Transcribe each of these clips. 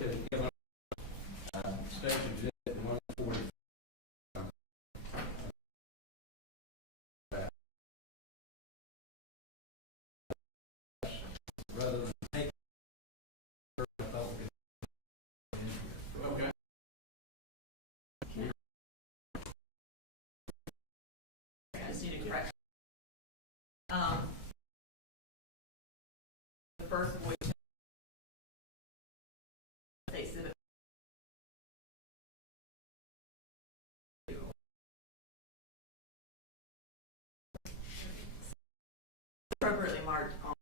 Station Exhibit 140. Rather than take okay. I just need to correct. The first voice exhibit appropriately marked on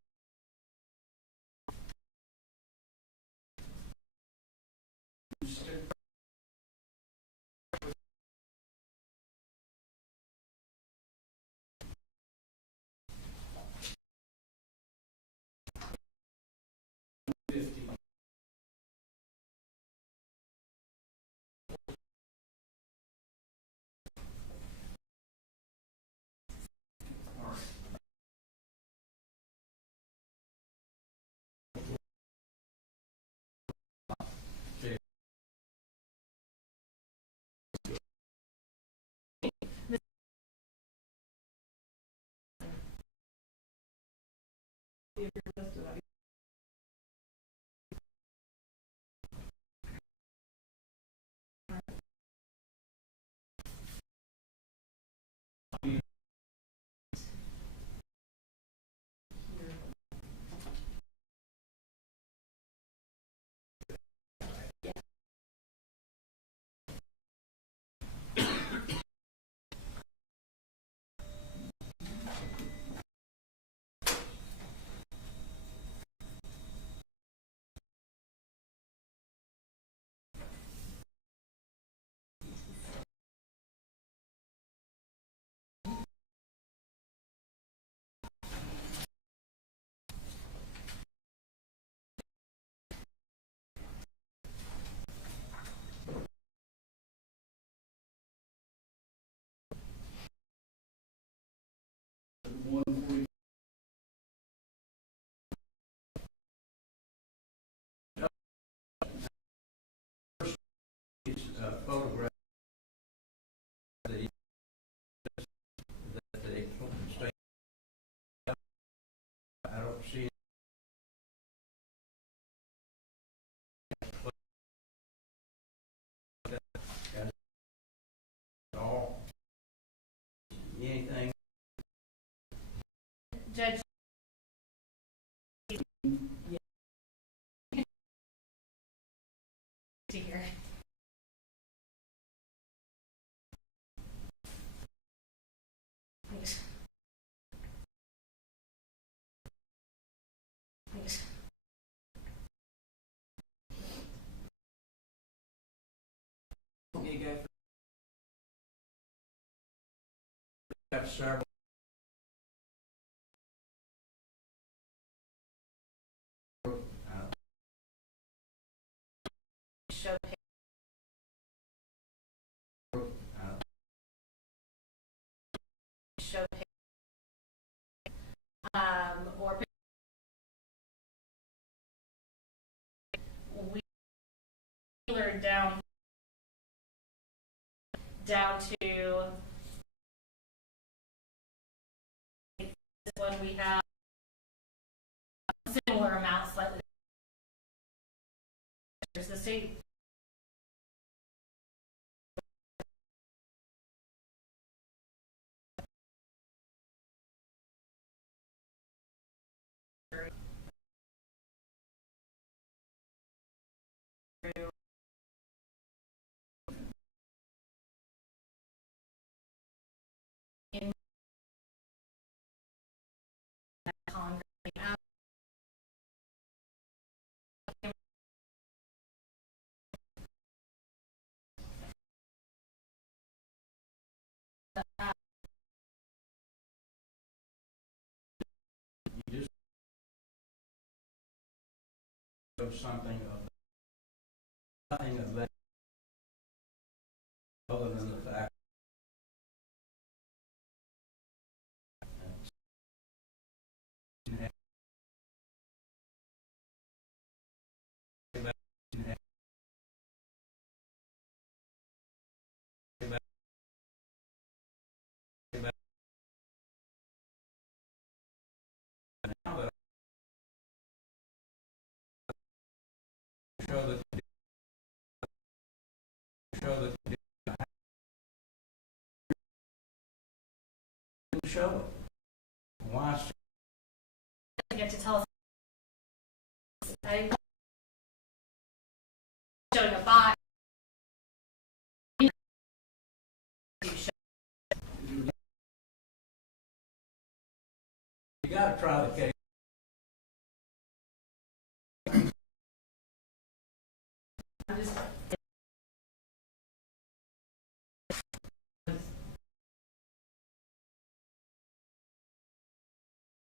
photograph that they state. I don't see it at all. Anything? Judge. Yeah. Here. Thanks. Thanks. You go. Have several. Show show or we learned down to when we have similar amounts, slightly. There's the state. In Colin Gray You just show something of nothing of that other than the fact show that you didn't show it. Why? I get to tell us. I showing a bot. You got to try the case.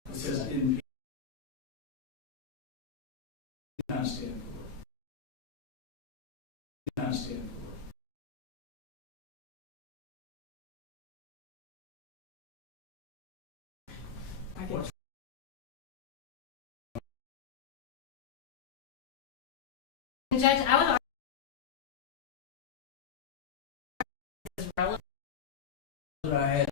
It says in not stand for. Not stand for. What's Judge, I was is relevant. That I had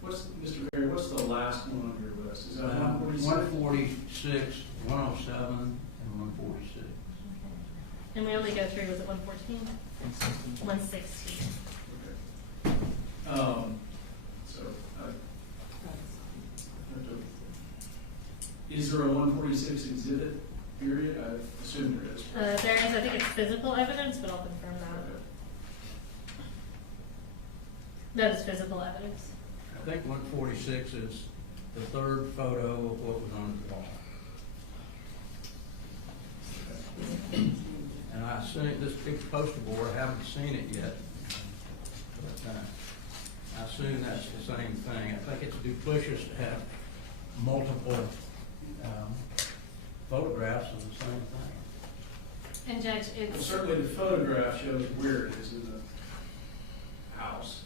What's Mr. Barry? What's the last one on your list? Is that 146, 107, and 146. And we only go through, was it 114? 116. Okay. So, is there a 146 exhibit period? I assume there is. There is, I think it's physical evidence, but I'll confirm that. Okay. That is physical evidence. I think 146 is the third photo of what was on the wall. And I assume this big poster board, I haven't seen it yet, but I assume that's the same thing. I think it's duplicitous to have multiple photographs of the same thing. And Judge, Well, it's certainly the photograph shows where it is in the house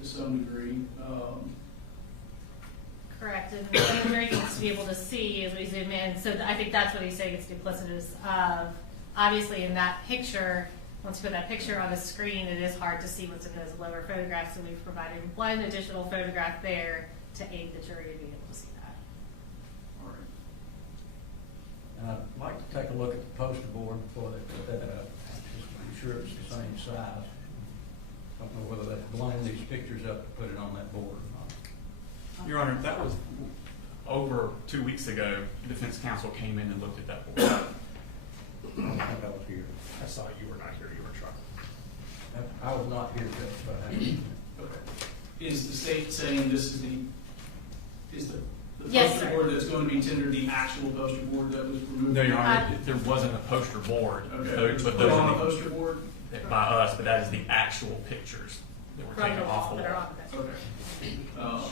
to some degree. correct. And what the jury needs to be able to see as we zoom in. So I think that's what he's saying, it's duplicitous of, obviously in that picture, once you put that picture on the screen, it is hard to see what's in those lower photographs. So we've provided one additional photograph there to aid the jury to be able to see that. All right. And I'd like to take a look at the poster board before they put that up, just to be sure it's the same size. Don't know whether they've blown these pictures up to put it on that board or not. Your Honor, that was over 2 weeks ago. Defense counsel came in and looked at that board. I don't think I was here. I saw you were not here. You were trial. I was not here, Judge, but I haven't. Okay. Is the state saying this is the Yes, poster sir. board that's going to be tendered the actual poster board that was removed? No, Your Honor, there wasn't a poster board. Okay. But Put those on a are poster board? by us, but that is the actual pictures that were From taken the off wall the that are wall. on it. Okay.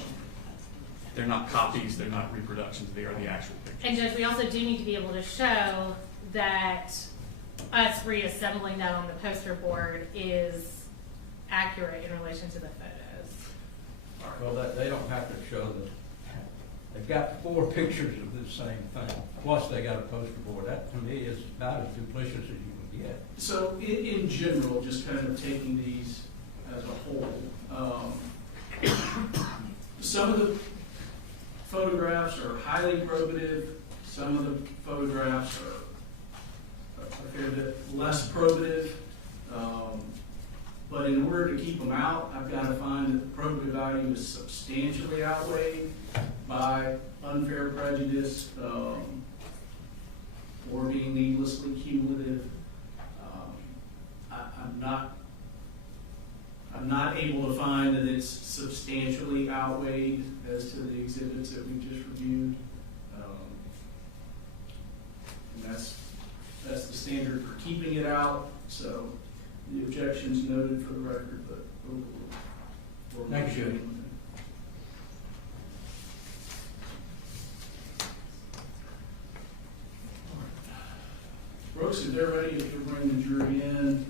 They're not copies. They're not reproductions. They are the actual pictures. And Judge, we also do need to be able to show that us reassembling that on the poster board is accurate in relation to the photos. Well, they don't have to show the, they've got 4 pictures of the same thing, plus they got a poster board. That, to me, is about as duplicitous as you can get. So in general, just kind of taking these as a whole, some of the photographs are highly probative, some of the photographs are a fair bit less probative, but in order to keep them out, I've got to find that the probative value is substantially outweighed by unfair prejudice, or being needlessly cumulative. I'm not able to find that it's substantially outweighed as to the exhibits that we just reviewed. And that's the standard for keeping it out. So the objection's noted for the record, but overruled. Thank you. Brooks, if they're ready to bring the jury in,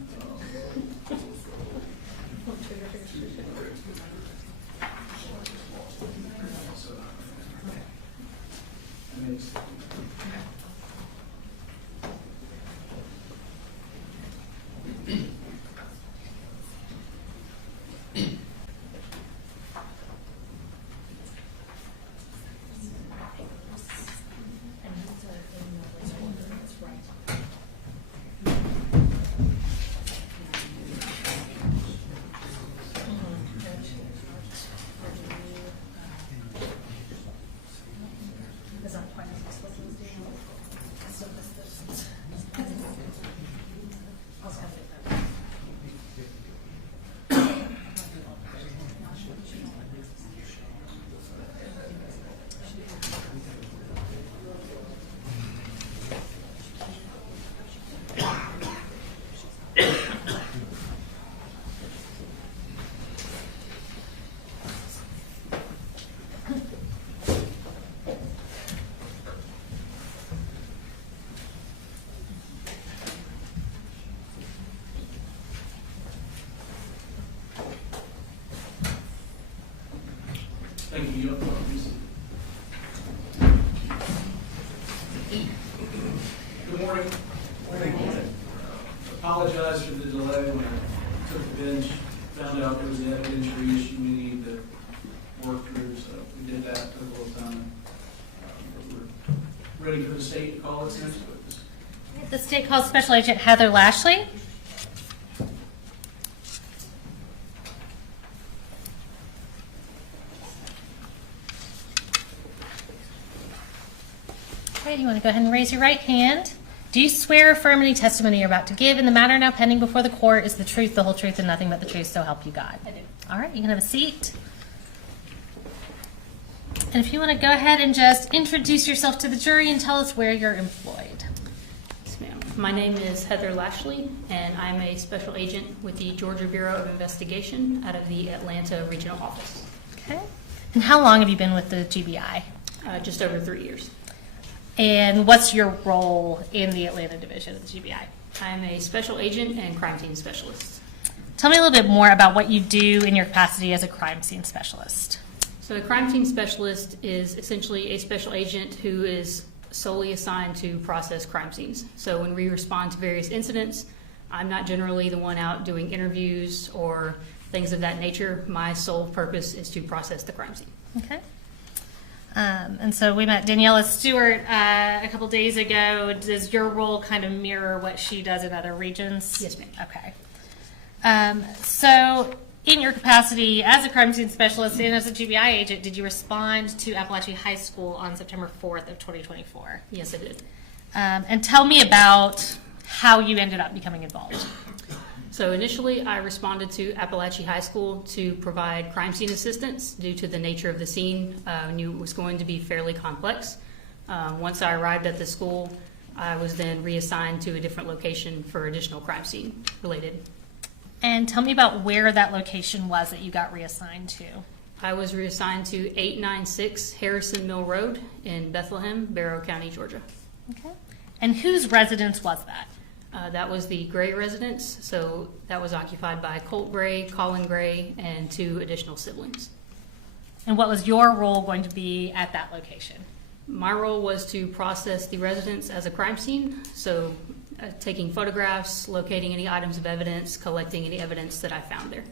Thank you. Good morning. Apologize for the delay when I took the bench, found out there was an evidentiary issue we needed to work through, so we did that, took a little time. But we're ready for the state to call its next witness. The state calls Special Agent Heather Lashley. Okay, you want to go ahead and raise your right hand. Do you swear or affirm any testimony you're about to give in the matter now pending before the court is the truth, the whole truth, and nothing but the truth, so help you God? I do. All right, you can have a seat. And if you want to go ahead and just introduce yourself to the jury and tell us where you're employed. Yes, ma'am. My name is Heather Lashley, and I'm a special agent with the Georgia Bureau of Investigation out of the Atlanta Regional Office. Okay. And how long have you been with the GBI? Just over 3 years. And what's your role in the Atlanta division of the GBI? I'm a special agent and crime scene specialist. Tell me a little bit more about what you do in your capacity as a crime scene specialist. So a crime scene specialist is essentially a special agent who is solely assigned to process crime scenes. So when we respond to various incidents, I'm not generally the one out doing interviews or things of that nature. My sole purpose is to process the crime scene. Okay. And so we met Daniela Stewart a couple days ago. Does your role kind of mirror what she does in other regions? Yes, ma'am. Okay. So in your capacity as a crime scene specialist and as a GBI agent, did you respond to Apalachee High School on September 4th of 2024? Yes, I did. And tell me about how you ended up becoming involved. So initially, I responded to Apalachee High School to provide crime scene assistance due to the nature of the scene. I knew it was going to be fairly complex. Once I arrived at the school, I was then reassigned to a different location for additional crime scene related. And tell me about where that location was that you got reassigned to. I was reassigned to 896 Harrison Mill Road in Bethlehem, Barrow County, Georgia. Okay. And whose residence was that? That was the Gray residence, so that was occupied by Colt Gray, Colin Gray, and 2 additional siblings. And what was your role going to be at that location? My role was to process the residence as a crime scene, so taking photographs, locating any items of evidence, collecting any evidence that I found there.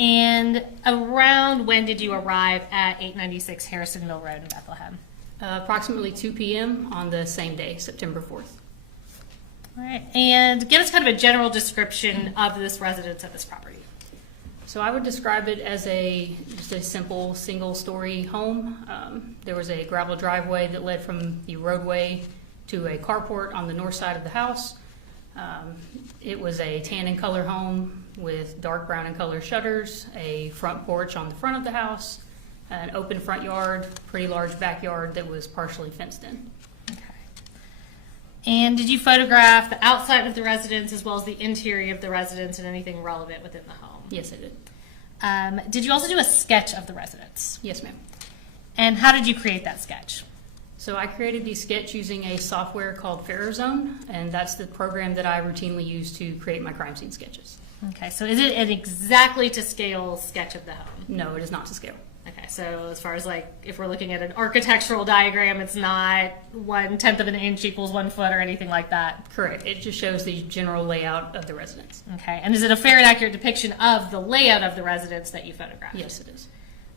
And around when did you arrive at 896 Harrison Mill Road in Bethlehem? Approximately 2 p.m. on the same day, September 4th. All right. And give us kind of a general description of this residence at this property. So I would describe it as just a simple single-story home. There was a gravel driveway that led from the roadway to a carport on the north side of the house. It was a tan and color home with dark brown and color shutters, a front porch on the front of the house, an open front yard, pretty large backyard that was partially fenced in. Okay. And did you photograph the outside of the residence as well as the interior of the residence and anything relevant within the home? Yes, I did. Did you also do a sketch of the residence? Yes, ma'am. And how did you create that sketch? So I created the sketch using a software called Zone, and that's the program that I routinely use to create my crime scene sketches. Okay, so is it an exactly to scale sketch of the home? No, it is not to scale. Okay, so as far as like, if we're looking at an architectural diagram, it's not 1/10 of an inch equals 1 foot or anything like that? Correct. It just shows the general layout of the residence. Okay, and is it a fair and accurate depiction of the layout of the residence that you photographed? Yes, it is.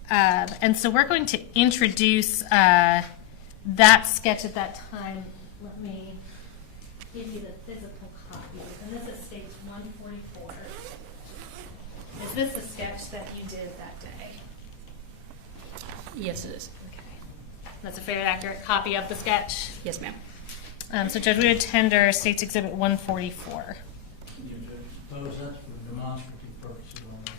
And so we're going to introduce that sketch at that time. Let me give you the physical copy. And this is states 144. Is this the sketch that you did that day? Yes, it is. Okay. That's a fair and accurate copy of the sketch. Yes, ma'am. So Judge, we would tender States Exhibit 144. Suppose that's for demonstrative purposes only.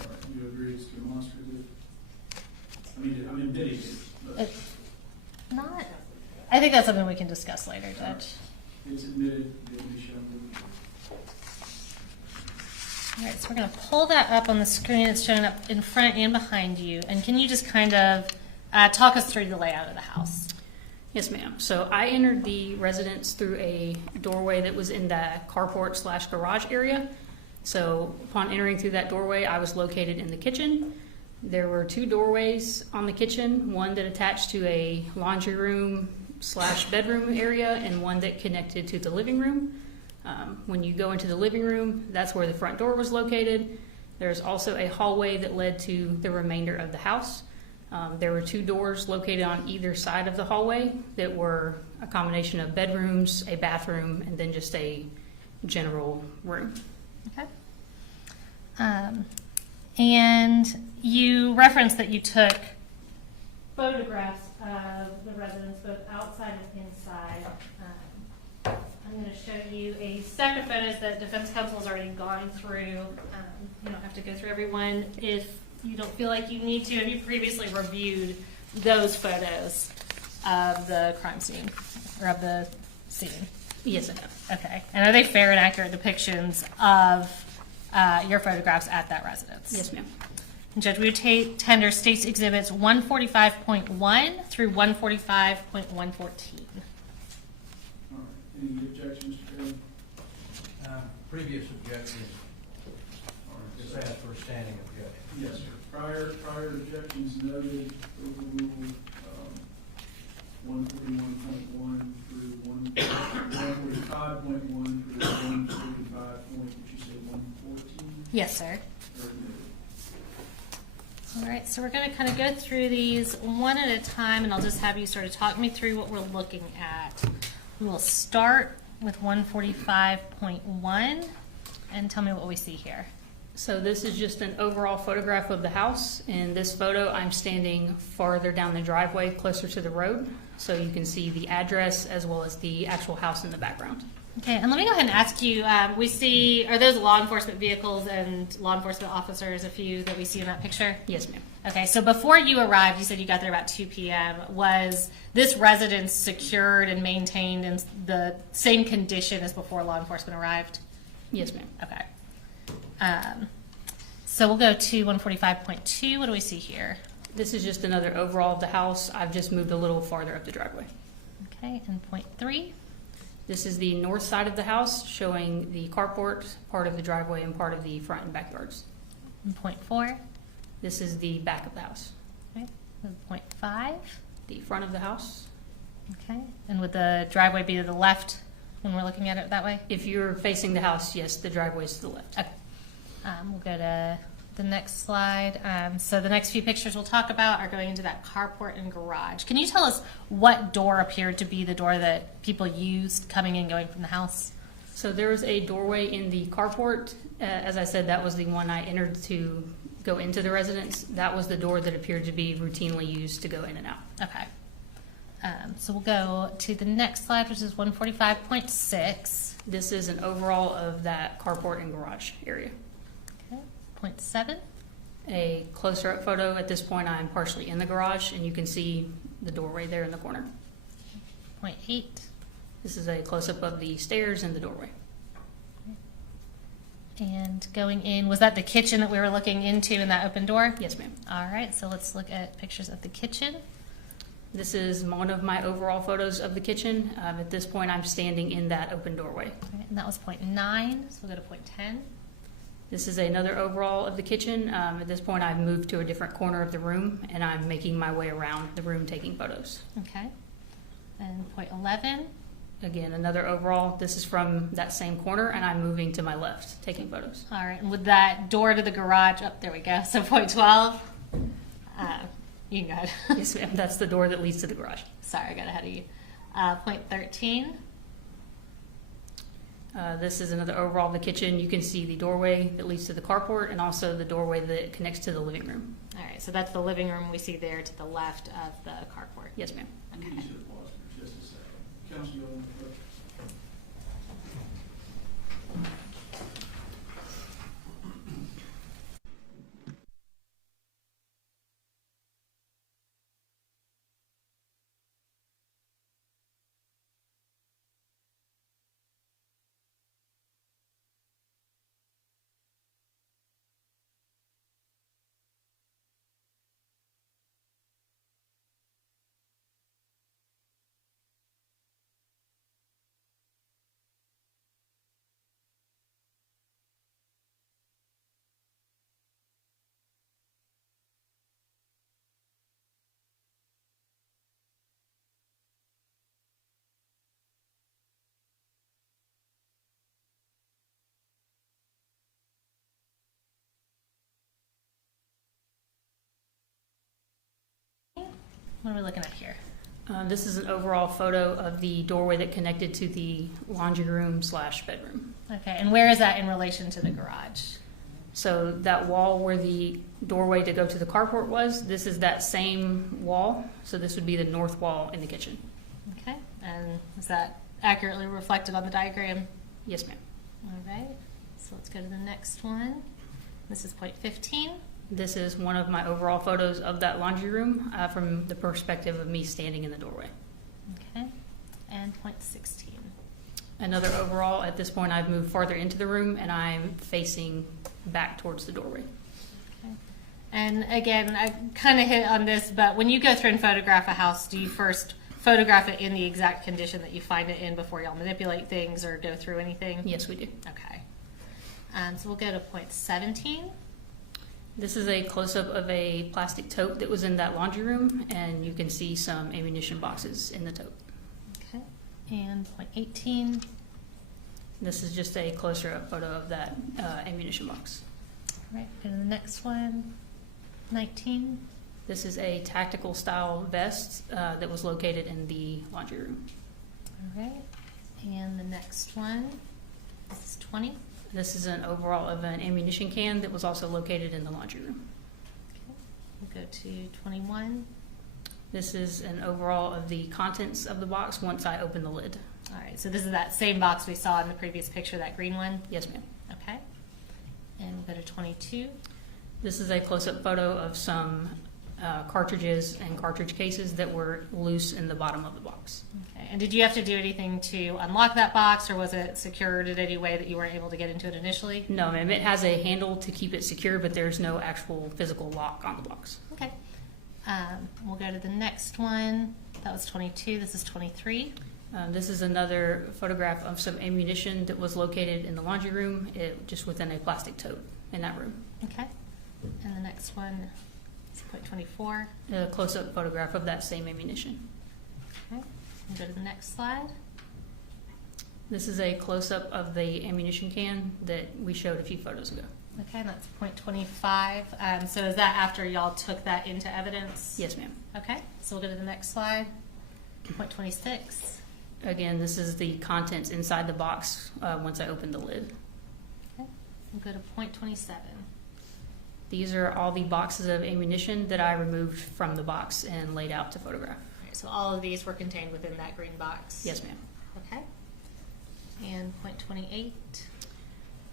All right, you agree it's demonstrative? I mean, video, but Not. I think that's something we can discuss later, Judge. it's admitted, it will be shown. All right, so we're going to pull that up on the screen. It's showing up in front and behind you. And can you just kind of talk us through the layout of the house? Yes, ma'am. So I entered the residence through a doorway that was in the carport / garage area. So upon entering through that doorway, I was located in the kitchen. There were 2 doorways on the kitchen, one that attached to a laundry room / bedroom area and one that connected to the living room. When you go into the living room, that's where the front door was located. There's also a hallway that led to the remainder of the house. There were 2 doors located on either side of the hallway that were a combination of bedrooms, a bathroom, and then just a general room. Okay. And you referenced that you took photographs of the residence, both outside and inside. I'm going to show you a stack of photos that defense counsel has already gone through. You don't have to go through everyone if you don't feel like you need to. Have you previously reviewed those photos of the crime scene or of the scene? Yes, I have. Okay. And are they fair and accurate depictions of your photographs at that residence? Yes, ma'am. Judge, we would tender States Exhibits 145.1 through 145.114. All right, any objections, Mr. Chairman? Previous objections, or just ask for a standing objection. Yes, sir. Prior objections noted, overruled, 141.1 through 145.1 through 145 point, did you say 114? Yes, sir. Or admitted? All right, so we're going to kind of go through these one at a time, and I'll just have you sort of talk me through what we're looking at. We will start with 145.1, and tell me what we see here. So this is just an overall photograph of the house. In this photo, I'm standing farther down the driveway, closer to the road, so you can see the address as well as the actual house in the background. Okay, and let me go ahead and ask you, we see, are those law enforcement vehicles and law enforcement officers, a few that we see in that picture? Yes, ma'am. Okay, so before you arrived, you said you got there about 2 p.m. Was this residence secured and maintained in the same condition as before law enforcement arrived? Yes, ma'am. Okay. So we'll go to 145.2. What do we see here? This is just another overall of the house. I've just moved a little farther up the driveway. Okay, and point 3. This is the north side of the house, showing the carport, part of the driveway, and part of the front and backyards. And point 4. This is the back of the house. Okay, and point 5. The front of the house. Okay, and would the driveway be to the left when we're looking at it that way? If you're facing the house, yes, the driveway is to the left. Okay. We'll go to the next slide. So the next few pictures we'll talk about are going into that carport and garage. Can you tell us what door appeared to be the door that people used coming and going from the house? So there was a doorway in the carport. As I said, that was the one I entered to go into the residence. That was the door that appeared to be routinely used to go in and out. Okay. So we'll go to the next slide, which is 145.6. This is an overall of that carport and garage area. Okay. Point 7. A closer up photo. At this point, I'm partially in the garage, and you can see the doorway there in the corner. Point 8. This is a close-up of the stairs and the doorway. And going in, was that the kitchen that we were looking into in that open door? Yes, ma'am. All right, so let's look at pictures of the kitchen. This is one of my overall photos of the kitchen. At this point, I'm standing in that open doorway. Okay, And that was point 9, so we'll go to point 10. This is another overall of the kitchen. At this point, I've moved to a different corner of the room, and I'm making my way around the room taking photos. Okay. And point 11. Again, another overall. This is from that same corner, and I'm moving to my left, taking photos. All right, and with that door to the garage, oh, there we go. So point 12. You can go ahead. Yes, ma'am. That's the door that leads to the garage. Sorry, I got ahead of you. Point 13. This is another overall of the kitchen. You can see the doorway that leads to the carport and also the doorway that connects to the living room. All right, so that's the living room we see there to the left of the carport. Yes, ma'am. You Okay. should pause for just a second. Counsel, you want to look? What are we looking at here? This is an overall photo of the doorway that connected to the laundry room / bedroom. Okay, and where is that in relation to the garage? So that wall where the doorway to go to the carport was, this is that same wall. So this would be the north wall in the kitchen. Okay, and is that accurately reflected on the diagram? Yes, ma'am. All right, so let's go to the next one. This is point 15. This is one of my overall photos of that laundry room from the perspective of me standing in the doorway. Okay, and point 16. Another overall, at this point I've moved farther into the room and I'm facing back towards the doorway. Okay. And again, I kind of hit on this, but when you go through and photograph a house, do you first photograph it in the exact condition that you find it in before y'all manipulate things or go through anything? Yes, we do. Okay. So we'll go to point 17. This is a close-up of a plastic tote that was in that laundry room, and you can see some ammunition boxes in the tote. Okay. And point 18. This is just a closer-up photo of that ammunition box. All right, go to the next one. 19. This is a tactical style vest that was located in the laundry room. All right. And the next one. This is 20. This is an overall of an ammunition can that was also located in the laundry room. Okay. We'll go to 21. This is an overall of the contents of the box once I open the lid. All right, so this is that same box we saw in the previous picture, that green one? Yes, ma'am. Okay. And we'll go to 22. This is a close-up photo of some cartridges and cartridge cases that were loose in the bottom of the box. Okay. And did you have to do anything to unlock that box, or was it secured in any way that you weren't able to get into it initially? No, ma'am. It has a handle to keep it secure, but there's no actual physical lock on the box. Okay. We'll go to the next one. That was 22. This is 23. This is another photograph of some ammunition that was located in the laundry room, just within a plastic tote in that room. Okay. And the next one is point 24. A close-up photograph of that same ammunition. Okay. We'll go to the next slide. This is a close-up of the ammunition can that we showed a few photos ago. Okay, and that's point 25. So is that after y'all took that into evidence? Yes, ma'am. Okay, so we'll go to the next slide. Point 26. Again, this is the contents inside the box once I open the lid. Okay, we'll go to point 27. These are all the boxes of ammunition that I removed from the box and laid out to photograph. All right, so all of these were contained within that green box? Yes, ma'am. Okay. And point 28.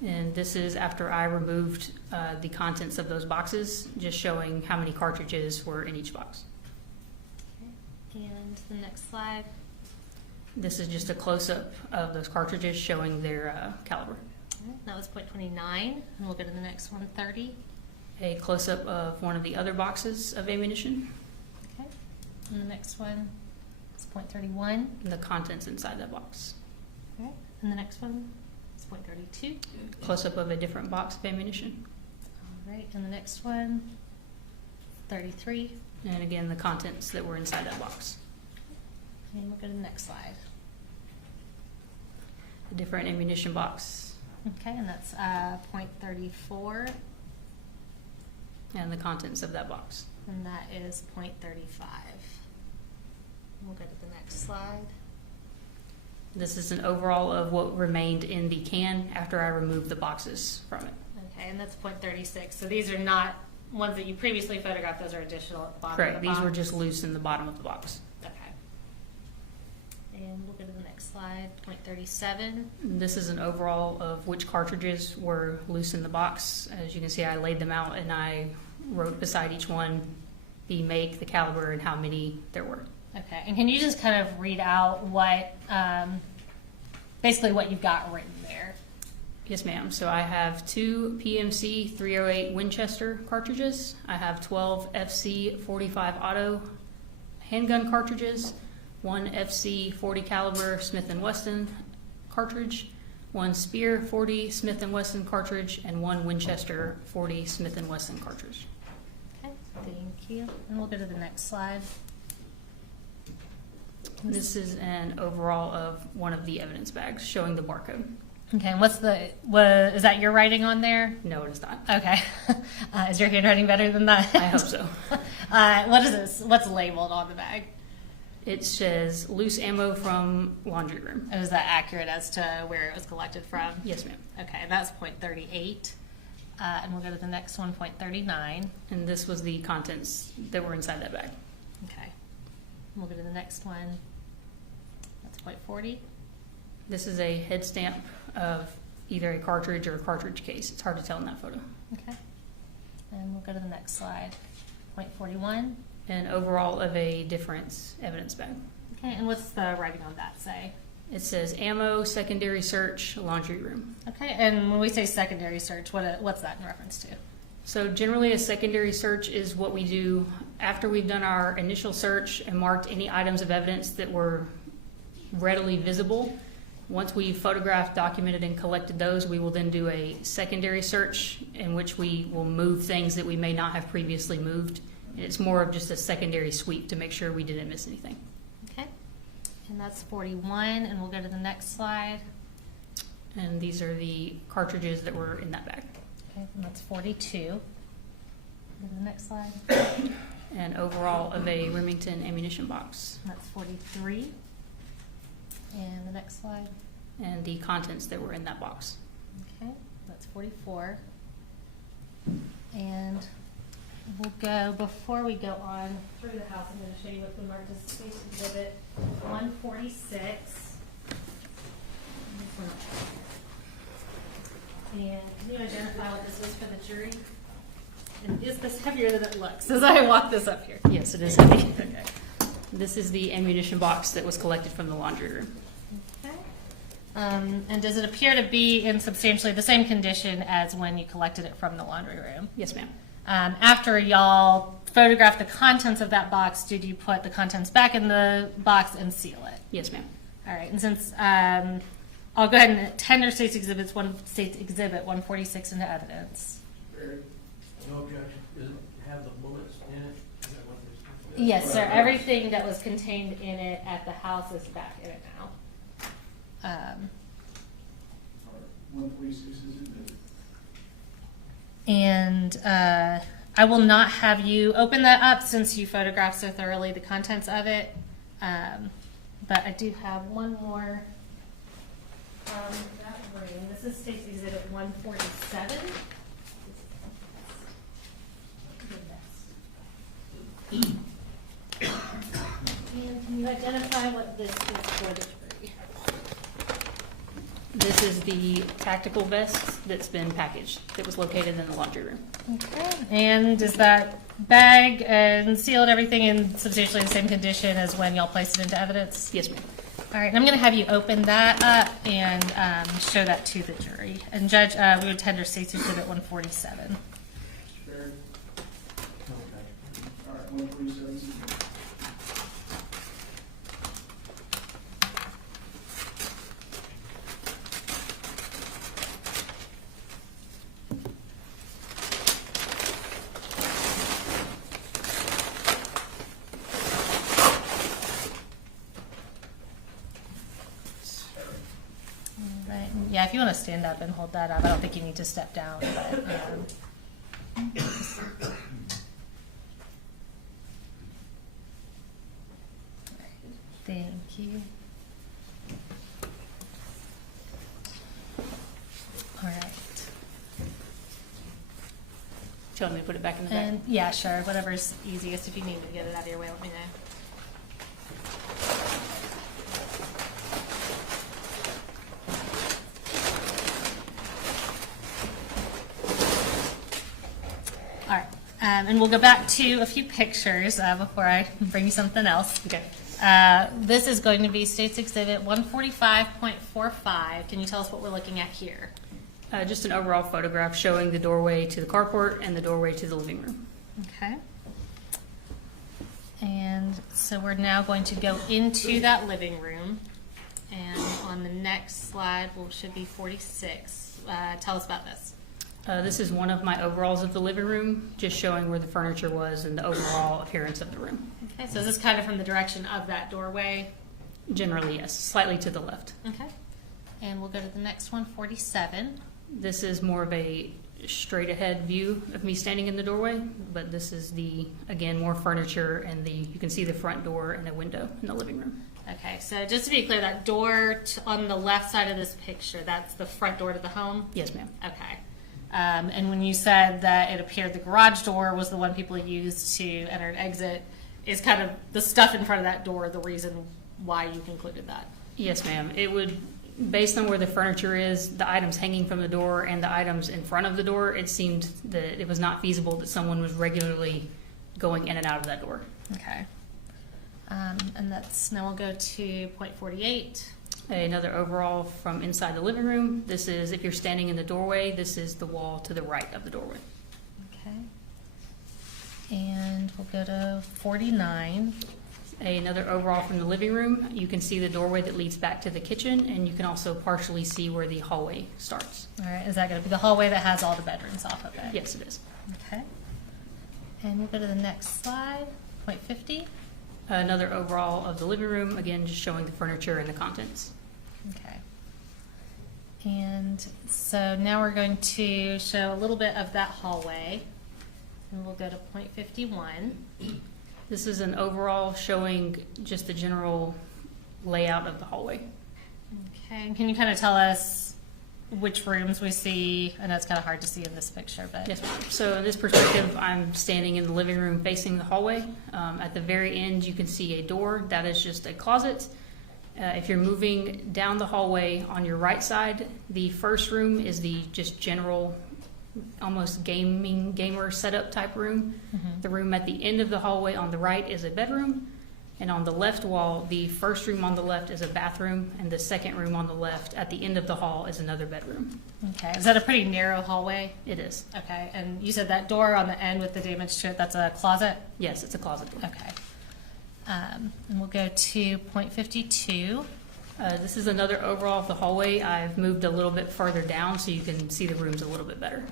And this is after I removed the contents of those boxes, just showing how many cartridges were in each box. Okay. And the next slide. This is just a close-up of those cartridges showing their caliber. All right, that was point 29. And we'll go to the next one, 30. A close-up of one of the other boxes of ammunition. Okay. And the next one is point 31. And the contents inside that box. Okay. And the next one? It's .32. Close-up of a different box of ammunition. All right, and the next one, 33. And again, the contents that were inside that box. And we'll go to the next slide. A different ammunition box Okay, and that's .34, and the contents of that box. and that is .35. We'll go to the next slide. This is an overall of what remained in the can after I removed the boxes from it. Okay, and that's .36. So these are not ones that you previously photographed. Those are additional at the bottom Correct. of the These box. were just loose in the bottom of the box. Okay. And we'll go to the next slide, .37. This is an overall of which cartridges were loose in the box. As you can see, I laid them out and I wrote beside each one the make, the caliber, and how many there were. Okay, and can you just kind of read out what, basically what you've got written there? Yes, ma'am. So I have 2 PMC 308 Winchester cartridges. I have 12 FC 45 Auto handgun cartridges, 1 FC 40 caliber Smith & Wesson cartridge, 1 Spear 40 Smith & Wesson cartridge, and 1 Winchester 40 Smith & Wesson cartridge. Okay, thank you. And we'll go to the next slide. This is an overall of one of the evidence bags showing the barcode. Okay, and is that your writing on there? No, it is not. Okay. Is your handwriting better than that? I hope so. What is this? What's labeled on the bag? It says loose ammo from laundry room. And is that accurate as to where it was collected from? Yes, ma'am. Okay, that's .38. And we'll go to the next one, .39. And this was the contents that were inside that bag. Okay. We'll go to the next one. That's .40. This is a head stamp of either a cartridge or a cartridge case. It's hard to tell in that photo. Okay. And we'll go to the next slide. .41. And overall of a difference evidence bag. Okay, and what's the writing on that say? It says ammo, secondary search, laundry room. Okay, and when we say secondary search, what's that in reference to? So generally a secondary search is what we do after we've done our initial search and marked any items of evidence that were readily visible. Once we've photographed, documented, and collected those, we will then do a secondary search in which we will move things that we may not have previously moved. It's more of just a secondary sweep to make sure we didn't miss anything. Okay, and that's 41, and we'll go to the next slide. And these are the cartridges that were in that bag. Okay, and that's 42. Go to the next slide. And overall of a Remington ammunition box. And that's 43. And the next slide. And the contents that were in that box. Okay, that's 44. And we'll go, before we go on through the house, I'm going to show you what's been marked as Space Exhibit 146. And can you identify what this is for the jury? And is this heavier than it looks as I walk this up here? Yes, it is heavy. Okay. This is the ammunition box that was collected from the laundry room. Okay. And does it appear to be in substantially the same condition as when you collected it from the laundry room? Yes, ma'am. After y'all photographed the contents of that box, did you put the contents back in the box and seal it? Yes, ma'am. All right, and since I'll go ahead and tender State's Exhibit 146 into evidence. No objection. Does it have the bullets in it? Is that what this? Yes, sir. Everything that was contained in it at the house is back in it now. 146 is admitted. And I will not have you open that up since you photographed so thoroughly the contents of it. But I do have one more. That ring. This is State's Exhibit 147. And can you identify what this is for the jury? This is the tactical vest that's been packaged that was located in the laundry room. Okay. And is that bag and sealed everything in substantially the same condition as when y'all placed it into evidence? Yes, ma'am. All right, and I'm going to have you open that up and show that to the jury. And Judge, we would tender State's Exhibit 147. Mr. Barrett? All right, 147 is admitted. Yeah, if you want to stand up and hold that up, I don't think you need to step down, but, thank you. All right. Do you want me to put it back in the bag? And, yeah, sure, whatever's easiest. If you need to get it out of your way, let me know. All right, and we'll go back to a few pictures before I bring you something else. Okay. This is going to be State's Exhibit 145.45. Can you tell us what we're looking at here? Just an overall photograph showing the doorway to the carport and the doorway to the living room. Okay. And so we're now going to go into that living room. And on the next slide, should be 46. Tell us about this. This is one of my overalls of the living room, just showing where the furniture was and the overall appearance of the room. Okay, so this is kind of from the direction of that doorway. Generally, yes, slightly to the left. Okay. And we'll go to the next one, 47. This is more of a straight ahead view of me standing in the doorway, but this is again, more furniture and you can see the front door and a window in the living room. Okay, so just to be clear, that door on the left side of this picture, that's the front door to the home? Yes, ma'am. Okay. And when you said that it appeared the garage door was the one people used to enter and exit, is kind of the stuff in front of that door the reason why you concluded that? Yes, ma'am. It would, based on where the furniture is, the items hanging from the door and the items in front of the door, it seemed that it was not feasible that someone was regularly going in and out of that door. Okay. And now we'll go to point 48. Another overall from inside the living room. This is, if you're standing in the doorway, this is the wall to the right of the doorway. Okay. And we'll go to 49. Another overall from the living room. You can see the doorway that leads back to the kitchen, and you can also partially see where the hallway starts. All right, is that going to be the hallway that has all the bedrooms off of it? Yes, it is. Okay. And we'll go to the next slide, point 50. Another overall of the living room, again, just showing the furniture and the contents. Okay. And so now we're going to show a little bit of that hallway. And we'll go to point 51. This is an overall showing just the general layout of the hallway. Okay, and can you kind of tell us which rooms we see? I know it's kind of hard to see in this picture, but. Yes, ma'am. So in this perspective, I'm standing in the living room facing the hallway. At the very end, you can see a door. That is just a closet. If you're moving down the hallway on your right side, the first room is the just general, almost gamer setup type room. Mm-hmm. The room at the end of the hallway on the right is a bedroom. And on the left wall, the first room on the left is a bathroom, and the second room on the left at the end of the hall is another bedroom. Okay, is that a pretty narrow hallway? It is. Okay, and you said that door on the end with the damage to it, that's a closet? Yes, it's a closet door. Okay. And we'll go to point 52. This is another overall of the hallway. I've moved a little bit further down so you can see the rooms a little bit better.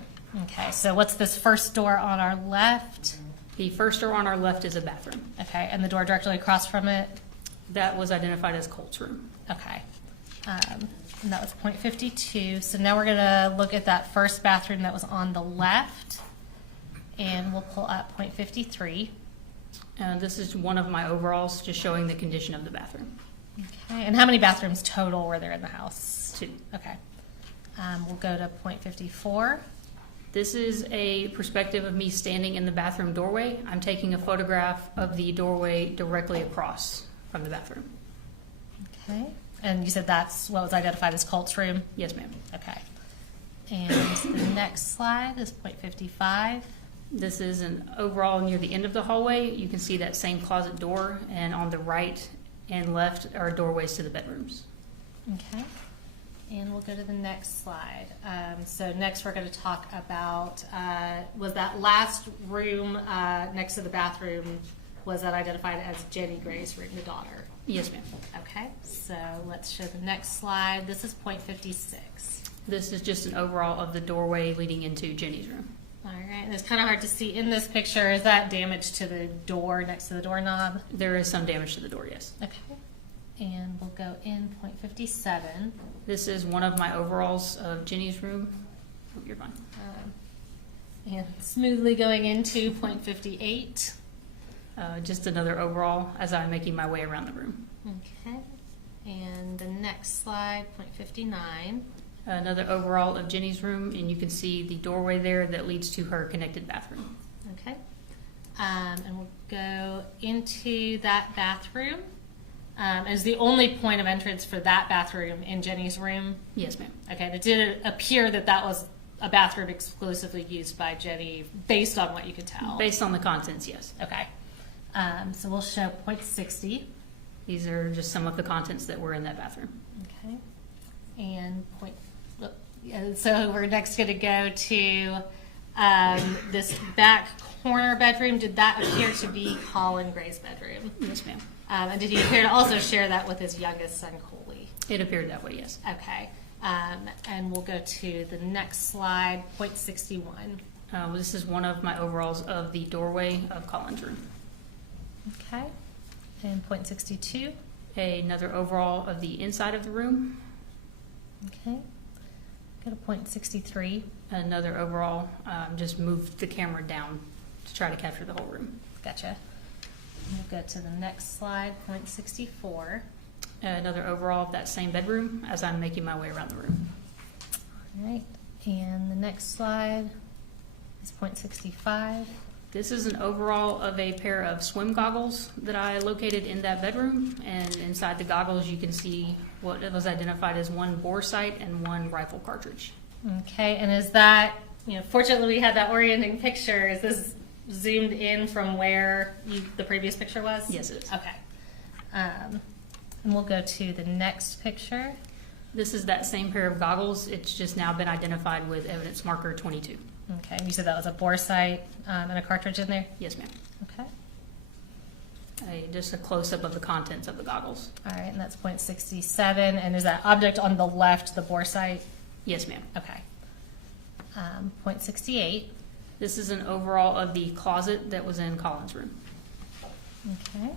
Okay, so what's this first door on our left? The first door on our left is a bathroom. Okay, and the door directly across from it? That was identified as Colt's room. Okay. And that was point 52. So now we're going to look at that first bathroom that was on the left. And we'll pull up point 53. This is one of my overalls, just showing the condition of the bathroom. Okay, and how many bathrooms total were there in the house? 2. Okay. We'll go to point 54. This is a perspective of me standing in the bathroom doorway. I'm taking a photograph of the doorway directly across from the bathroom. Okay. And you said that's what was identified as Colt's room? Yes, ma'am. Okay. And the next slide is point 55. This is an overall near the end of the hallway. You can see that same closet door, and on the right and left are doorways to the bedrooms. Okay. And we'll go to the next slide. So next we're going to talk about, was that last room next to the bathroom, was that identified as Jenny Gray's room, the daughter? Yes, ma'am. Okay, so let's show the next slide. This is point 56. This is just an overall of the doorway leading into Jenny's room. All right, and it's kind of hard to see in this picture. Is that damage to the door next to the doorknob? There is some damage to the door, yes. Okay. And we'll go in point 57. This is one of my overalls of Jenny's room. Oh, you're fine. And smoothly going into point 58. Just another overall as I'm making my way around the room. Okay. And the next slide, point 59. Another overall of Jenny's room, and you can see the doorway there that leads to her connected bathroom. Okay. And we'll go into that bathroom. As the only point of entrance for that bathroom in Jenny's room. Yes, ma'am. Okay, and it did appear that that was a bathroom exclusively used by Jenny, based on what you could tell. Based on the contents, yes. Okay. So we'll show point 60. These are just some of the contents that were in that bathroom. Okay. And so we're next going to go to this back corner bedroom. Did that appear to be Colin Gray's bedroom? Yes, ma'am. And did he appear to also share that with his youngest son, Coley? It appeared that way, yes. Okay. And we'll go to the next slide, point 61. This is one of my overalls of the doorway of Colin's room. Okay. And point 62. Another overall of the inside of the room. Okay. Go to point 63. Another overall, just moved the camera down to try to capture the whole room. Gotcha. We'll go to the next slide, point 64. Another overall of that same bedroom as I'm making my way around the room. All right. And the next slide is point 65. This is an overall of a pair of swim goggles that I located in that bedroom, and inside the goggles you can see what was identified as one bore sight and one rifle cartridge. Okay, and is that, fortunately we had that orienting picture. Is this zoomed in from where the previous picture was? Yes, it is. Okay. And we'll go to the next picture. This is that same pair of goggles. It's just now been identified with evidence marker 22. Okay, and you said that was a bore sight and a cartridge in there? Yes, ma'am. Okay. Just a close-up of the contents of the goggles. All right, and that's point 67. And is that object on the left the bore sight? Yes, ma'am. Okay. Point 68. This is an overall of the closet that was in Colin's room. Okay.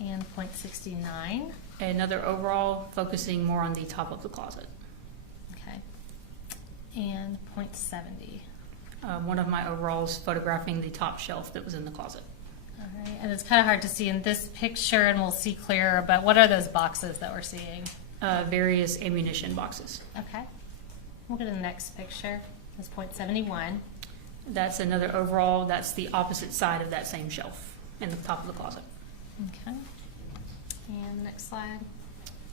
And point 69. Another overall focusing more on the top of the closet. Okay. And point 70. One of my overalls photographing the top shelf that was in the closet. All right, and it's kind of hard to see in this picture, and we'll see clearer, but what are those boxes that we're seeing? Various ammunition boxes. Okay. We'll go to the next picture. That's point 71. That's another overall. That's the opposite side of that same shelf in the top of the closet. Okay. And next slide.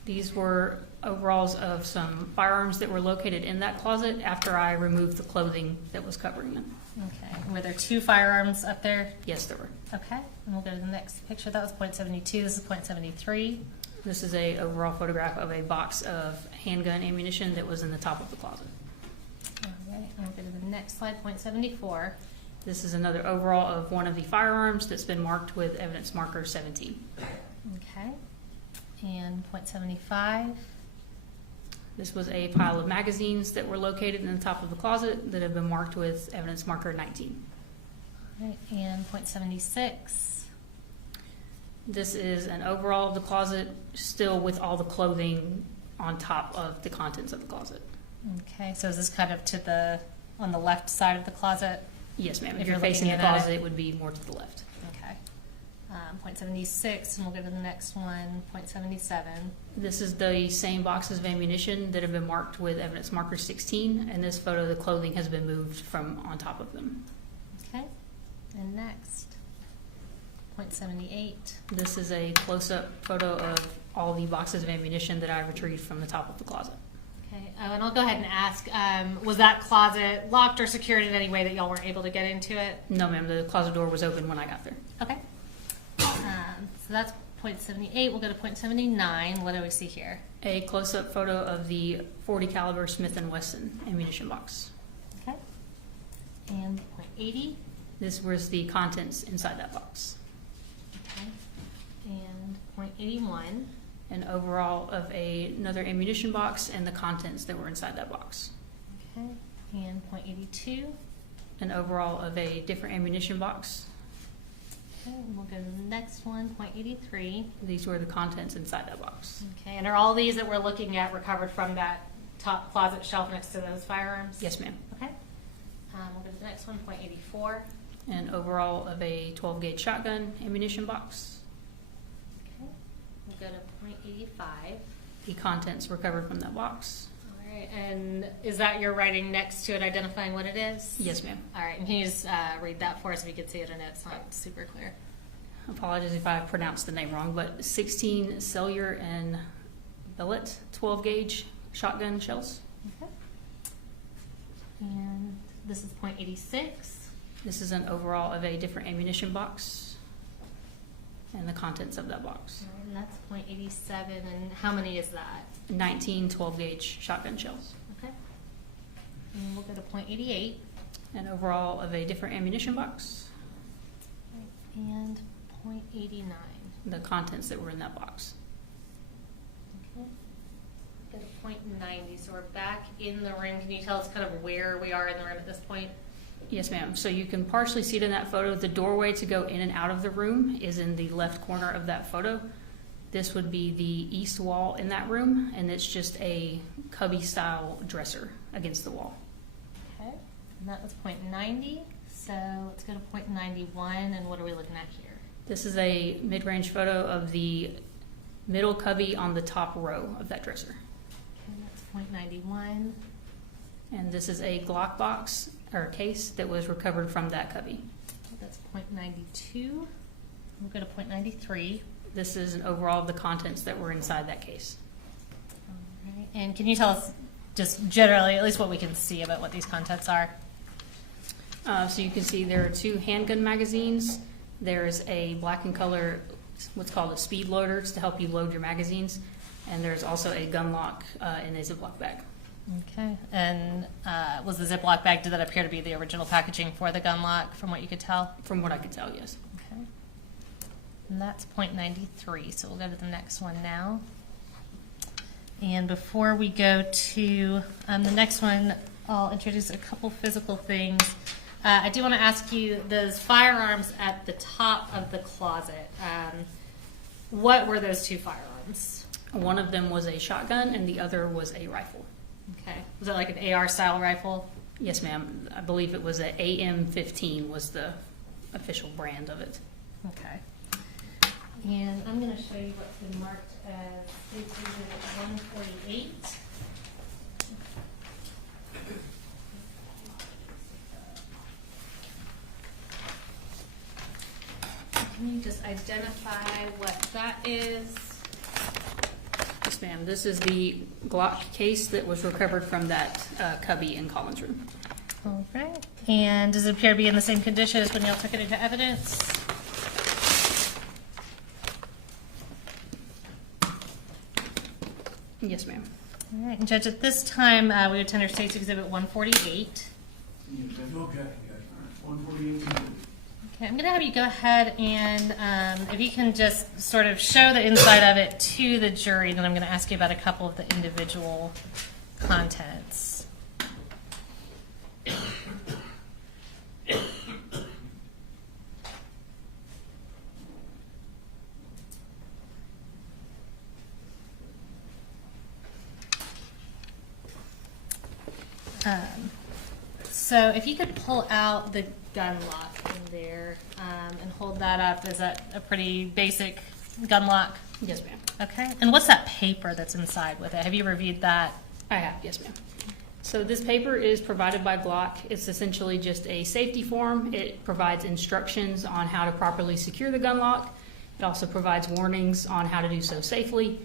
These were overalls of some firearms that were located in that closet after I removed the clothing that was covering them. Okay. Were there 2 firearms up there? Yes, there were. Okay. And we'll go to the next picture. That was point 72. This is point 73. This is a overall photograph of a box of handgun ammunition that was in the top of the closet. All right. And we'll go to the next slide, point 74. This is another overall of one of the firearms that's been marked with evidence marker 17. Okay. And point 75. This was a pile of magazines that were located in the top of the closet that have been marked with evidence marker 19. All right. And point 76. This is an overall of the closet, still with all the clothing on top of the contents of the closet. Okay. So is this kind of on the left side of the closet? Yes, ma'am. If If you're you're facing the looking at it. closet, it would be more to the left. Okay. Point 76, and we'll go to the next one, point 77. This is the same boxes of ammunition that have been marked with evidence marker 16, and this photo, the clothing has been moved from on top of them. Okay. And next, point 78. This is a close-up photo of all the boxes of ammunition that I retrieved from the top of the closet. Okay. And I'll go ahead and ask, was that closet locked or secured in any way that y'all weren't able to get into it? No, ma'am, the closet door was open when I got there. Okay. So that's point 78. We'll go to point 79. What do we see here? A close-up photo of the .40 caliber Smith & Wesson ammunition box. Okay. And point 80. This was the contents inside that box. Okay. And point 81. An overall of another ammunition box and the contents that were inside that box. Okay. And point 82. An overall of a different ammunition box. Okay, and we'll go to the next one, .83. These were the contents inside that box. Okay, and are all these that we're looking at recovered from that top closet shelf next to those firearms? Yes, ma'am. Okay. We'll go to the next one, .84. And overall of a 12 gauge shotgun ammunition box. Okay. We'll go to .85. The contents recovered from that box. All right, and is that your writing next to it identifying what it is? Yes, ma'am. All right, and can you just read that for us if you could see it? I know it's not super clear. Apologies if I pronounced the name wrong, but 16 cellular and billet 12 gauge shotgun shells. Okay. And this is .86. This is an overall of a different ammunition box and the contents of that box. All right, and that's .87. And how many is that? 19 12 gauge shotgun shells. Okay. And we'll go to .88. And overall of a different ammunition box. And .89. The contents that were in that box. Okay. Go to .90. So we're back in the room. Can you tell us kind of where we are in the room at this point? Yes, ma'am. So you can partially see it in that photo. The doorway to go in and out of the room is in the left corner of that photo. This would be the east wall in that room, and it's just a cubby-style dresser against the wall. Okay. And that was .90. So let's go to .91. And what are we looking at here? This is a mid-range photo of the middle cubby on the top row of that dresser. Okay, that's .91. And this is a Glock box or case that was recovered from that cubby. That's .92. We'll go to .93. This is an overall of the contents that were inside that case. All right. And can you tell us just generally, at least what we can see about what these contents are? So you can see there are 2 handgun magazines. There's a black and color, what's called a speed loader to help you load your magazines. And there's also a gun lock in a Ziploc bag. Okay. And was the Ziploc bag, did that appear to be the original packaging for the gun lock from what you could tell? From what I could tell, yes. Okay. And that's .93. So we'll go to the next one now. And before we go to the next one, I'll introduce a couple physical things. I do want to ask you, those firearms at the top of the closet, what were those 2 firearms? One of them was a shotgun and the other was a rifle. Okay. Was it like an AR style rifle? Yes, ma'am. I believe it was a AM-15 was the official brand of it. Okay. And I'm going to show you what's been marked as State Exhibit 148. Can you just identify what that is? Yes, ma'am. This is the Glock case that was recovered from that cubby in Colin's room. All right. And does it appear to be in the same condition as when y'all took it into evidence? Yes, ma'am. All right. And Judge, at this time, we would tender State's Exhibit 148. Okay, yes, all right, 148. Okay, I'm going to have you go ahead and if you can just sort of show the inside of it to the jury, then I'm going to ask you about a couple of the individual contents. So if you could pull out the gun lock in there and hold that up, is that a pretty basic gun lock? Yes, ma'am. Okay. And what's that paper that's inside with it? Have you reviewed that? I have, yes, ma'am. So this paper is provided by Glock. It's essentially just a safety form. It provides instructions on how to properly secure the gun lock. It also provides warnings on how to do so safely.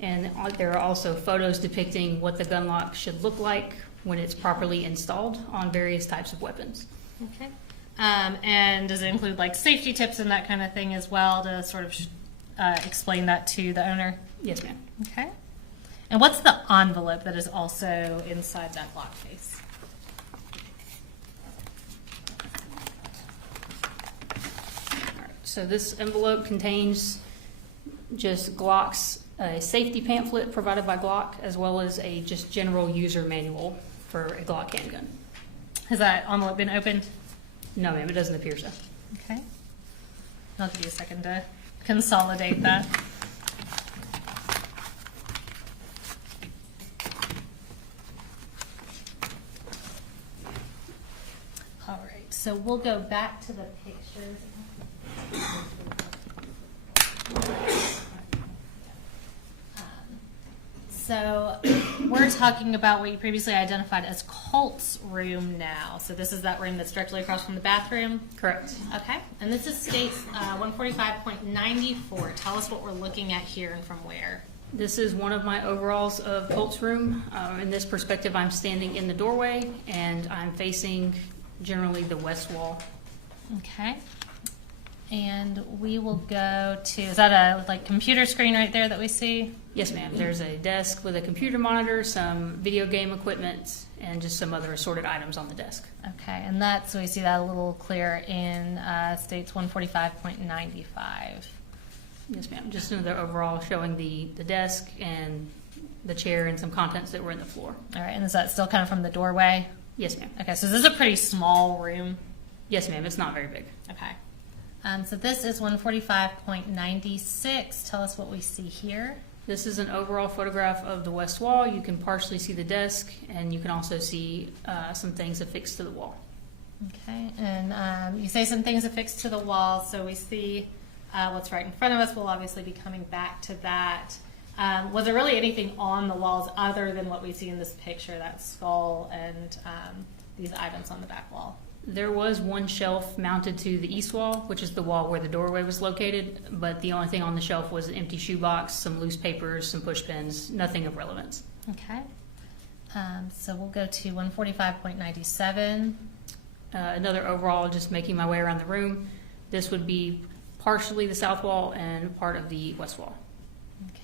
And there are also photos depicting what the gun lock should look like when it's properly installed on various types of weapons. Okay. And does it include like safety tips and that kind of thing as well to sort of explain that to the owner? Yes, ma'am. Okay. And what's the envelope that is also inside that Glock case? All right. So this envelope contains just Glock's safety pamphlet provided by Glock, as well as a just general user manual for a Glock handgun. Has that envelope been opened? No, ma'am, it doesn't appear so. Okay. I'll give you a second to consolidate that. All right, so we'll go back to the pictures. So we're talking about what you previously identified as Colt's room now. So this is that room that's directly across from the bathroom? Correct. Okay, and this is states 145.94. Tell us what we're looking at here and from where. This is one of my overalls of Colt's room. In this perspective, I'm standing in the doorway and I'm facing generally the west wall. Okay. And we will go to, is that a like computer screen right there that we see? Yes, ma'am. There's a desk with a computer monitor, some video game equipment, and just some other assorted items on the desk. Okay, and that's, so we see that a little clearer in states 145.95. Yes, ma'am. Just another overall showing the desk and the chair and some contents that were in the floor. All right, and is that still kind of from the doorway? Yes, ma'am. Okay, so this is a pretty small room. Yes, ma'am. It's not very big. Okay. So this is 145.96. Tell us what we see here. This is an overall photograph of the west wall. You can partially see the desk, and you can also see some things affixed to the wall. Okay, and you say some things affixed to the wall, so we see what's right in front of us. We'll obviously be coming back to that. Was there really anything on the walls other than what we see in this picture, that skull and these items on the back wall? There was one shelf mounted to the east wall, which is the wall where the doorway was located, but the only thing on the shelf was an empty shoebox, some loose papers, some push pins, nothing of relevance. Okay. So we'll go to 145.97. Another overall, just making my way around the room. This would be partially the south wall and part of the west wall.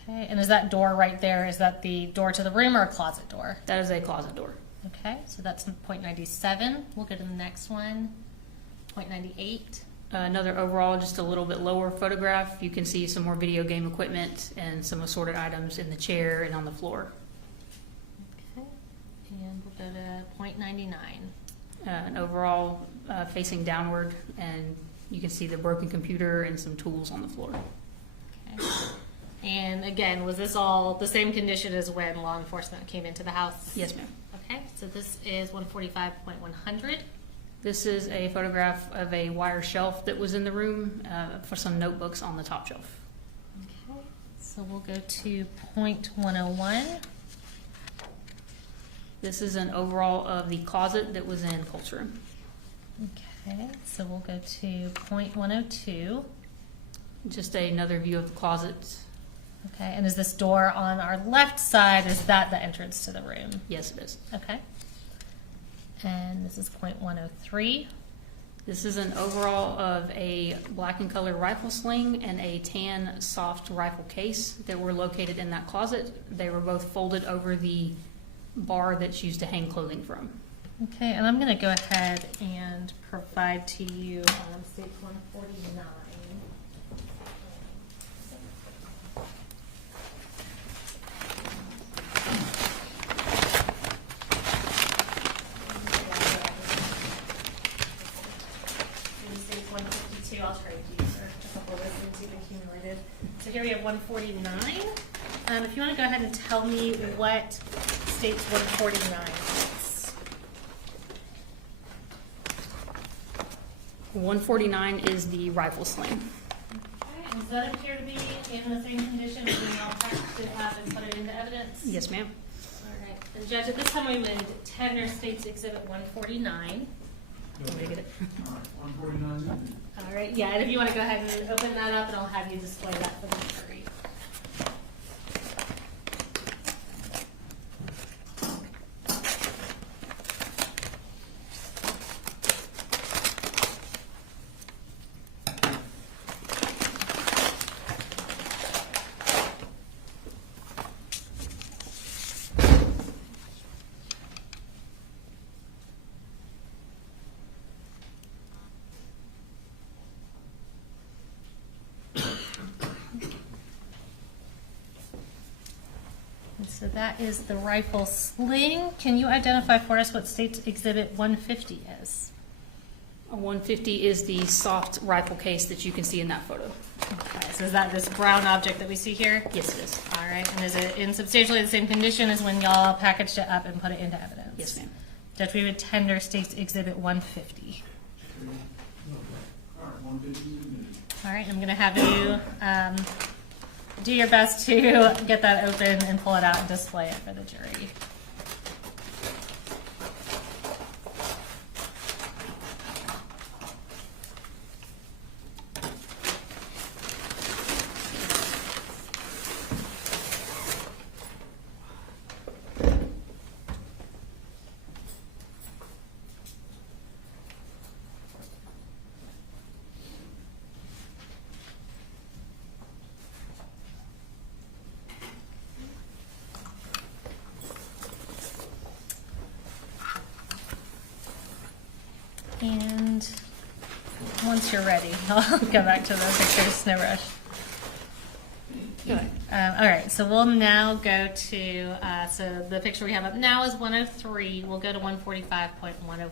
Okay, and is that door right there, is that the door to the room or a closet door? That is a closet door. Okay, so that's 0.97. We'll go to the next one, 0.98. Another overall, just a little bit lower photograph. You can see some more video game equipment and some assorted items in the chair and on the floor. Okay, and we'll go to 0.99. An overall facing downward, and you can see the broken computer and some tools on the floor. Okay. And again, was this all the same condition as when law enforcement came into the house? Yes, ma'am. Okay, so this is 145.100. This is a photograph of a wire shelf that was in the room for some notebooks on the top shelf. Okay, so we'll go to 0.101. This is an overall of the closet that was in Colt's room. Okay, so we'll go to 0.102. Just another view of the closet. Okay, and is this door on our left side, is that the entrance to the room? Yes, it is. Okay. And this is 0.103. This is an overall of a black and color rifle sling and a tan soft rifle case that were located in that closet. They were both folded over the bar that's used to hang clothing from. Okay, and I'm going to go ahead and provide to you state 149. I'll trade you for a couple of those things you've accumulated. So here we have 149. If you want to go ahead and tell me what states 149 is. 149 is the rifle sling. Okay, does that appear to be in the same condition as when y'all packed it up and put it into evidence? Yes, ma'am. All right. And Judge, at this time we would tender States Exhibit 149. Want me to get it? All right, 149. All right, yeah, and if you want to go ahead and open that up, and I'll have you display that for the jury. So that is the rifle sling. Can you identify for us what State's Exhibit 150 is? A 150 is the soft rifle case that you can see in that photo. Okay, so is that this brown object that we see here? Yes, it is. All right, and is it in substantially the same condition as when y'all packaged it up and put it into evidence? Yes, ma'am. Judge, we would tender State's Exhibit 150. All right, 150. All right, I'm going to have you do your best to get that open and pull it out and display it for the jury. And once you're ready, I'll go back to the pictures, no rush. All right, so we'll now go to, so the picture we have up now is 103. We'll go to 145.104.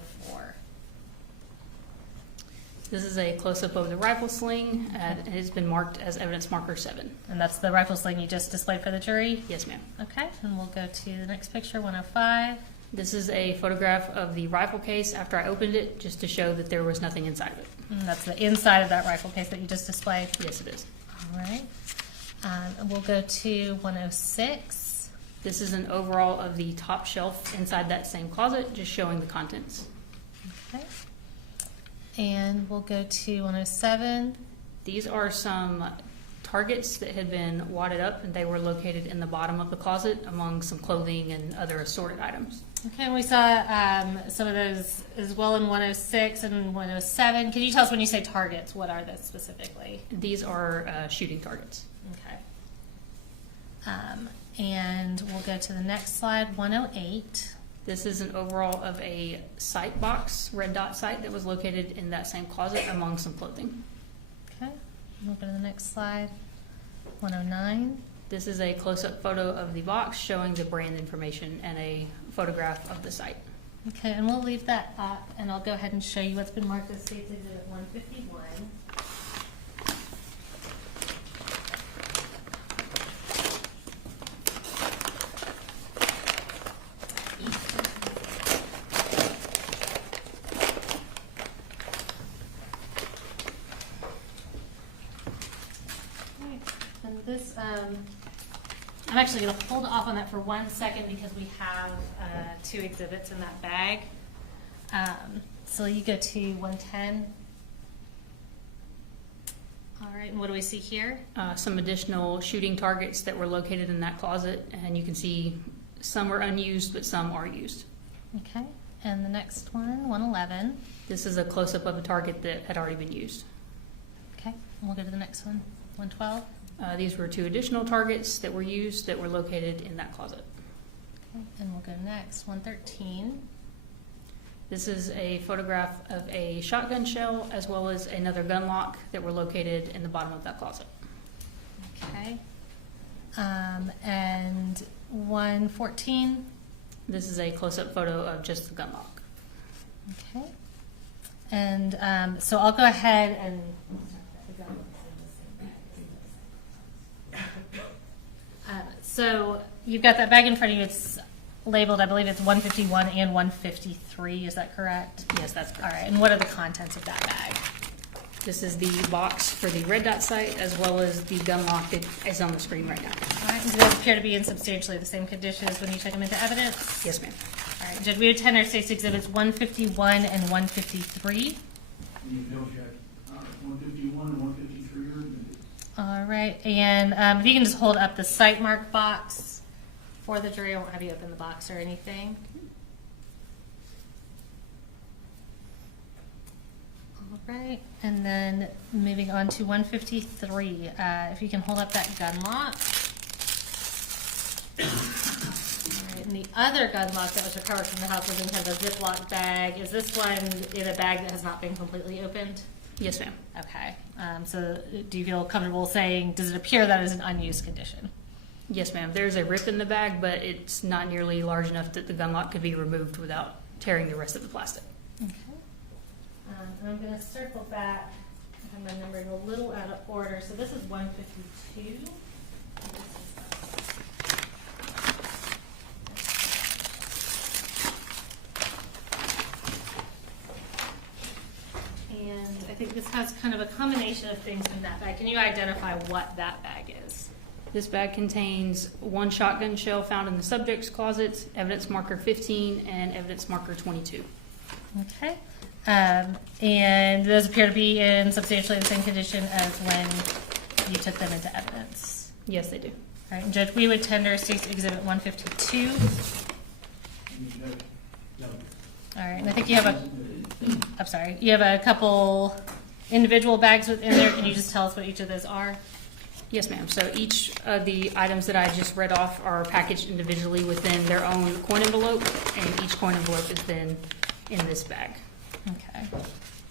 This is a close-up of the rifle sling. It has been marked as evidence marker 7. And that's the rifle sling you just displayed for the jury? Yes, ma'am. Okay, and we'll go to the next picture, 105. This is a photograph of the rifle case after I opened it, just to show that there was nothing inside of it. And that's the inside of that rifle case that you just displayed? Yes, it is. All right. And we'll go to 106. This is an overall of the top shelf inside that same closet, just showing the contents. Okay. And we'll go to 107. These are some targets that had been wadded up, and they were located in the bottom of the closet among some clothing and other assorted items. Okay, and we saw some of those as well in 106 and 107. Can you tell us, when you say targets, what are those specifically? These are shooting targets. Okay. And we'll go to the next slide, 108. This is an overall of a sight box, red dot sight, that was located in that same closet among some clothing. Okay, we'll go to the next slide, 109. This is a close-up photo of the box showing the brand information and a photograph of the site. Okay, and we'll leave that up, and I'll go ahead and show you what's been marked as State's Exhibit 151. And this, I'm actually going to hold off on that for 1 second because we have 2 exhibits in that bag. So you go to 110. All right, and what do we see here? Some additional shooting targets that were located in that closet, and you can see some are unused, but some are used. Okay, and the next one, 111. This is a close-up of a target that had already been used. Okay, and we'll go to the next one, 112. These were 2 additional targets that were used that were located in that closet. Okay, and we'll go next, 113. This is a photograph of a shotgun shell as well as another gun lock that were located in the bottom of that closet. Okay, and 114. This is a close-up photo of just the gun lock. Okay, and so I'll go ahead and so you've got that bag in front of you. It's labeled, I believe it's 151 and 153. Is that correct? Yes, that's correct. All right, and what are the contents of that bag? This is the box for the red dot sight as well as the gun lock that is on the screen right now. All right, and do those appear to be in substantially the same condition as when you took them into evidence? Yes, ma'am. All right, Judge, we would tender State's Exhibits 151 and 153. You know, check. 151 and 153 are admitted. All right, and if you can just hold up the site mark box for the jury. I won't have you open the box or anything. All right, and then moving on to 153. If you can hold up that gun lock. All right, and the other gun lock that was recovered from the house was in kind of a Ziploc bag. Is this one in a bag that has not been completely opened? Yes, ma'am. Okay, so do you feel comfortable saying, does it appear that is an unused condition? Yes, ma'am. There's a rip in the bag, but it's not nearly large enough that the gun lock could be removed without tearing the rest of the plastic. Okay. And I'm gonna circle back. I have my numbering a little out of order. So this is 152. And I think this has kind of a combination of things in that bag. Can you identify what that bag is? This bag contains one shotgun shell found in the subject's closet, evidence marker 15, and evidence marker 22. Okay. And those appear to be in substantially the same condition as when you took them into evidence. Yes, they do. All right, and Judge, we would tender State's Exhibit 152. No. All right, and I think you have I'm sorry, you have a couple individual bags within there. Can you just tell us what each of those are? Yes, ma'am. So each of the items that I just read off are packaged individually within their own coin envelope, and each coin envelope is then in this bag. Okay.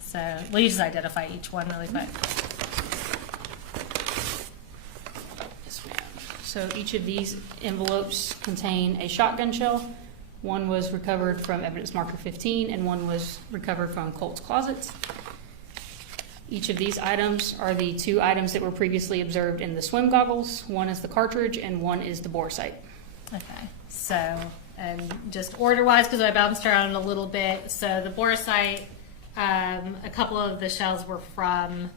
So will you just identify each one really quick? Yes, ma'am. So each of these envelopes contain a shotgun shell. One was recovered from evidence marker 15, and one was recovered from Colt's closet. Each of these items are the two items that were previously observed in the swim goggles. One is the cartridge, and one is the bore sight. Okay. So, and just order-wise, because I bounced around a little bit. So the bore sight, a couple of the shells were from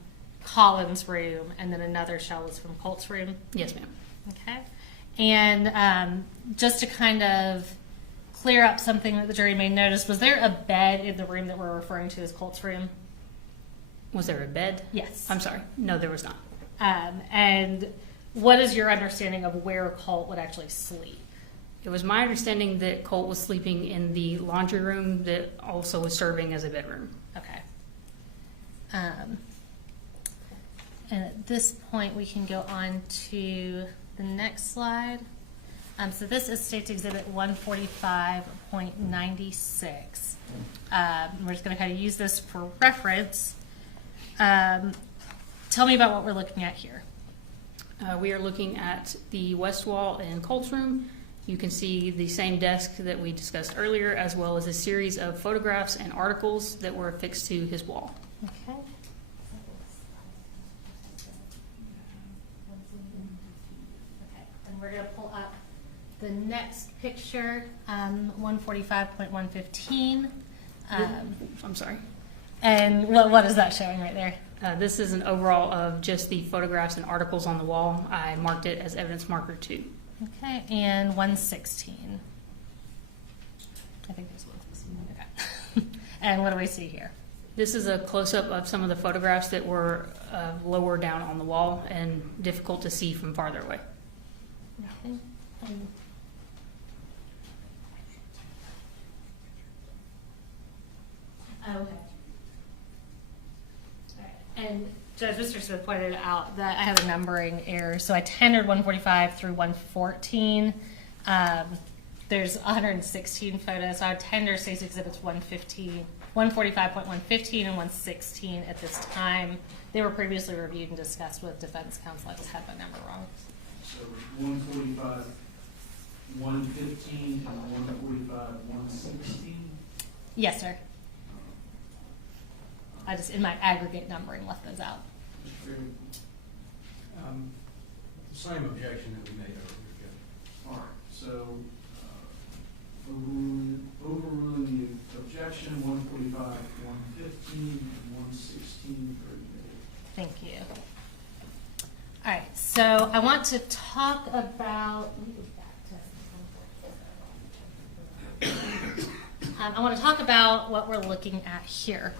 Colin's room, and then another shell was from Colt's room. Yes, ma'am. Okay. And just to kind of clear up something that the jury may notice, was there a bed in the room that we're referring to as Colt's room? Was there a bed? Yes. I'm sorry. No, there was not. And what is your understanding of where Colt would actually sleep? It was my understanding that Colt was sleeping in the laundry room that also was serving as a bedroom. Okay. And at this point, we can go on to the next slide. So this is State's Exhibit 145.96. We're just going to kind of use this for reference. Tell me about what we're looking at here. We are looking at the west wall in Colt's room. You can see the same desk that we discussed earlier, as well as a series of photographs and articles that were affixed to his wall. Okay. Okay, and we're going to pull up the next picture, 145.115. I'm sorry. And what is that showing right there? This is an overall of just the photographs and articles on the wall. I marked it as evidence marker 2. Okay, and 116. I think there's 116. Okay. And what do we see here? This is a close-up of some of the photographs that were lower down on the wall and difficult to see from farther away. Okay. Okay. And Judge Mr. Smith pointed out that I had a numbering error. So I tendered 145 through 114. There's 116 photos. So I would tender State's Exhibits 145.115 and 116 at this time. They were previously reviewed and discussed with defense counsel. I just had my number wrong. So 145, 115, and 145, 116? Yes, sir. I just, in my aggregate numbering, left those out. The same objection that we made earlier. All right, so overruling the objection, 145, 115, and 116 for admitted. Thank you. All right, so I want to talk about. I want to talk about what we're looking at here.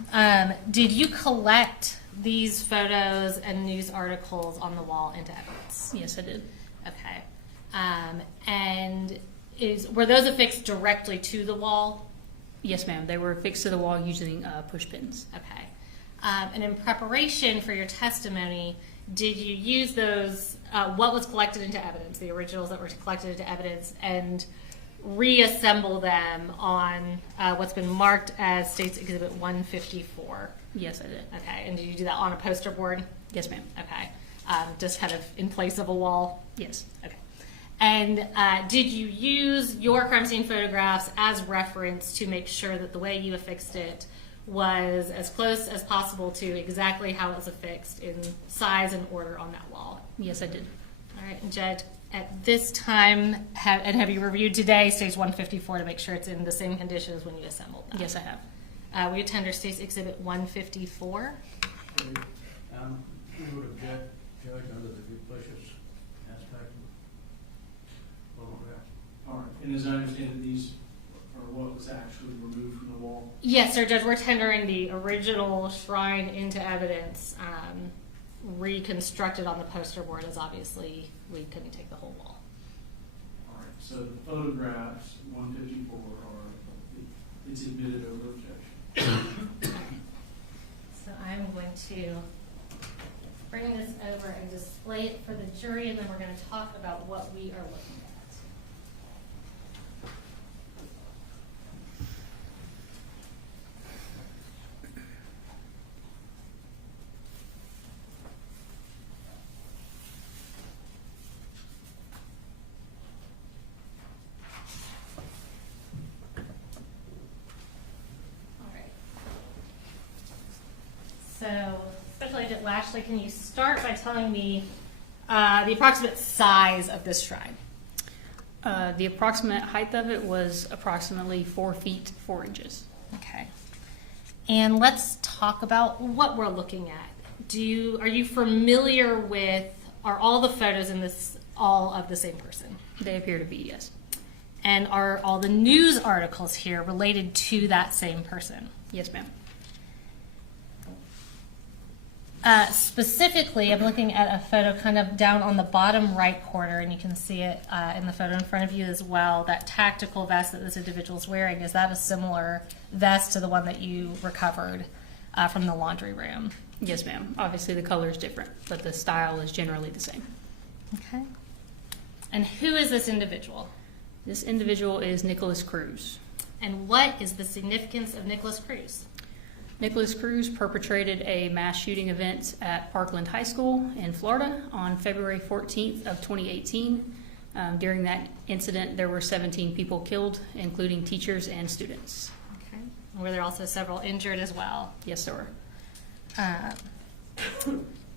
Did you collect these photos and news articles on the wall into evidence? Yes, I did. Okay. And were those affixed directly to the wall? Yes, ma'am. They were affixed to the wall using push pins. Okay. And in preparation for your testimony, did you use those, what was collected into evidence, the originals that were collected into evidence, and reassemble them on what's been marked as State's Exhibit 154? Yes, I did. Okay. And did you do that on a poster board? Yes, ma'am. Okay. Just kind of in place of a wall? Yes. Okay. And did you use your crime scene photographs as reference to make sure that the way you affixed it was as close as possible to exactly how it was affixed in size and order on that wall. Yes, I did. All right, and Jed, at this time, have you reviewed today stage 154 to make sure it's in the same condition as when you assembled that? Yes, I have. Will you tender State's Exhibit 154? We would object, Judge, under the duplicious aspect of photograph. All right, and as I understand it, these are what was actually removed from the wall? Yes, sir, Judge, we're tendering the original shrine into evidence, reconstructed on the poster board, as obviously we couldn't take the whole wall. All right, so the photographs, 154, it's admitted over objection. So I'm going to bring this over and display it for the jury, and then we're going to talk about what we are looking at. So, Special Agent Lashley, can you start by telling me the approximate size of this shrine? The approximate height of it was approximately 4 feet 4 inches. Okay. And let's talk about what we're looking at. Are you familiar with, are all the photos in this all of the same person? They appear to be, yes. And are all the news articles here related to that same person? Yes, ma'am. Specifically, I'm looking at a photo kind of down on the bottom right corner, and you can see it in the photo in front of you as well. That tactical vest that this individual is wearing, is that a similar vest to the one that you recovered from the laundry room? Yes, ma'am. Obviously, the color is different, but the style is generally the same. Okay. And who is this individual? This individual is Nicholas Cruz. And what is the significance of Nicholas Cruz? Nicholas Cruz perpetrated a mass shooting event at Parkland High School in Florida on February 14th of 2018. During that incident, there were 17 people killed, including teachers and students. Okay. Were there also several injured as well? Yes, sir.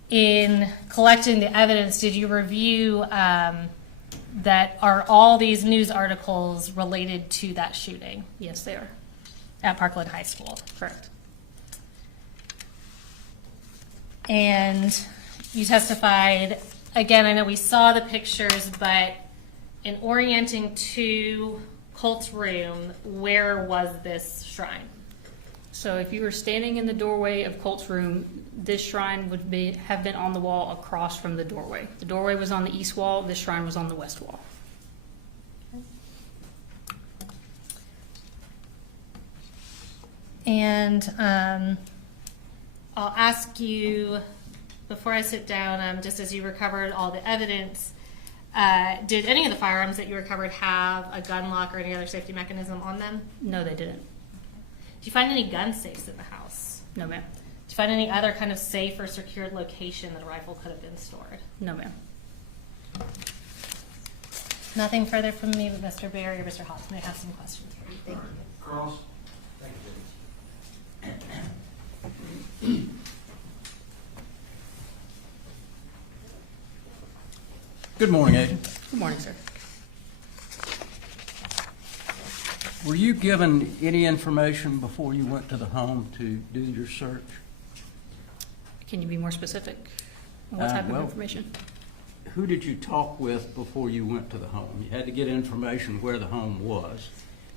In collecting the evidence, did you review that are all these news articles related to that shooting Yes, they are. at Parkland High School? Correct. And you testified, again, I know we saw the pictures, but in orienting to Colt's room, where was this shrine? So if you were standing in the doorway of Colt's room, this shrine would have been on the wall across from the doorway. The doorway was on the east wall, this shrine was on the west wall. And I'll ask you, before I sit down, just as you recovered all the evidence, did any of the firearms that you recovered have a gun lock or any other safety mechanism on them? No, they didn't. Did you find any gun safes in the house? No, ma'am. Did you find any other kind of safe or secured location that a rifle could have been stored? No, ma'am. Nothing further from me, but Mr. Berry or Mr. Hobbs may have some questions for you. Thank you. Cross? Good morning, Agent. Good morning, sir. Were you given any information before you went to the home to do your search? Can you be more specific? What type well, of information? Who did you talk with before you went to the home? You had to get information where the home was.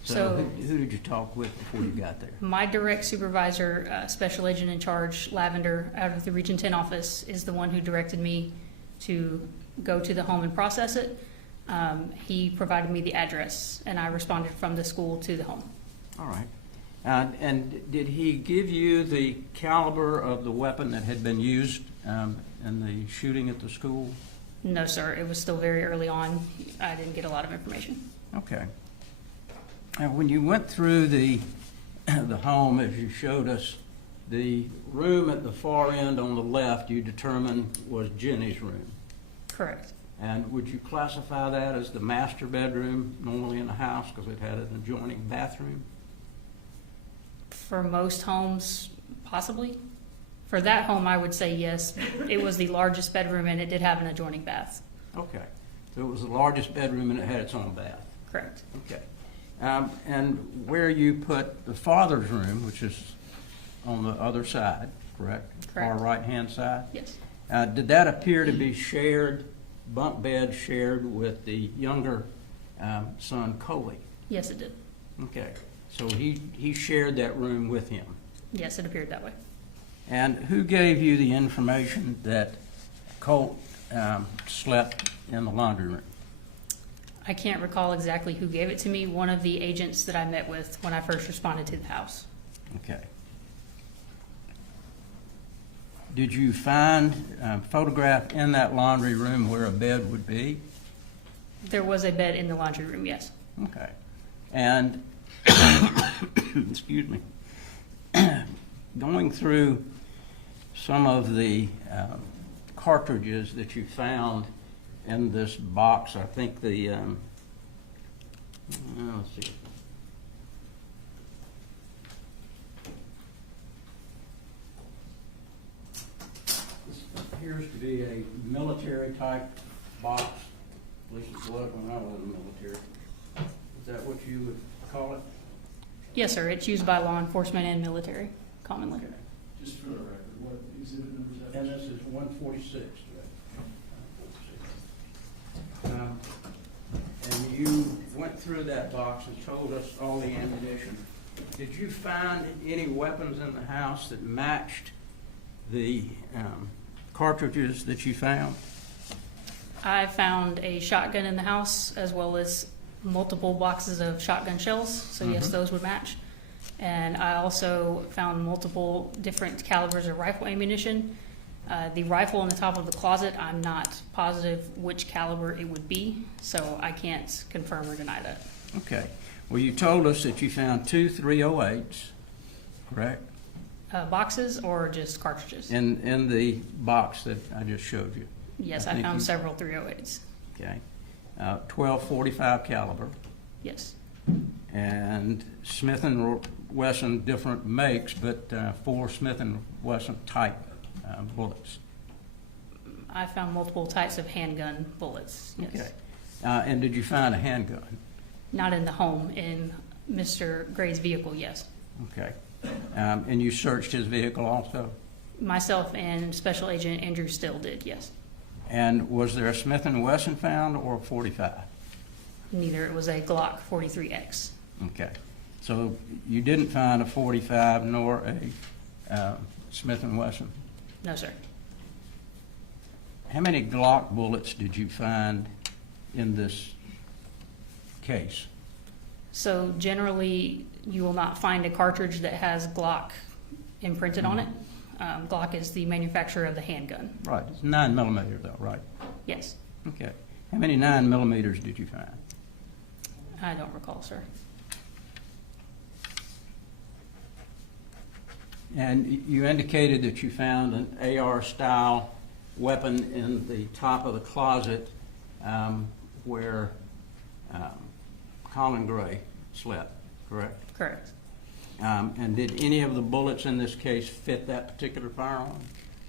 So who did you talk with before you got there? My direct supervisor, Special Agent in Charge, Lavender, out of the Region 10 office, is the one who directed me to go to the home and process it. He provided me the address, and I responded from the school to the home. All right. And did he give you the caliber of the weapon that had been used in the shooting at the school? No, sir. It was still very early on. I didn't get a lot of information. Okay. And when you went through the home, as you showed us, the room at the far end on the left you determined was Jenny's room. Correct. And would you classify that as the master bedroom normally in the house because it had an adjoining bathroom? For most homes, possibly. For that home, I would say yes. It was the largest bedroom and it did have an adjoining bath. Okay, so it was the largest bedroom and it had its own bath. Correct. Okay. And where you put the father's room, which is on the other side, correct? Correct. Far right-hand side? Yes. Did that appear to be shared, bunk bed shared with the younger son, Coley? Yes, it did. Okay, so he shared that room with him. Yes, it appeared that way. And who gave you the information that Colt slept in the laundry room? I can't recall exactly who gave it to me. One of the agents that I met with when I first responded to the house. Okay. Did you find photograph in that laundry room where a bed would be? There was a bed in the laundry room, yes. Okay. And, excuse me, going through some of the cartridges that you found in this box, I think the, let's see. This appears to be a military type box, at least it was when I was in the military. Is that what you would call it? Yes, sir. It's used by law enforcement and military commonly. Okay. Just for the record, what exhibit number is that? And this is 146. And you went through that box and told us all the ammunition. Did you find any weapons in the house that matched the cartridges that you found? I found a shotgun in the house as well as multiple boxes of shotgun shells, so yes, those would match. And I also found multiple different calibers of rifle ammunition. The rifle on the top of the closet, I'm not positive which caliber it would be, so I can't confirm or deny that. Okay. Well, you told us that you found 2 308s, correct? Boxes or just cartridges? In the box that I just showed you. Yes, I I think found you- several 308s. Okay. 12.45 caliber. Yes. And Smith & Wesson, different makes, but 4 Smith & Wesson type bullets. I found multiple types of handgun bullets. Yes. Okay. And did you find a handgun? Not in the home, in Mr. Gray's vehicle, yes. Okay. And you searched his vehicle also? Myself and Special Agent Andrew Still did, yes. And was there a Smith & Wesson found or a 45? Neither. It was a Glock 43X. Okay. So you didn't find a 45 nor a Smith & Wesson? No, sir. How many Glock bullets did you find in this case? So generally, you will not find a cartridge that has Glock imprinted on it. Glock is the manufacturer of the handgun. Right. It's 9mm though, right? Yes. Okay. How many 9mm did you find? I don't recall, sir. And you indicated that you found an AR-style weapon in the top of the closet where Colin Gray slept, correct? Correct. And did any of the bullets in this case fit that particular firearm?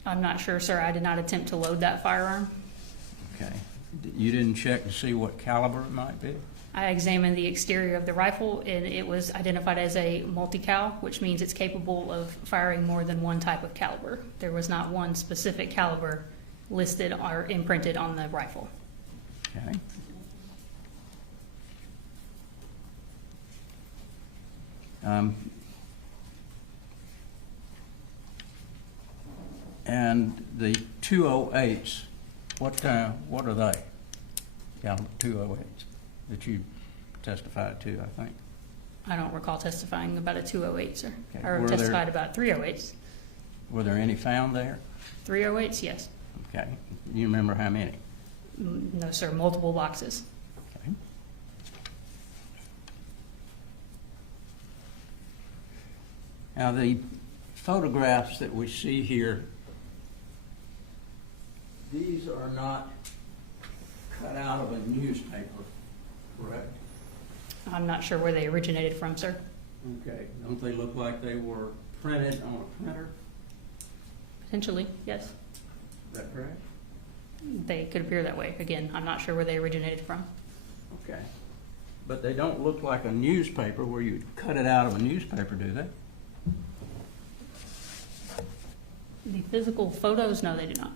I'm not sure, sir. I did not attempt to load that firearm. Okay. You didn't check to see what caliber it might be? I examined the exterior of the rifle, and it was identified as a multi-cal, which means it's capable of firing more than one type of caliber. There was not one specific caliber listed or imprinted on the rifle. Okay. And the 208s, what are they? Caliber 208s that you testified to, I think. I don't recall testifying about a 208, sir. Okay. I Were there- testified about 308s. Were there any found there? 308s, yes. Okay. You remember how many? No, sir. Multiple boxes. Okay. Now, the photographs that we see here, these are not cut out of a newspaper, correct? I'm not sure where they originated from, sir. Okay, don't they look like they were printed on a printer? Potentially, yes. Is that correct? They could appear that way. Again, I'm not sure where they originated from. Okay. But they don't look like a newspaper where you cut it out of a newspaper, do they? The physical photos, no, they do not.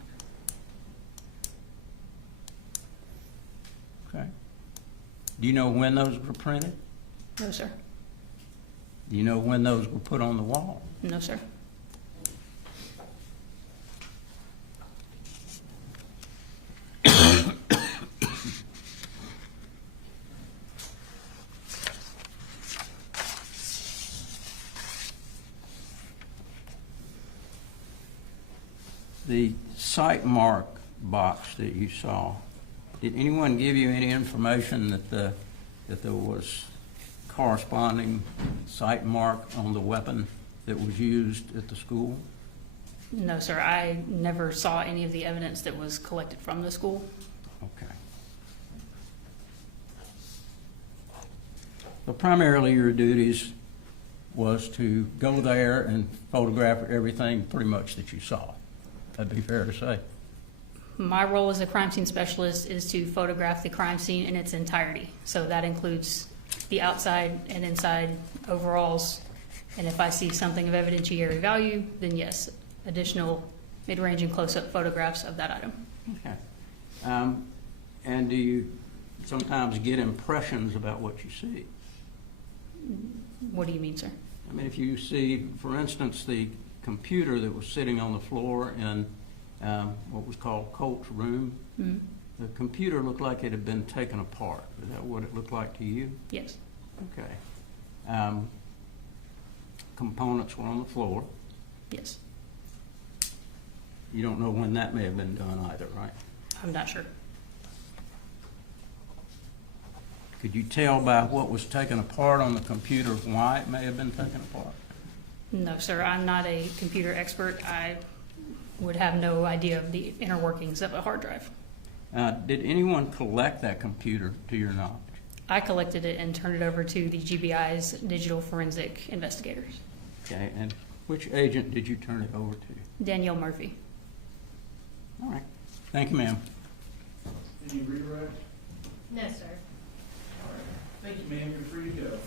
Okay. Do you know when those were printed? No, sir. Do you know when those were put on the wall? No, sir. The site mark box that you saw, did anyone give you any information that there was corresponding site mark on the weapon that was used at the school? No, sir. I never saw any of the evidence that was collected from the school. Okay. So primarily your duties was to go there and photograph everything pretty much that you saw. That'd be fair to say. My role as a crime scene specialist is to photograph the crime scene in its entirety. So that includes the outside and inside overalls. And if I see something of evidentiary value, then yes, additional mid-range and close-up photographs of that item. Okay. And do you sometimes get impressions about what you see? What do you mean, sir? I mean, if you see, for instance, the computer that was sitting on the floor in what was called Colt's room, Mm-hmm. the computer looked like it had been taken apart. Is that what it looked like to you? Yes. Okay. Components were on the floor. Yes. You don't know when that may have been done either, right? I'm not sure. Could you tell by what was taken apart on the computer why it may have been taken apart? No, sir. I'm not a computer expert. I would have no idea of the inner workings of a hard drive. Did anyone collect that computer to your knowledge? I collected it and turned it over to the GBI's digital forensic investigators. Okay, and which agent did you turn it over to? Danielle Murphy. All right. Thank you, ma'am. Any redirect? No, sir. All right. Thank you, ma'am. You're free to go.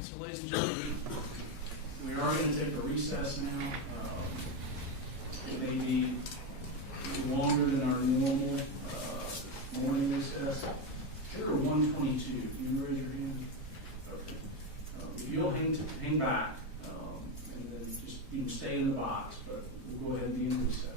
So, ladies and gentlemen, we are going to take a recess now. It may be longer than our normal morning recess. Trigger 122. You raise your hand. Okay. If you'll hang back, and then just you can stay in the box, but we'll go ahead and be in recess.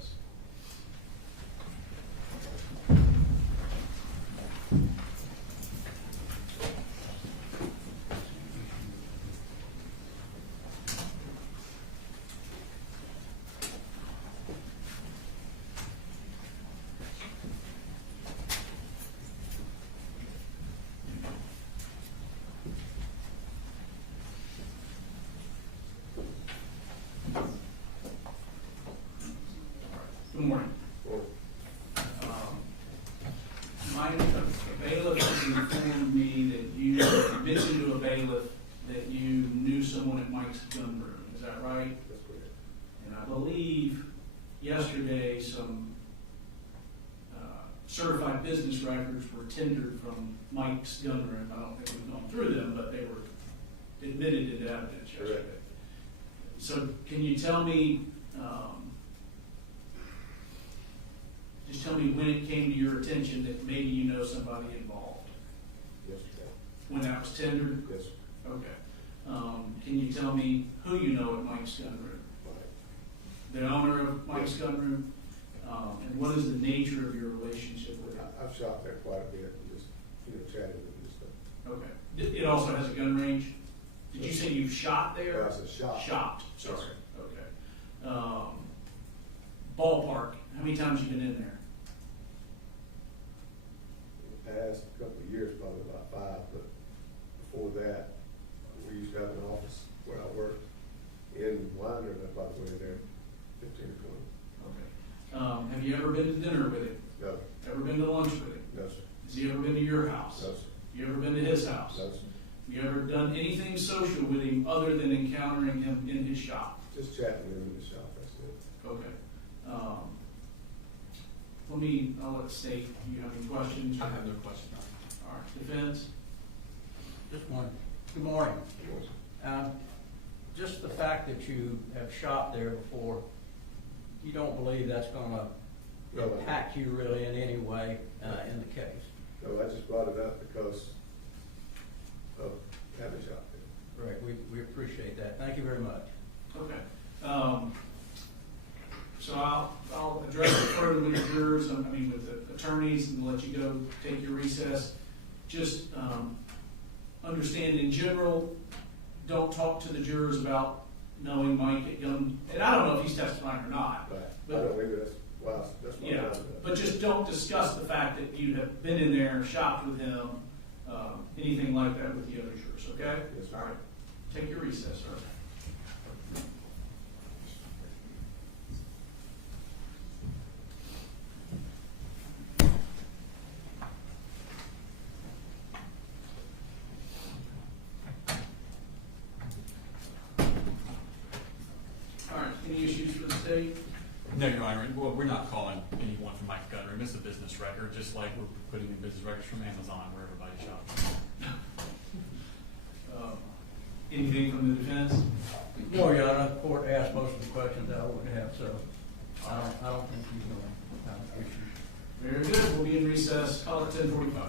Good morning. My bailiff has informed me that you mentioned to a bailiff that you knew someone at Mike's gun room. is that right? That's correct. And I believe yesterday some certified business records were tendered from Mike's gun room. I don't think we've gone through them, but they were admitted into evidence yesterday. Correct. So can you tell me, just tell me when it came to your attention that maybe you know somebody involved? Yesterday. When that was tendered? Yes, sir. Okay. Can you tell me who you know at Mike's gun room? Right. The owner of Mike's gun room? And what is the nature of your relationship with him? I've shot there quite a bit and just, chatted with him and stuff. Okay. It also has a gun range? Did you say you shot there? I said shot. Shot, sorry. Yes, sir. Okay. Ballpark, how many times you been in there? In the past couple of years, probably about 5, but before that, we used to have an office where I worked in Winder, and I probably went in there 15 or 20. Okay. Have you ever been to dinner with him? No, Ever been to lunch with him? no, sir. Has he ever been to your house? No, sir. You ever been to his house? No, sir. You ever done anything social with him other than encountering him in his shop? Just chatting with him in the shop, that's it. Okay. I'll let state, do you have any questions? I have no question. All right, defense? Just one. Good morning. Yes, sir. Just the fact that you have shot there before, you don't believe that's gonna No, I don't. impact you really in any way in the case? No, I just brought it up because of having shot there. Right, we appreciate that. Thank you very much. Okay. So I'll address it further with the jurors, with the attorneys, and let you go take your recess. Just understand in general, don't talk to the jurors about knowing Mike at gun, and I don't know if he's testifying or not. But I But, don't believe that's why, that's why I yeah, brought it up. but just don't discuss the fact that you have been in there, shopped with him, anything like that with the other jurors, okay? Yes, sir. All right. Take your recess, sir. All right, any issues for the state? No, Your Honor, well, we're not calling anyone from Mike's gun room. It's a business record, just like we're putting in business records from Amazon where everybody shops. Anything from the defense? No, Your Honor, the court asked most of the questions I would have, so I don't think you will have issues. Very good, we'll be in recess, call it 10:45.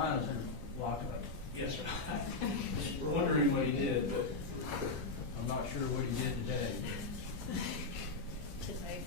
client is in lockup. Yes, sir. We're wondering what he did, but I'm not sure what he did today. Today.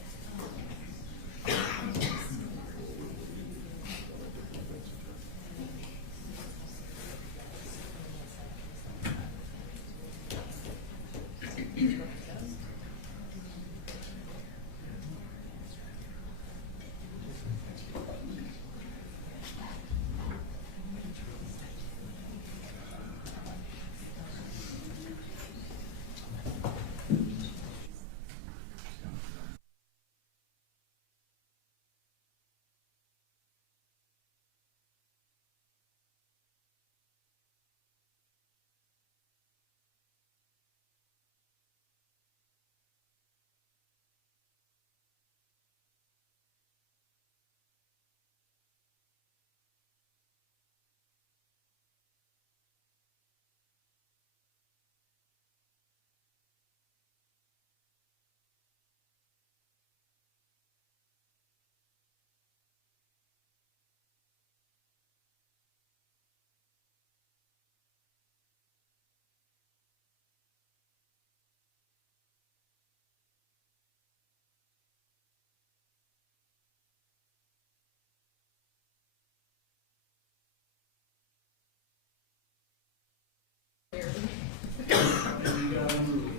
and you got unruly.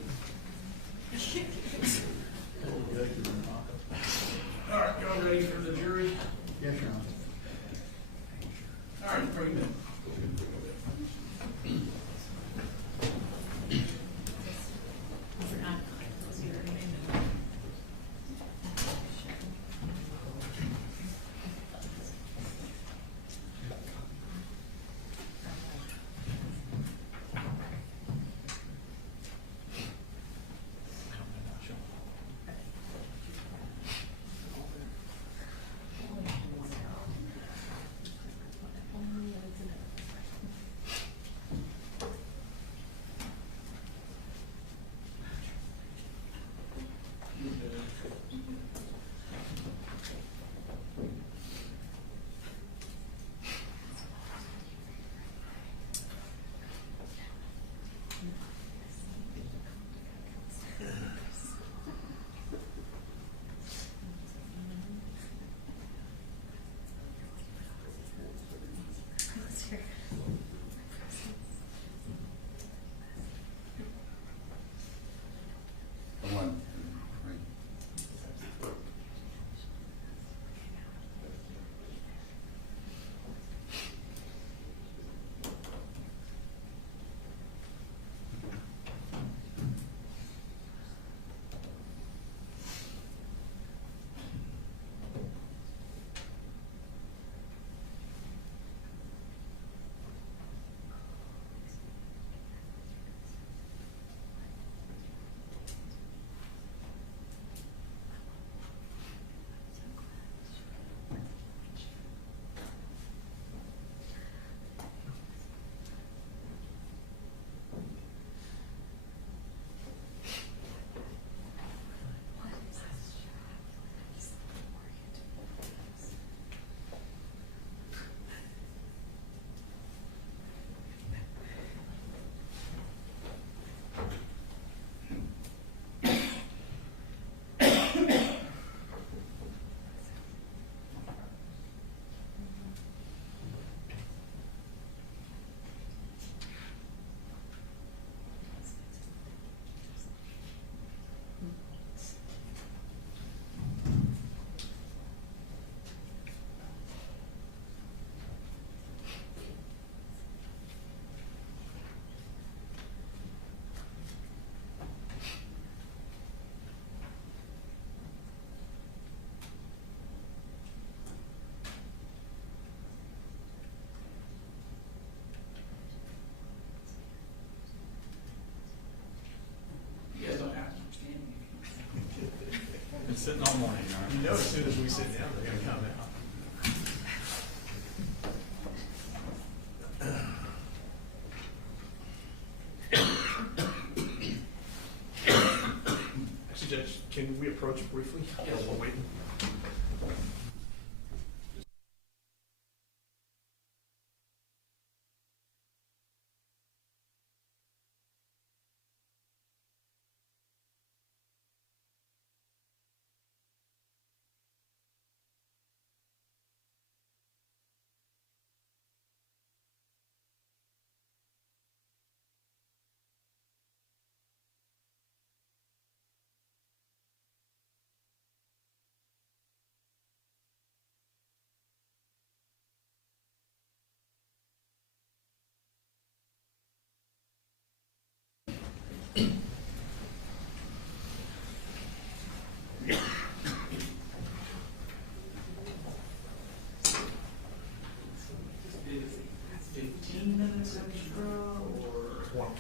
All right, y'all ready for the jury? Yes, Your Honor. All right, bring them. Been sitting all morning, all right? You know, as soon as we sit down, they're gonna come out. Actually, Judge, can we approach briefly? Yes. While we're waiting.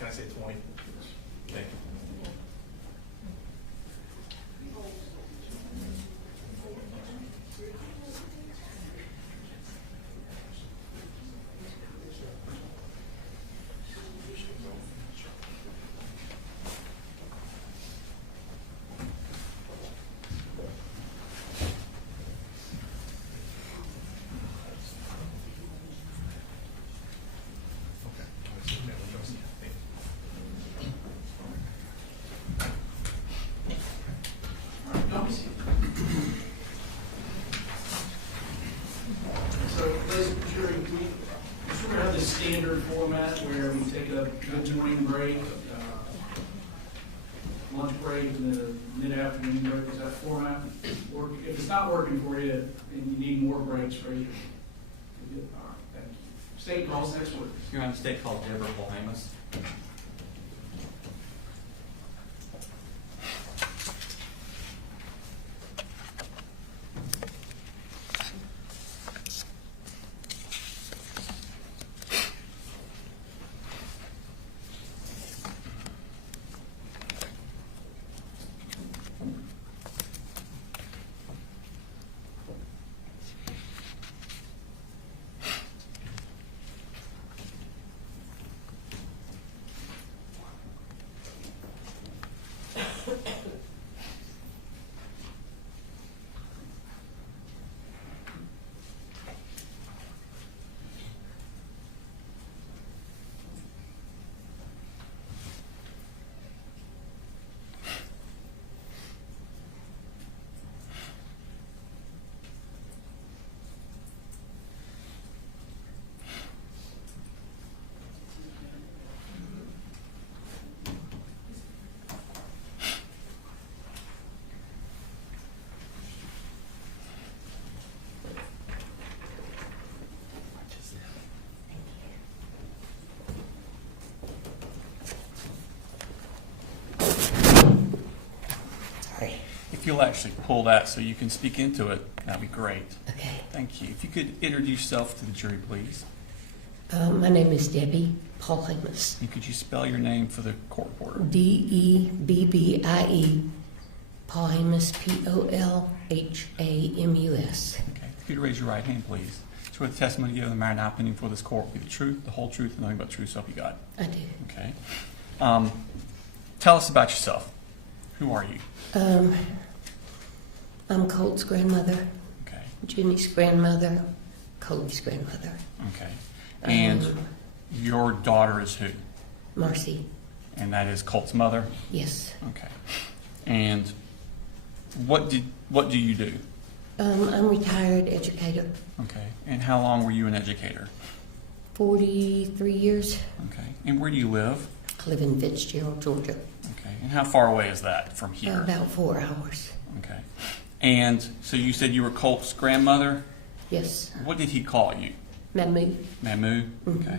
Can I say 20? Thank you. So, ladies and gentlemen, we sort of have this standard format where we take a good morning break, lunch break, and then a mid-afternoon break. Is that format? Or if it's not working for you and you need more breaks, right? All right, thank you. State calls next week. You're on a state called Deborah Polhamus. If you'll actually pull that so you can speak into it, that'd be great. Okay. Thank you. If you could introduce yourself to the jury, please. My name is Debbie Polhamus. And could you spell your name for the court reporter? Debbie Polhamus, Polhamus. Okay. If you could raise your right hand, please. Swear the testimony you give in the matter now pending before this court will be the truth, the whole truth, and nothing but the truth, so help you God. I do. Okay. Tell us about yourself. Who are you? I'm Colt's grandmother, Okay. Jenny's grandmother, Cody's grandmother. Okay. And your daughter is who? Marcy. And that is Colt's mother? Yes. Okay. And what do you do? I'm a retired educator. Okay. And how long were you an educator? 43 years. Okay. And where do you live? I live in Fitzgerald, Georgia. Okay. And how far away is that from here? About 4 hours. Okay. And so you said you were Colt's grandmother? Yes. What did he call you? Mamoo. Mamoo? Mhm. Okay.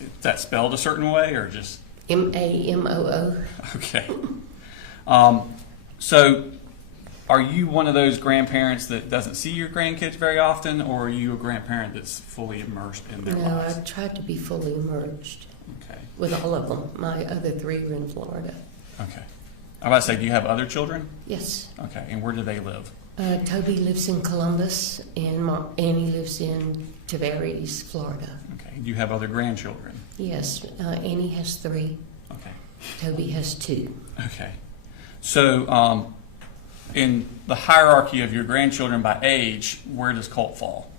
Is that spelled a certain way or just? Mamoo. Okay. So are you one of those grandparents that doesn't see your grandkids very often, or are you a grandparent that's fully immersed in their No, lives? I tried to be fully immersed Okay. with all of them. My other 3 are in Florida. Okay. I was about to say, do you have other children? Yes. Okay. And where do they live? Toby lives in Columbus, and Annie lives in Tavares, Florida. Okay. Do you have other grandchildren? Yes, Annie has 3. Okay. Toby has 2. Okay. So, in the hierarchy of your grandchildren by age, where does Colt fall?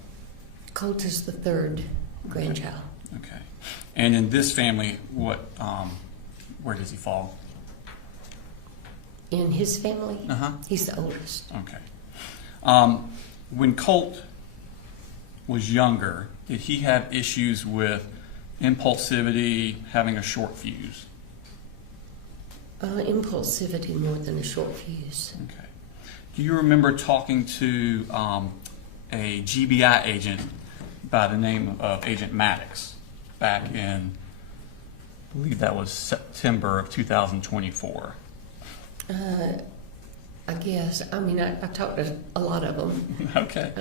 Colt is the 3rd grandchild. Okay. And in this family, where does he fall? In his family, Uh-huh. he's the oldest. Okay. When Colt was younger, did he have issues with impulsivity, having a short fuse? Impulsivity more than a short fuse. Okay. Do you remember talking to a GBI agent by the name of Agent Maddox back in, I believe that was September of 2024? I guess. I mean, I talked to a lot of them. Okay.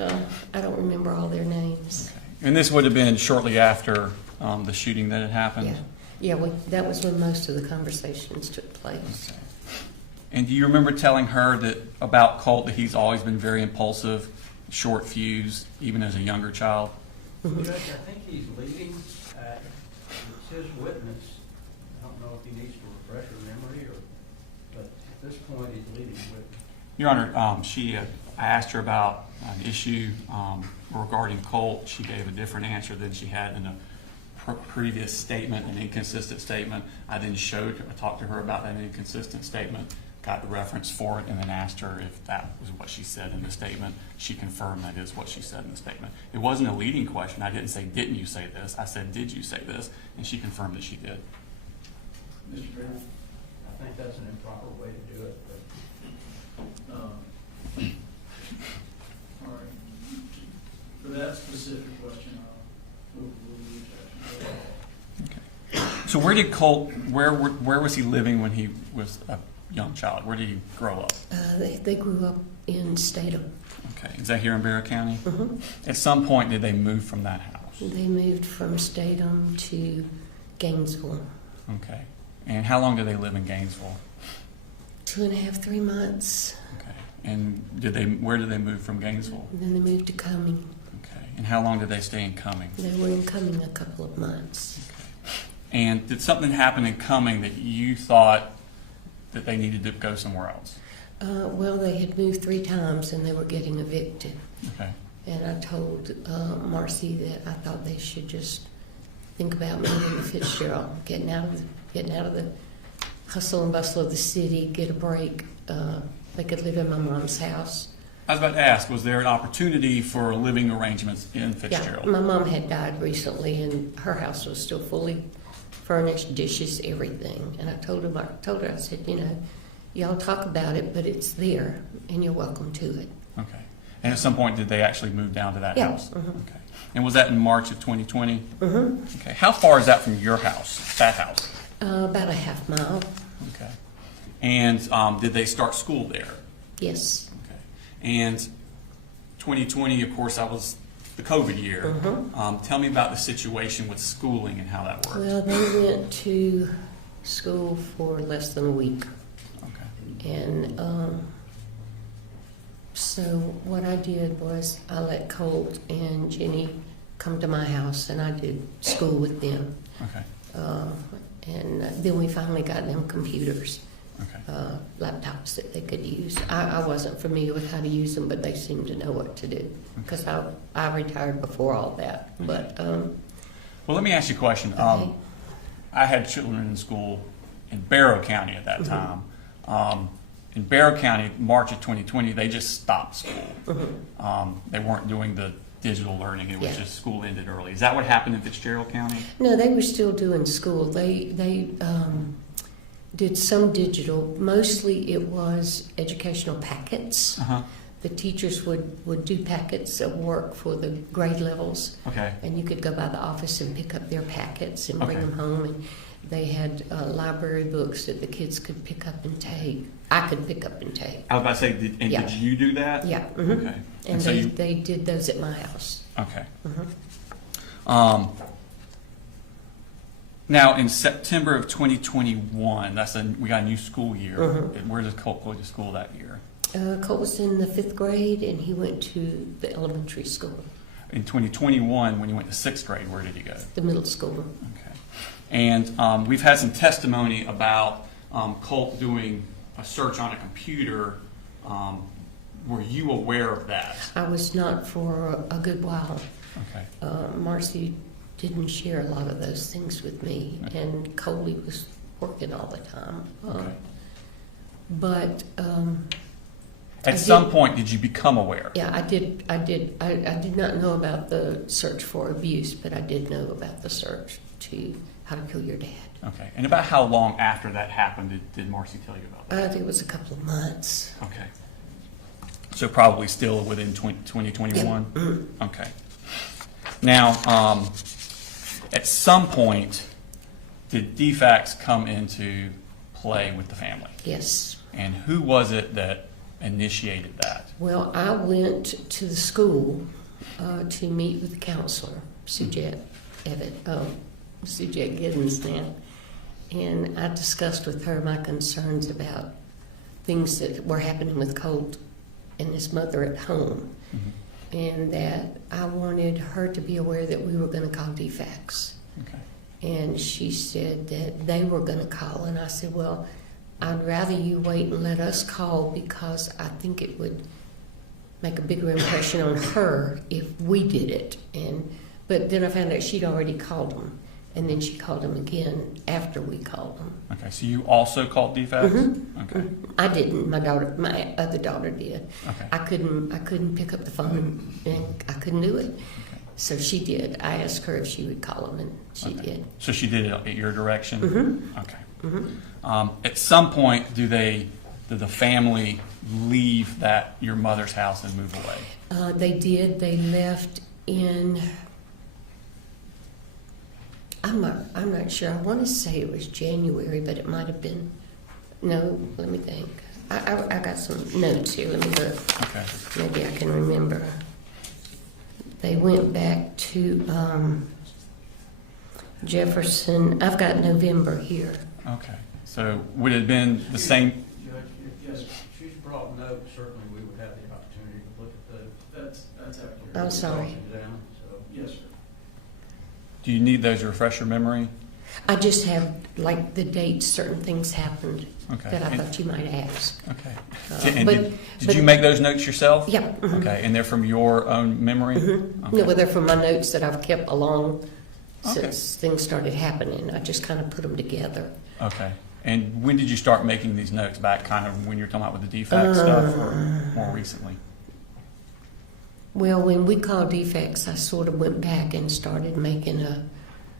I don't remember all their names. And this would have been shortly after the shooting that had happened? Yeah. Yeah, that was when most of the conversations took place. Okay. And do you remember telling her that about Colt, that he's always been very impulsive, short fuse, even as a younger child? Judge, I think he's leading, it's his witness. I don't know if he needs to refresh her memory, but at this point, he's leading witness. Your Honor, I asked her about an issue regarding Colt. She gave a different answer than she had in a previous statement, an inconsistent statement. I then talked to her about that inconsistent statement, got the reference for it, and then asked her if that was what she said in the statement. She confirmed that is what she said in the statement. It wasn't a leading question. I didn't say, didn't you say this? I said, did you say this? And she confirmed that she did. Mr. Chairman? I think that's an improper way to do it, but All right. For that specific question, we'll leave that. So where did Colt, where was he living when he was a young child? Where did he grow up? They grew up in Statham. Okay, is that here in Barrow County? Mhm. At some point, did they move from that house? They moved from Statham to Gainesville. Okay, and how long did they live in Gainesville? 2.5, 3 months. Okay, and where did they move from Gainesville? And then they moved to Cumming. Okay, and how long did they stay in Cumming? They were in Cumming a couple of months. And did something happen in Cumming that you thought that they needed to go somewhere else? Well, they had moved 3 times and they were getting evicted. Okay, And I told Marcy that I thought they should just think about moving to Fitzgerald, getting out of the hustle and bustle of the city, get a break. They could live in my mom's house. I was about to ask, was there an opportunity for living arrangements in Fitzgerald? Yeah, my mom had died recently, and her house was still fully furnished, dishes, everything. And I told her, I said, y'all talk about it, but it's there, and you're welcome to it. Okay, and at some point, did they actually move down to that Yeah. house? Mhm. Okay, and was that in March of 2020? Mm-hmm. Okay, how far is that from your house, that house? About a half mile. Okay, and did they start school there? Yes. Okay, and 2020, of course, that was the COVID year. Mhm. Tell me about the situation with schooling and how that worked. Well, they went to school for less than a week. Okay. And so what I did was I let Colt and Jenny come to my house, and I did school with them. Okay. And then we finally got them computers, Okay. laptops that they could use. I wasn't familiar with how to use them, but they seemed to know what to do because I retired before all that. But Well, let me ask you a question. Okay. I had children in school in Barrow County at that time. In Barrow County, March of 2020, they just stopped school. They weren't doing the digital learning. It was Yeah. just school ended early. Is that what happened in Fitzgerald County? no, they were still doing school. They did some digital. Mostly it was educational packets. Uh-huh. The teachers would do packets of work for the grade levels, Okay. and you could go by the office and pick up their packets and bring Okay. them home. And they had library books that the kids could pick up and take. I could pick up and take. I was about to say, Yeah. did you do that? Yeah. Mhm. Okay. And so they did those at my house. okay. Mhm. Now, in September of 2021, we got a new school year. Mhm. Where does Colt go to school that year? Colt was in the 5th grade, and he went to the elementary school, In 2021, when you went to 6th grade, where did he go? the middle school. Okay. And we've had some testimony about Colt doing a search on a computer. Were you aware of that? I was not for a good while. Okay. Marcy didn't share a lot of those things with me, Okay. and Coley was working all the time. Okay. But At I some did- point, did you become aware? yeah, I did. I did not know about the search for abuse, but I did know about the search to how to kill your dad. Okay. And about how long after that happened did Marcy tell you about that? I think it was a couple of months. Okay. So probably still within 2021? Yeah. Okay. Now, at some point, did DFACS come into play with the family? Yes. And who was it that initiated that? Well, I went to the school to meet with the counselor, Sujette Sujette Giddens now. And I discussed with her my concerns about things that were happening with Colt and his mother at home. Mm-hmm. And that I wanted her to be aware that we were going to call DFACS. Okay. And she said that they were going to call. And I said, well, I'd rather you wait and let us call because I think it would make a bigger impression on her if we did it. But then I found out she'd already called them. And then she called them again after we called them. Okay, so you also called DFACS? Mm-hmm. Okay. I didn't. My other daughter did. Okay. I couldn't pick up the phone, and I couldn't do it. Okay. So she did. I asked her if she would call them, and she Okay. did. So she did it at your direction? Mm-hmm. Okay. Mm-hmm. At some point, did the family leave your mother's house and move away? They did. They left in. I'm not sure. I want to say it was January, but it might have been. No, let me think. I got some notes here. Let me look. Okay. Maybe I can remember. They went back to Jefferson. I've got November here. Okay. So would it have been the same? Judge, yes, she's brought notes, certainly we would have the opportunity to look at those. That's accurate. I'm sorry. Examine, so. Yes, sir. Do you need those to refresh your memory? I just have, like, the dates certain things happened Okay. that I And- thought you might ask. Okay. And but- did but- you make those notes yourself? Yeah. Mhm. Okay. And they're from your own memory? Mhm. Okay. No, well, they're from my notes that I've kept along Okay. since things started happening. I just kind of put them together. Okay. And when did you start making these notes? Back kind of when you were talking about with the DFACS stuff, or more recently? Well, when we called defects, I sort of went back and started making a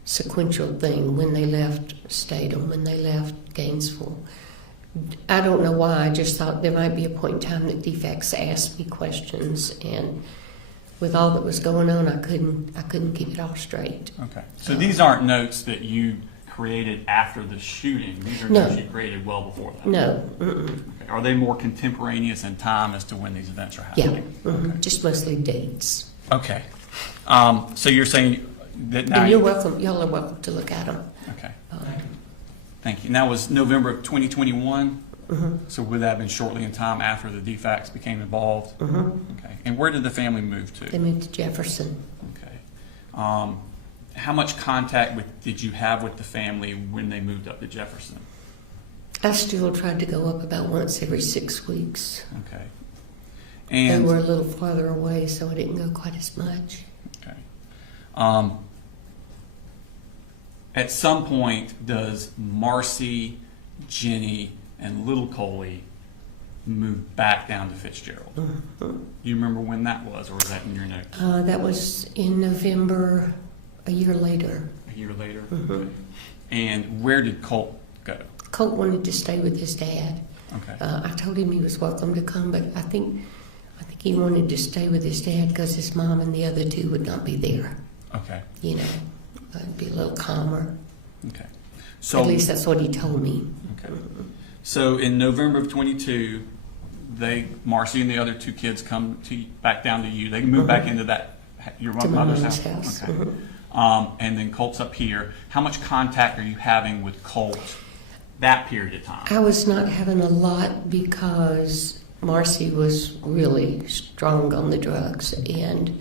sequential thing. When they left Statham, when they left Gainesville. I don't know why. I just thought there might be a point in time that defects asked me questions, and with all that was going on, I couldn't keep it all straight. Okay. So these aren't notes that you created after the shooting. These are No. notes you created well before that. No, mm-mm. Okay. Are they more contemporaneous in time as to when these events are Yeah, happening? mhm. Just mostly dates. Okay. So you're saying that now And you're welcome. Y'all are welcome to look at them. Okay. Thank you. And that was November of 2021. Mm-hmm. So would that have been shortly in time after the DFACS became involved? Mm-hmm. Okay. And where did the family move to? They moved to Jefferson. Okay. How much contact did you have with the family when they moved up to Jefferson? I still tried to go up about once every 6 weeks. Okay. They And were a little farther away, so I didn't go quite as much. okay. At some point, does Marcy, Jenny, and little Coley move back down to Fitzgerald? Mhm. Do you remember when that was, or was that in your notes? That was in November, a year later. A year later? Mhm. Okay. And where did Colt go? Colt wanted to stay with his dad. Okay. I told him he was welcome to come, but I think he wanted to stay with his dad because his mom and the other two would not be there. Okay. You know, it'd be a little calmer. Okay. So At least that's what he told me. okay. So in November of 22, Marcy and the other two kids come back down to you. They move back into your To my mother's mama's house. house. Okay. Mhm. And then Colt's up here. How much contact are you having with Colt that period of time? I was not having a lot because Marcy was really strong on the drugs, and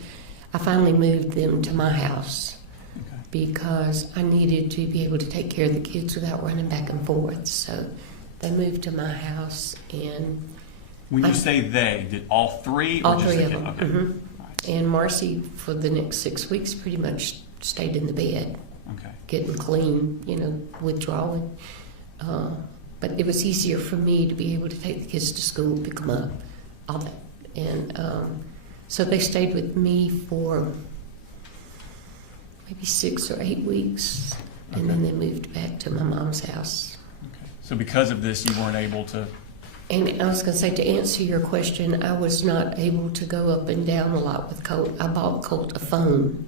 I finally moved them to my house Okay. because I needed to be able to take care of the kids without running back and forth. So they moved to my house, and When you say they, did all three? Or all just three the of kid? them. Okay. Mhm. All right. And Marcy, for the next 6 weeks, pretty much stayed in the bed, Okay. getting clean, withdrawing. But it was easier for me to be able to take the kids to school, pick them up, all that. And so they stayed with me for maybe 6 or 8 weeks, and then they moved back to my mom's house. Okay. So because of this, you weren't able to. And I was going to say, to answer your question, I was not able to go up and down a lot with Colt. I bought Colt a phone,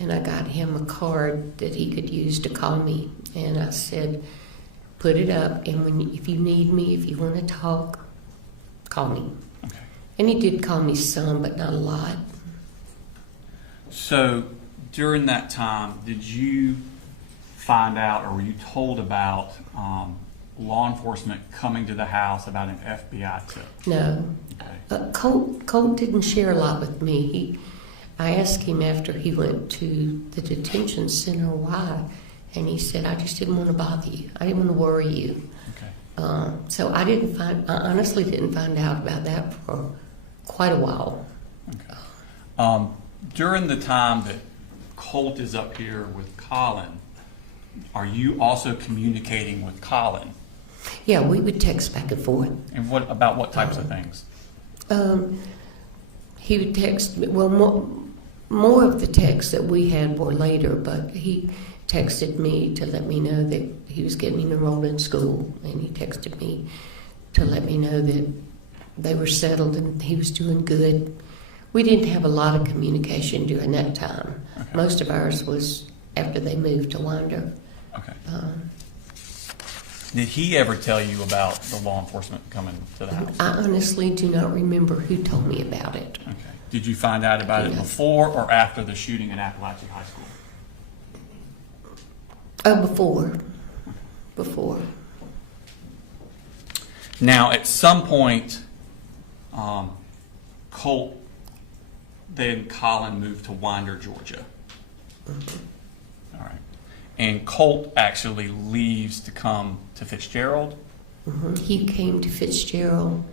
and I got him a card that he could use to call me. And I said, put it up, and if you need me, if you want to talk, call me. Okay. And he did call me some, but not a lot. So during that time, did you find out, or were you told about law enforcement coming to the house about an FBI tip? No. Okay. Colt didn't share a lot with me. I asked him after he went to the detention center why, and he said, I just didn't want to bother you. I didn't want to worry you. Okay. So I honestly didn't find out about that for quite a while. Okay. During the time that Colt is up here with Colin, are you also communicating with Colin? Yeah, we would text back and forth. And what types of things? He would text me, well, more of the texts that we had were later, but he texted me to let me know that he was getting enrolled in school, and he texted me to let me know that they were settled and he was doing good. We didn't have a lot of communication during that time. Okay. Most of ours was after they moved to Winder. Okay. Did he ever tell you about the law enforcement coming to the house? I honestly do not remember who told me about it. Okay. Did you find out about it before or after the shooting at Apalachee High School? Oh, before. Now, at some point, Colt, then Colin moved to Winder, Georgia. All right. And Colt actually leaves to come to Fitzgerald. He came to Fitzgerald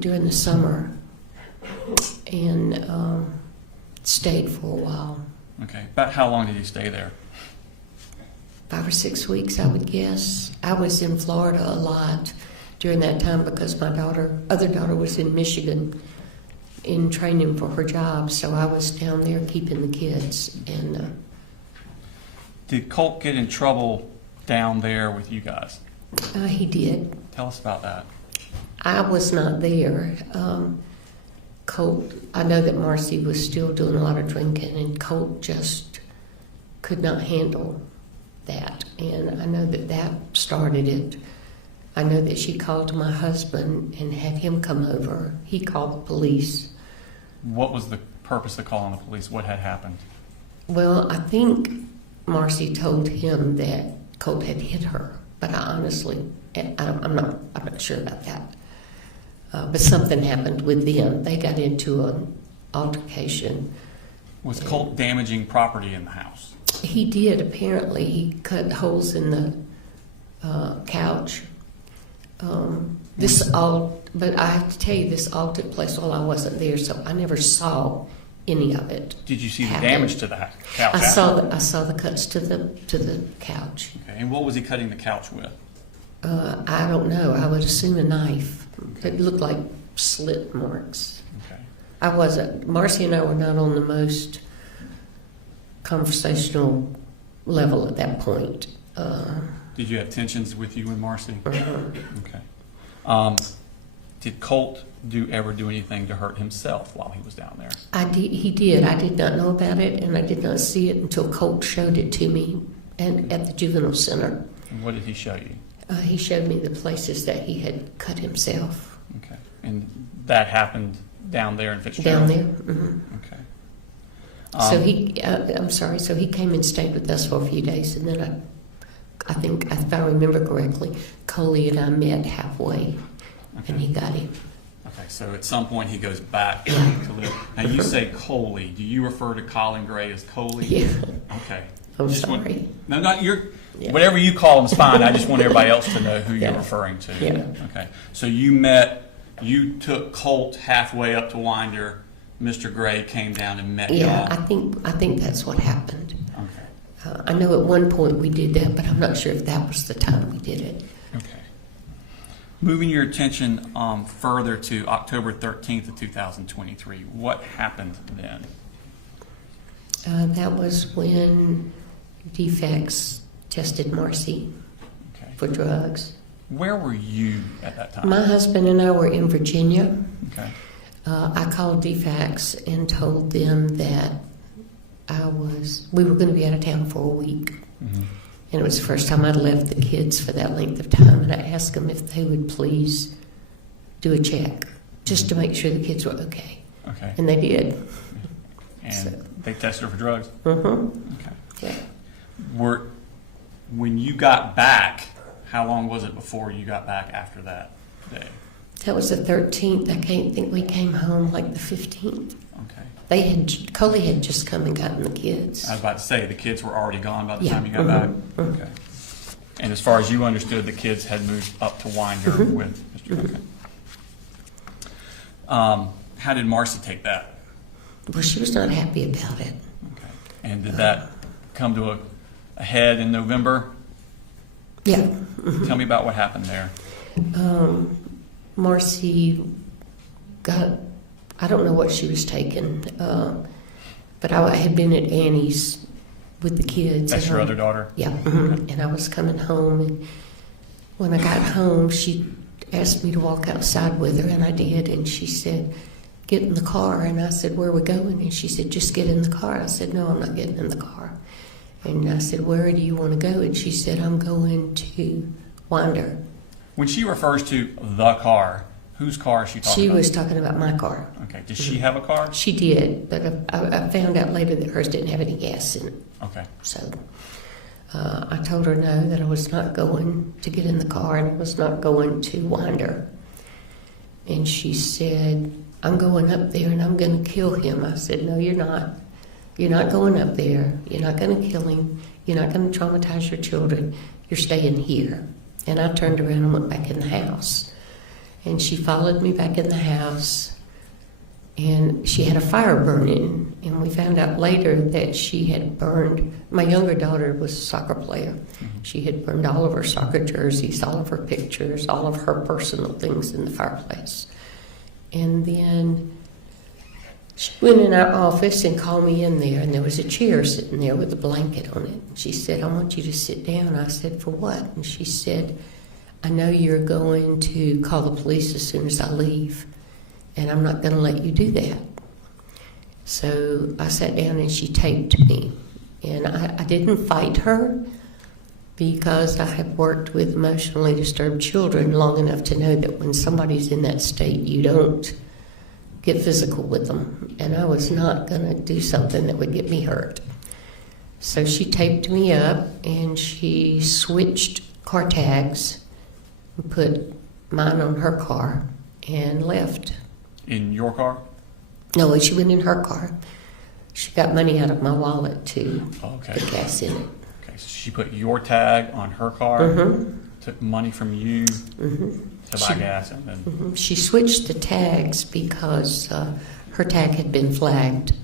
during the summer and stayed for a while. Okay. About how long did he stay there? 5 or 6 weeks, I would guess. I was in Florida a lot during that time because my other daughter was in Michigan in training for her job, so I was down there keeping the kids. And Did Colt get in trouble down there with you guys? he did. Tell us about that. I was not there. Colt, I know that Marcy was still doing a lot of drinking, and Colt just could not handle that. And I know that started it. I know that she called my husband and had him come over. He called the police. What was the purpose of calling the police? What had happened? Well, I think Marcy told him that Colt had hit her, but I honestly, I'm not sure about that. But something happened with them. They got into an altercation. Was Colt damaging property in the house? He did, apparently. He cut holes in the couch. But I have to tell you, this all took place while I wasn't there, so I never saw any of it. Did you see the happen. damage to the couch? I saw the cuts to the couch. Okay. And what was he cutting the couch with? I don't know. I would assume a knife. It looked like slit marks. Okay. Marcy and I were not on the most conversational level at that point. Did you have tensions with you and Marcy? Uh-huh. Okay. Did Colt ever do anything to hurt himself while he was down there? He did. I did not know about it, and I did not see it until Colt showed it to me and at the juvenile center. And what did he show you? He showed me the places that he had cut himself. Okay. And that happened down there in Fitzgerald? Down there. Mm-hmm. Okay. So he came and stayed with us for a few days, and then I think, if I remember correctly, Coley and I met halfway, and he got him. Okay, so at some point he goes back to live. Now you say Coley. Do you refer to Colin Gray as Coley? Yeah. Okay. I'm Just sorry. No, not your. Yeah. Whatever you call him is fine. I just want everybody else to know who you're Yeah. referring to. Yeah. Okay. So you took Colt halfway up to Winder. Mr. Gray came down and met Yeah, y'all. I think that's what happened. Okay. I know at one point we did that, but I'm not sure if that was the time we did it. Okay. Moving your attention further to October 13th of 2023, what happened then? That was when DFACS tested Marcy Okay. for drugs. Where were you at that time? My husband and I were in Virginia. Okay. I called DFACS and told them that we were going to be out of town for a week. Mm-hmm. And it was the first time I'd left the kids for that length of time. And I asked them if they would please do a check just to make sure the kids were okay. Okay. And they did. And So. they tested her for drugs? Mm-hmm. Okay. Yeah. When you got back, how long was it before you got back after that day? That was the 13th. I can't think we came home like the 15th. Okay. Coley had just come and gotten the kids. I was about to say, the kids were already gone by the Yeah. time you got back? Okay. And as far as you understood, the kids had moved up to Winder with Mr. Okay. How did Marcy take that? Well, she was not happy about it. Okay. And did that come to a head in November? Yeah. Tell me about what happened there. Marcy got, I don't know what she was taking, but I had been at Annie's with the kids. That's your other daughter? Yeah. And I was coming home, and when I got home, she asked me to walk outside with her, and I did, and she said, get in the car. And I said, where are we going? And she said, just get in the car. I said, no, I'm not getting in the car. And I said, where do you want to go? And she said, I'm going to Winder. When she refers to the car, whose car is she talking She about? was talking about my car. Okay. Does she have a car? She did, but I found out later that hers didn't have any gas in it. Okay. So I told her no, that I was not going to get in the car and I was not going to Winder. And she said, I'm going up there and I'm going to kill him. I said, no, you're not. You're not going up there. You're not going to kill him. You're not going to traumatize your children. You're staying here. And I turned around and went back in the house. And she followed me back in the house. And she had a fire burning. And we found out later that she had burned, my younger daughter was a soccer player. Mm-hmm. She had burned all of her soccer jerseys, all of her pictures, all of her personal things in the fireplace. And then she went in our office and called me in there, and there was a chair sitting there with a blanket on it. She said, I want you to sit down. I said, for what? And she said, I know you're going to call the police as soon as I leave, and I'm not going to let you do that. So I sat down and she taped me. And I didn't fight her because I have worked with emotionally disturbed children long enough to know that when somebody's in that state, you don't get physical with them. And I was not going to do something that would get me hurt. So she taped me up and she switched car tags and put mine on her car and left. In your car? No, she went in her car. She got money out of my wallet to Okay. put gas in it. Okay, so she put your tag on her car, took money from you to buy gas, and then... She switched the tags because her tag had been flagged.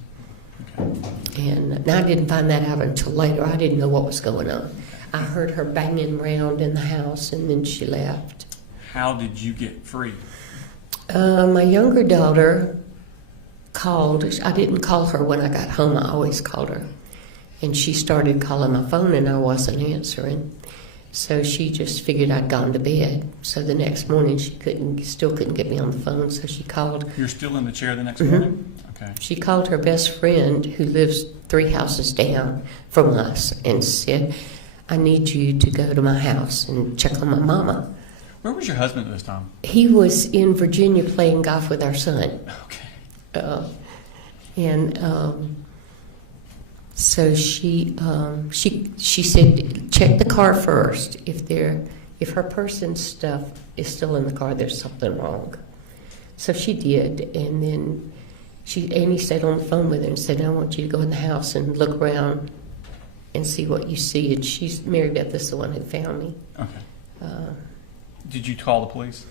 Okay. And I didn't find that out until later. I didn't know what was going on. I heard her banging around in the house, and then she left. How did you get free? My younger daughter called. I didn't call her when I got home. I always called her. And she started calling my phone, and I wasn't answering. So she just figured I'd gone to bed. So the next morning, she still couldn't get me on the phone, so she called. You're still in the chair the next morning? Okay. She called her best friend, who lives 3 houses down from us, and said, I need you to go to my house and check on my mama. Where was your husband at this time? He was in Virginia playing golf with our son. Okay. So she said, check the car first. If her person's stuff is still in the car, there's something wrong. So she did, and then Annie stayed on the phone with her and said, I want you to go in the house and look around and see what you see. And Mary Beth is the one who found me. Okay. Did you call the police?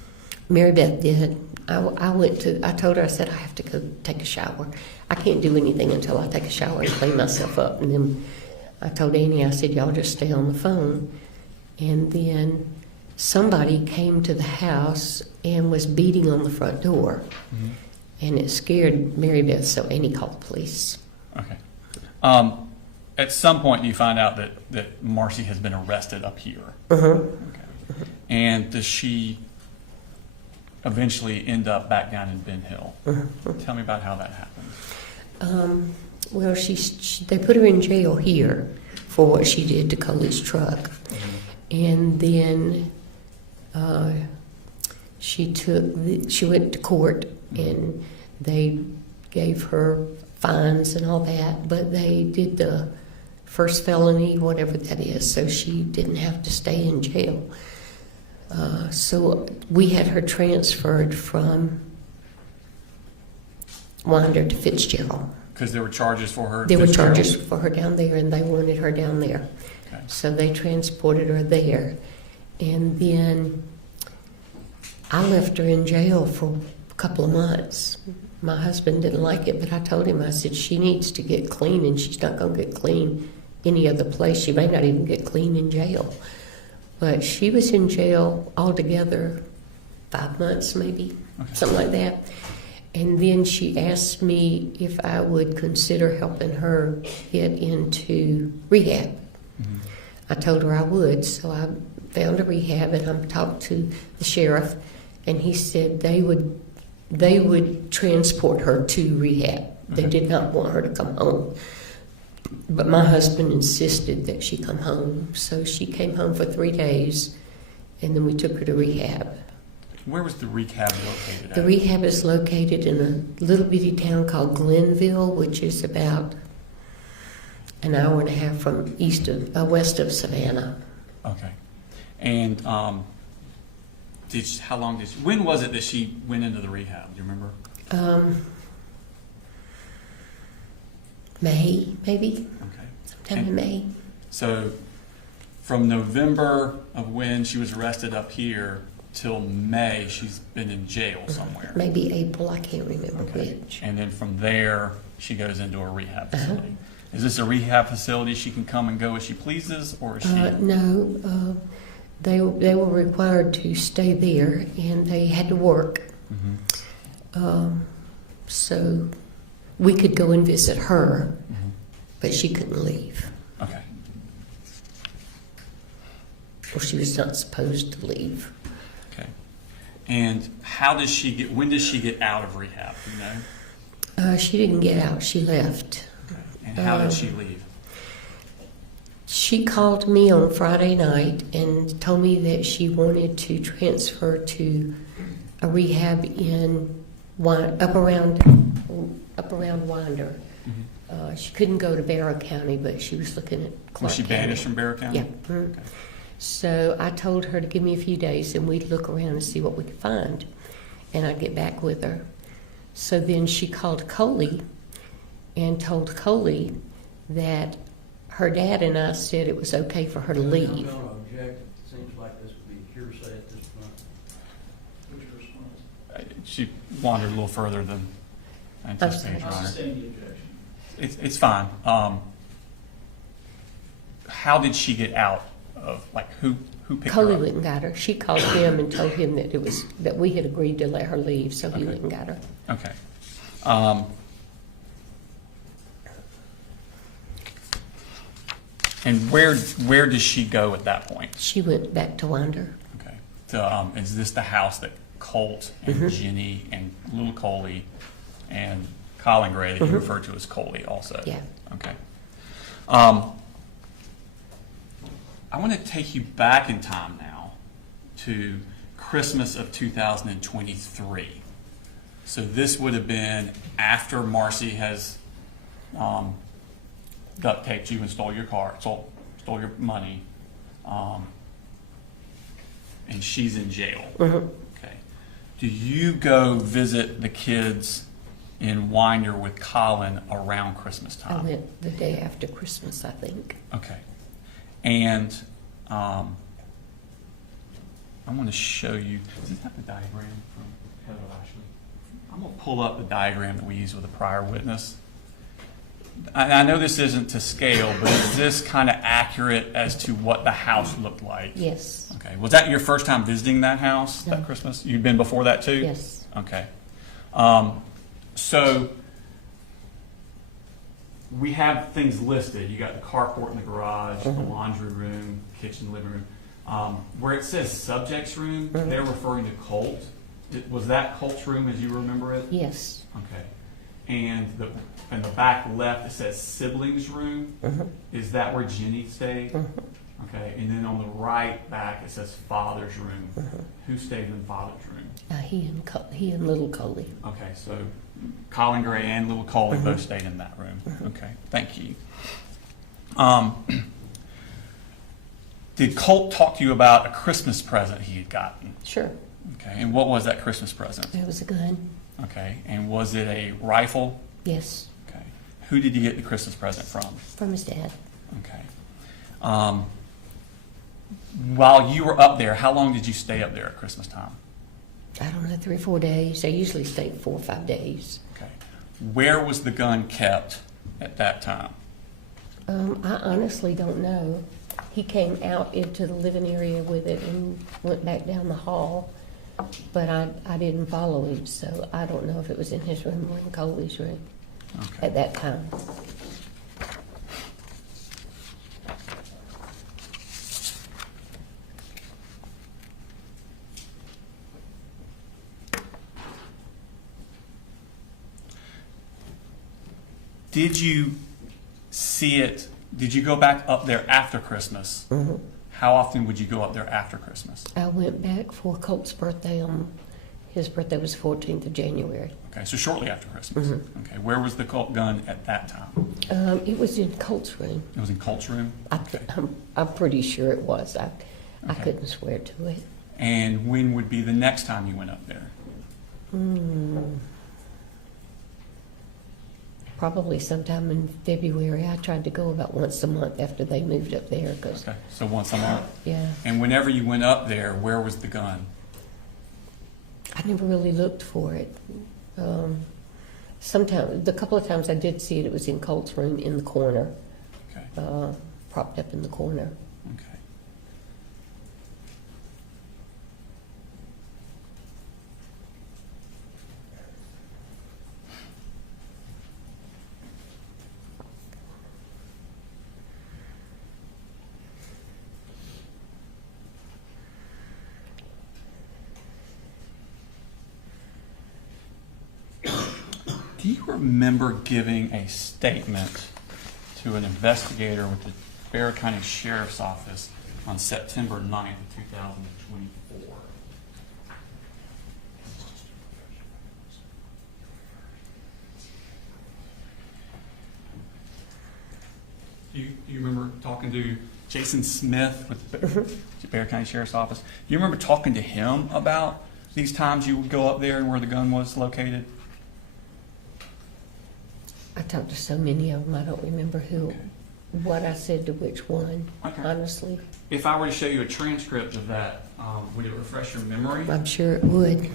Mary Beth did. I told her, I said, I have to go take a shower. I can't do anything until I take a shower and clean myself up. And then I told Annie, I said, y'all just stay on the phone. And then somebody came to the house and was beating on the front door. Mm-hmm. And it scared Mary Beth, so Annie called the police. Okay. At some point, you find out that Marcy has been arrested up here. Okay. And does she eventually end up back down in Ben Hill? Tell me about how that happened. Well, they put her in jail here for what she did to Coley's truck. And then she went to court, and they gave her fines and all that, but they did the first felony, whatever that is, so she didn't have to stay in jail. So we had her transferred from Winder to Fitzgerald. Because there were charges for her? at There were Fitzgerald? charges for her down there, and they wanted her down there. Okay. So they transported her there. And then I left her in jail for a couple of months. My husband didn't like it, but I told him, I said, she needs to get clean, and she's not going to get clean any other place. She may not even get clean in jail. But she was in jail altogether 5 months, maybe, Okay. something like that. And then she asked me if I would consider helping her get into rehab. Mhm. I told her I would, so I found a rehab, and I talked to the sheriff, and he said they would transport her to rehab. They Okay. did not want her to come home. But my husband insisted that she come home, so she came home for 3 days, and then we took her to rehab. Where was the rehab located at? The rehab is located in a little bitty town called Glenville, which is about an hour and a half from west of Savannah. Okay. And when was it that she went into the rehab? Do you remember? May, maybe, Okay. sometime in May. So from November of when she was arrested up here till May, she's been in jail somewhere. Maybe April, I can't remember Okay. which. And then from there, she goes into a rehab facility. Is this a rehab facility she can come and go as she pleases, or is she? No, they were required to stay there, and they had to work. Mhm. So we could go and visit her, Mhm. but she couldn't leave. Okay. Or she was not supposed to leave. Okay. And when does she get out of rehab? Do you know? She didn't get out. She left. Okay. And how did she leave? She called me on Friday night and told me that she wanted to transfer to a rehab up around Winder. Mhm. She couldn't go to Barrow County, but she was looking at Clark Was she County. banished from Barrow County? Yeah. Mhm. Okay. So I told her to give me a few days, and we'd look around and see what we could find, and I'd get back with her. So then she called Coley and told Coley that her dad and I said it was okay for her to I'm leave. going to object. It seems like this would be hearsay at this point. What's your response? She wandered a little further than anticipated, Your I'll Honor. sustain the objection. It's fine. How did she get out of, who picked her Coley up? went and got her. She called him and told him that we had agreed to let her leave, so he Okay. went and got her. Okay. And where does she go at that point? She went back to Winder. Okay. So, is this the house that Colt and Mhm. Jenny and little Coley and Colin Gray that you referred to as Coley also? Yeah. Okay. I want to take you back in time now to Christmas of 2023. So this would have been after Marcy has duct taped you and stole your car, stole your money, and she's in jail. Mhm. Okay. Do you go visit the kids in Winder with Colin around Christmas I time? went the day after Christmas, I think. Okay. And I want to show you, does it have the diagram from Heather Lashley? I'm going to pull up the diagram that we used with a prior witness. I know this isn't to scale, but is this kind of accurate as to what the house looked like? Yes. Okay. Was that your first time visiting that house No. that Christmas? You'd been before that too? Yes. Okay. So we have things listed. You got the carport in the garage, the laundry room, kitchen, living room. Where it says subjects room, they're referring to Colt. Was that Colt's room as you remember it? Yes. Okay. And in the back left, it says siblings room. Is that where Jenny stayed? Okay. And then on the right back, it says father's room. Who stayed in father's room? He and little Coley. Okay, so Colin Gray and little Coley both stayed in that room. Okay, thank you. Did Colt talk to you about a Christmas present he had gotten? Sure. Okay, and what was that Christmas present? It was a gun. Okay, and was it a rifle? Yes. Okay. Who did you get the Christmas present from? From his dad. Okay. While you were up there, how long did you stay up there at Christmas time? I don't know, 3 or 4 days. I usually stay 4 or 5 days. Okay. Where was the gun kept at that time? I honestly don't know. He came out into the living area with it and went back down the hall, but I didn't follow him, so I don't know if it was in his room or in Coley's room Okay. at that time. Did you see it? Did you go back up there after Christmas? Mm-hmm. How often would you go up there after Christmas? I went back for Colt's birthday his birthday was 14th of January. Okay, so shortly after Christmas. Mhm. Okay, where was the Colt gun at that time? It was in Colt's room. It was in Colt's room? Okay. I'm pretty sure it was. I Okay. couldn't swear to it. And when would be the next time you went up there? Probably sometime in February. I tried to go about once a month after they moved up there because, Okay, so once a month. yeah, And whenever you went up there, where was the gun? I never really looked for it. Sometimes, the couple of times I did see it, it was in Colt's room in the corner, Okay, propped up in the corner. okay. Do you remember giving a statement to an investigator with the Bexar County Sheriff's Office on September 9th of 2024? Do you remember talking to Jason Smith with the Bexar County Sheriff's Office? Do you remember talking to him about these times you would go up there and where the gun was located? I talked to so many of them, I don't remember Okay. what I said to which one, Okay. honestly. If I were to show you a transcript of that, would it refresh your memory? I'm sure it would. Okay.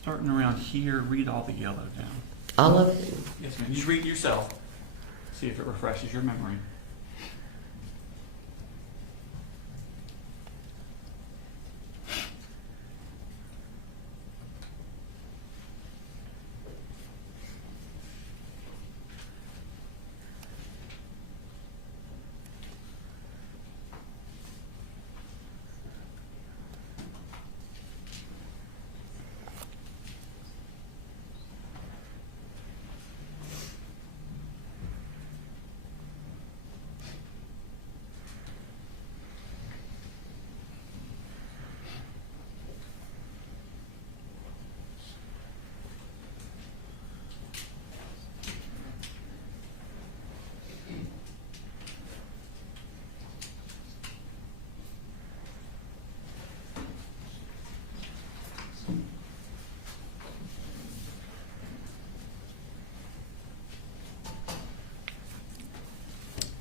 Starting around here, read all the yellow down. All of it. Yes, ma'am. Just read it yourself. See if it refreshes your memory.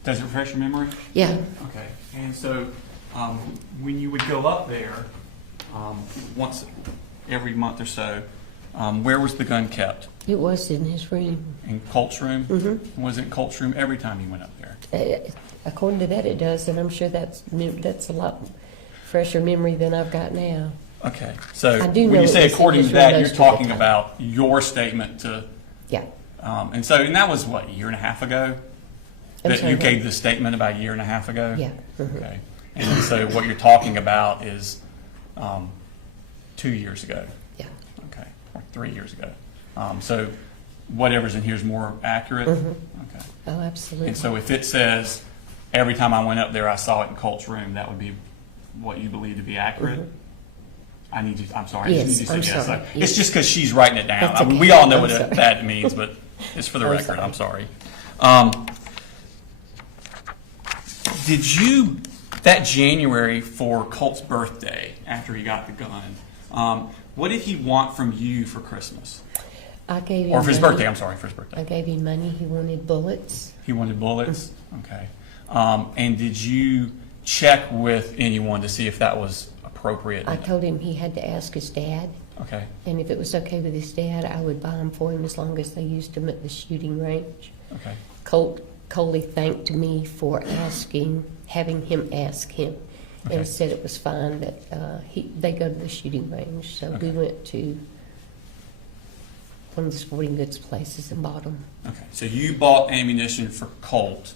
Does it refresh your memory? Yeah, Okay. And so when you would go up there once every month or so, where was the gun kept? it was in his room. In Colt's room? Mhm. Was it in Colt's room every time you went up there? According to that, it does, and I'm sure that's a lot fresher memory than I've got now. Okay. So I do know when you it say was in according to his that, room you're most of the talking time. about your statement to, Yeah. and that was what, a year and a half ago? I'm That sorry, you what? gave the statement about a year and a half ago? Yeah. Mhm. Okay. And so what you're talking about is 2 years ago? Yeah. Okay, or 3 years ago. So whatever's in here is more accurate? Mhm. Okay. Oh, absolutely. And so if it says, every time I went up there, I saw it in Colt's room, that would be what you believe to be accurate? Mhm. I'm sorry, I just Yes, need I'm to say yes. sorry. It's Yes. just because she's writing it down. That's I mean, okay. we all know I'm what sorry. that means, but it's for the I'm record, sorry. I'm sorry. Did you, that January for Colt's birthday, after he got the gun, what did he want from you for Christmas? I gave him Or for his money. birthday, I'm sorry, for his birthday. I gave him money. He wanted bullets. He wanted bullets? Okay. And did you check with anyone to see if that was appropriate? I told him he had to ask his dad, Okay, and if it was okay with his dad, I would buy them for him as long as they used them at the shooting range. okay, Coley thanked me for having him ask him, Okay. and said it was fine that they go to the shooting range. So we Okay. went to one of the sporting goods places and bought them. okay. So you bought ammunition for Colt,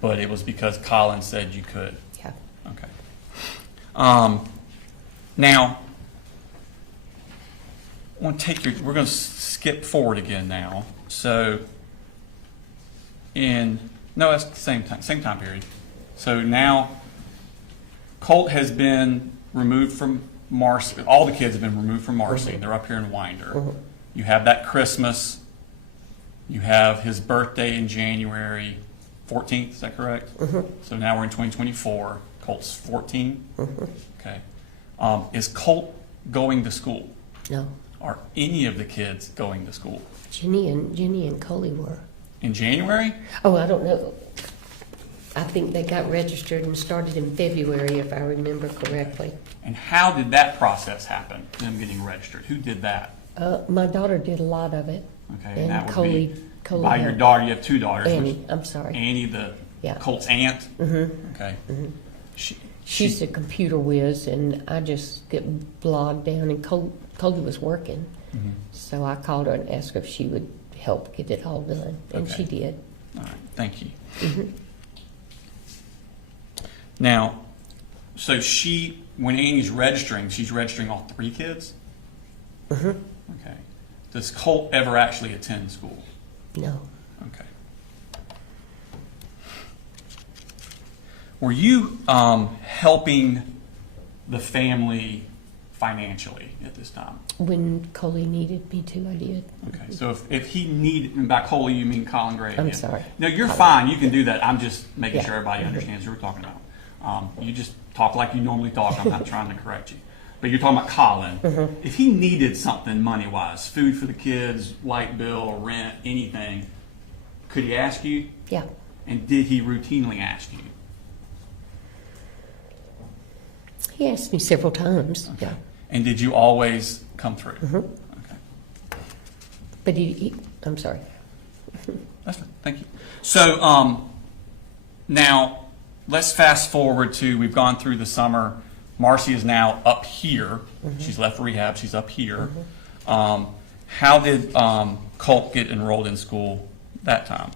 but it was because Colin said you could? Yeah. Okay. Now, we're going to skip forward again now. So, no, that's the same time period. So now, Colt has been removed from Marcy. All the kids have been removed from Marcy. Mhm. They're up here in Winder. Mhm. You have that Christmas. You have his birthday in January 14th. Is that correct? Mhm. So now we're in 2024. Colt's 14. Mhm. Okay. Is Colt going to school? No, Are any of the kids going to school? Jenny and Coley were. In January? Oh, I don't know. I think they got registered and started in February, if I remember correctly. And how did that process happen, them getting registered? Who did that? My daughter did a lot of it. Okay, And that would Coley be by your helped. daughter. You have two daughters. Annie, I'm sorry. Annie, the Yeah. Colt's aunt. Mm-hmm. Okay. Mhm. She, She's a computer whiz, and I just get bogged down, and Coley was working. Mhm. So I called her and asked her if she would help get it all done, and Okay. she did. All right. Thank you. Mhm. Now, so when Annie's registering, she's registering all three kids? Mhm. Okay. Does Colt ever actually attend school? No. Okay. Were you helping the family financially at this time? When Coley needed me to, I did. Okay, so if he needed, and by Coley you mean Colin Gray? I'm again. sorry. No, you're fine. You can do that. I'm just making Yeah. sure everybody understands who we're talking about. You just talk like you normally talk. I'm not trying to correct you. But you're talking about Colin. Mhm. If he needed something money-wise, food for the kids, light bill, rent, anything, could he ask you? Yeah. And did he routinely ask you? He asked me several times. Okay. Yeah. And did you always come through? Mhm. Okay. But I'm sorry. That's fine. Thank you. So now let's fast forward to, we've gone through the summer. Marcy is now up here. Mhm. She's left rehab. She's up here. Mhm. How did Colt get enrolled in school that time?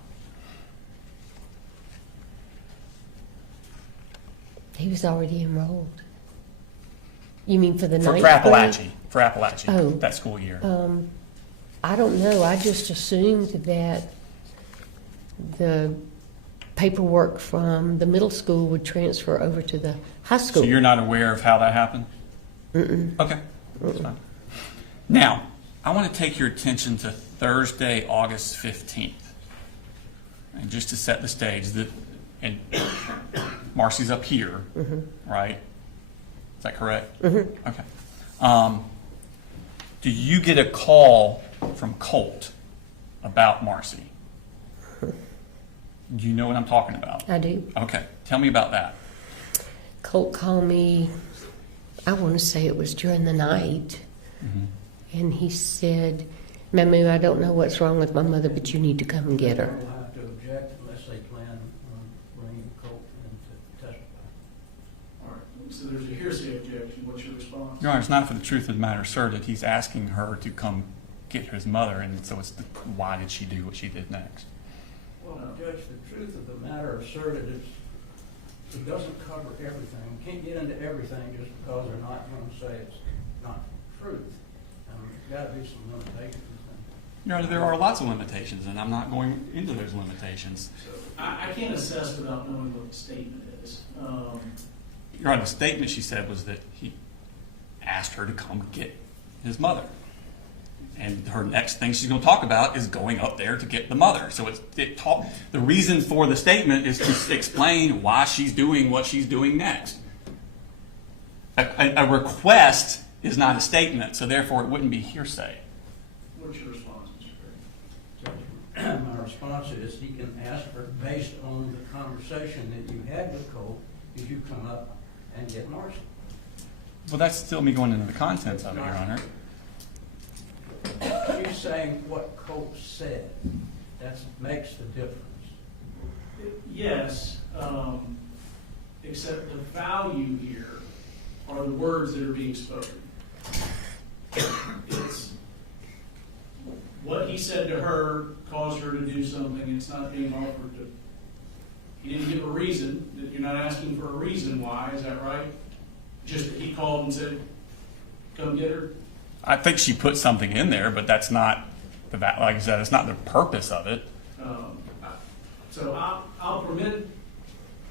He was already enrolled. You mean for the For ninth Apalachee. For Apalachee, Oh. that school year. grade? I don't know. I just assumed that the paperwork from the middle school would transfer over to the high school. So you're not aware of how that happened? Mm-mm. Okay. That's fine. Now, I want to take your attention to Thursday, August 15th. And just to set the stage, and Marcy's up here, right? Is that correct? Mm-hmm. Okay. Do you get a call from Colt about Marcy? Do you know what I'm talking about? I do. Okay. Tell me about that. Colt called me, I want to say it was during the night, and he said, Mamu, I don't know what's wrong with my mother, but you need to come and get her. We'll have to object unless they plan on bringing Colt in to testify. All right, so there's a hearsay objection. What's your response? Your Honor, it's not for the truth of the matter asserted. He's asking her to come get his mother, and so it's why did she do what she did next? Well, Judge, the truth of the matter asserted is, it doesn't cover everything. You can't get into everything just because they're not going to say it's not truth. There's got to be some limitations. Your Honor, there are lots of limitations, and I'm not going into those limitations. I can't assess without knowing what the statement is. Your Honor, the statement she said was that he asked her to come get his mother. And her next thing she's going to talk about is going up there to get the mother. So the reason for the statement is to explain why she's doing what she's doing next. A request is not a statement, so therefore it wouldn't be hearsay. What's your response, Mr. Gray? My response is, he can ask her, based on the conversation that you had with Colt, did you come up and get Marcy? Well, that's still me going into the contents of it, Your Honor. She's saying what Colt said. That makes the difference. Yes, except the value here are the words that are being spoken. It's what he said to her caused her to do something. It's not being offered to. He didn't give a reason. That you're not asking for a reason why. Is that right? Just that he called and said, "Come get her." I think she put something in there, but that's not like I said, it's not the purpose of it. So I'll permit,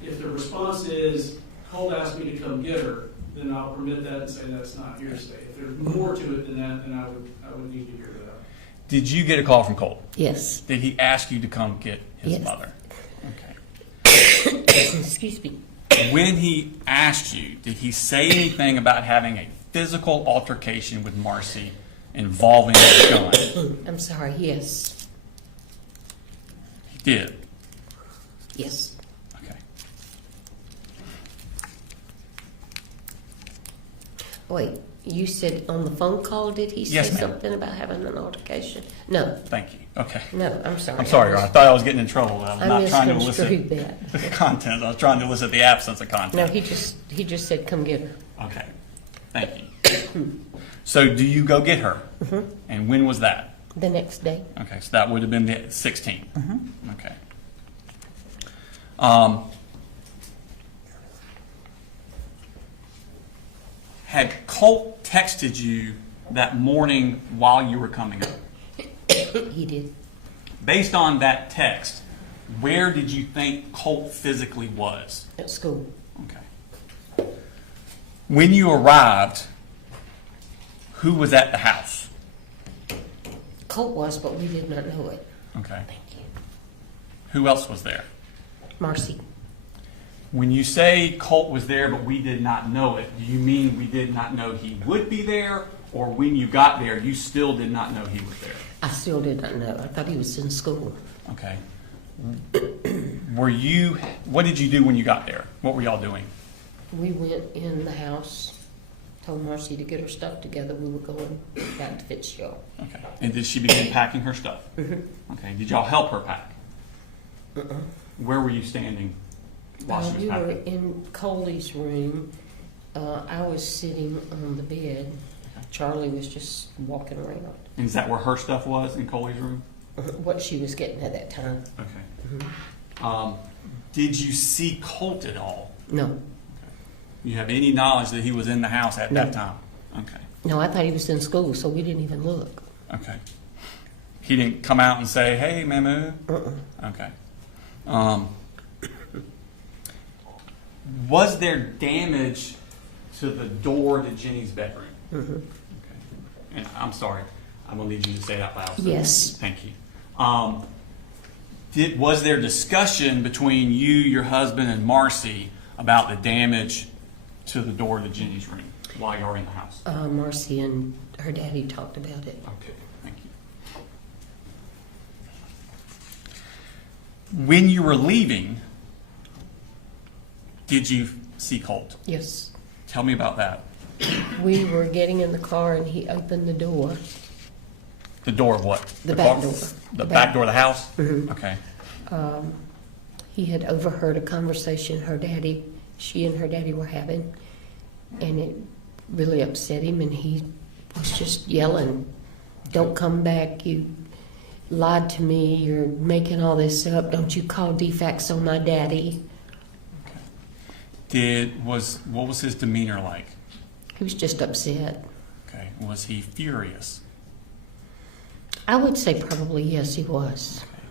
if the response is, Colt asked me to come get her, then I'll permit that and say that's not hearsay. If there's more to it than that, then I would need to hear that. Did you get a call from Colt? Yes. Did he ask you to come get his Yes. mother? Okay. Excuse me. When he asked you, did he say anything about having a physical altercation with Marcy involving a gun? I'm sorry, yes. He did. Yes. Okay. Wait, you said on the phone call, did he say Yes, ma'am. something about having an altercation? No, Thank you. Okay. no, I'm sorry. I'm sorry, Your Honor. I thought I was getting in trouble. I was I not trying to misconstrued elicit that. content. I was trying to elicit the absence of content. No, he just said, come get her. Okay. Thank you. So do you go get her? Mm-hmm. And when was that? The next day. Okay, so that would have been the 16th. Mm-hmm. Okay. Had Colt texted you that morning while you were coming up? He did. Based on that text, where did you think Colt physically was? At school. Okay. When you arrived, who was at the house? Colt was, but we did not know it. Okay. Thank you. Who else was there? Marcy. When you say Colt was there but we did not know it, do you mean we did not know he would be there, or when you got there you still did not know he was there? I still did not know. I thought he was in school. Okay. What did you do when you got there? What were y'all doing? We went in the house, told Marcy to get her stuff together. We were going back to Fitzgerald. Okay. And did she begin packing her stuff? Okay. Did y'all help her pack? Where were you standing while she was We were packing? in Coley's room. I was sitting on the bed. Charlie was just walking around. And is that where her stuff was, in Coley's room? What she was getting at that time. Okay. Did you see Colt at all? No. You have any knowledge that he was in the house at No. that time? Okay. No, I thought he was in school, so we didn't even look. Okay. He didn't come out and say, "Hey, Mamu." Okay. Was there damage to the door to Jenny's bedroom? Okay. And I'm sorry, I'm gonna need you to say it out loud. So Yes. Thank you. Was there discussion between you, your husband, and Marcy about the damage to the door to Jenny's room while you were in the house? Marcy and her daddy talked about it. Okay, thank you. When you were leaving, did you see Colt? Yes. Tell me about that. We were getting in the car and he opened the door. The door of what? The back door. The back door of the house? Okay. He had overheard a conversation she and her daddy were having, and it really upset him, and he was just yelling, "Don't come back, you lied to me, you're making all this up, don't you call defects on my daddy." What was his demeanor like? He was just upset. Okay. Was he furious? I would say probably yes, he was. Okay.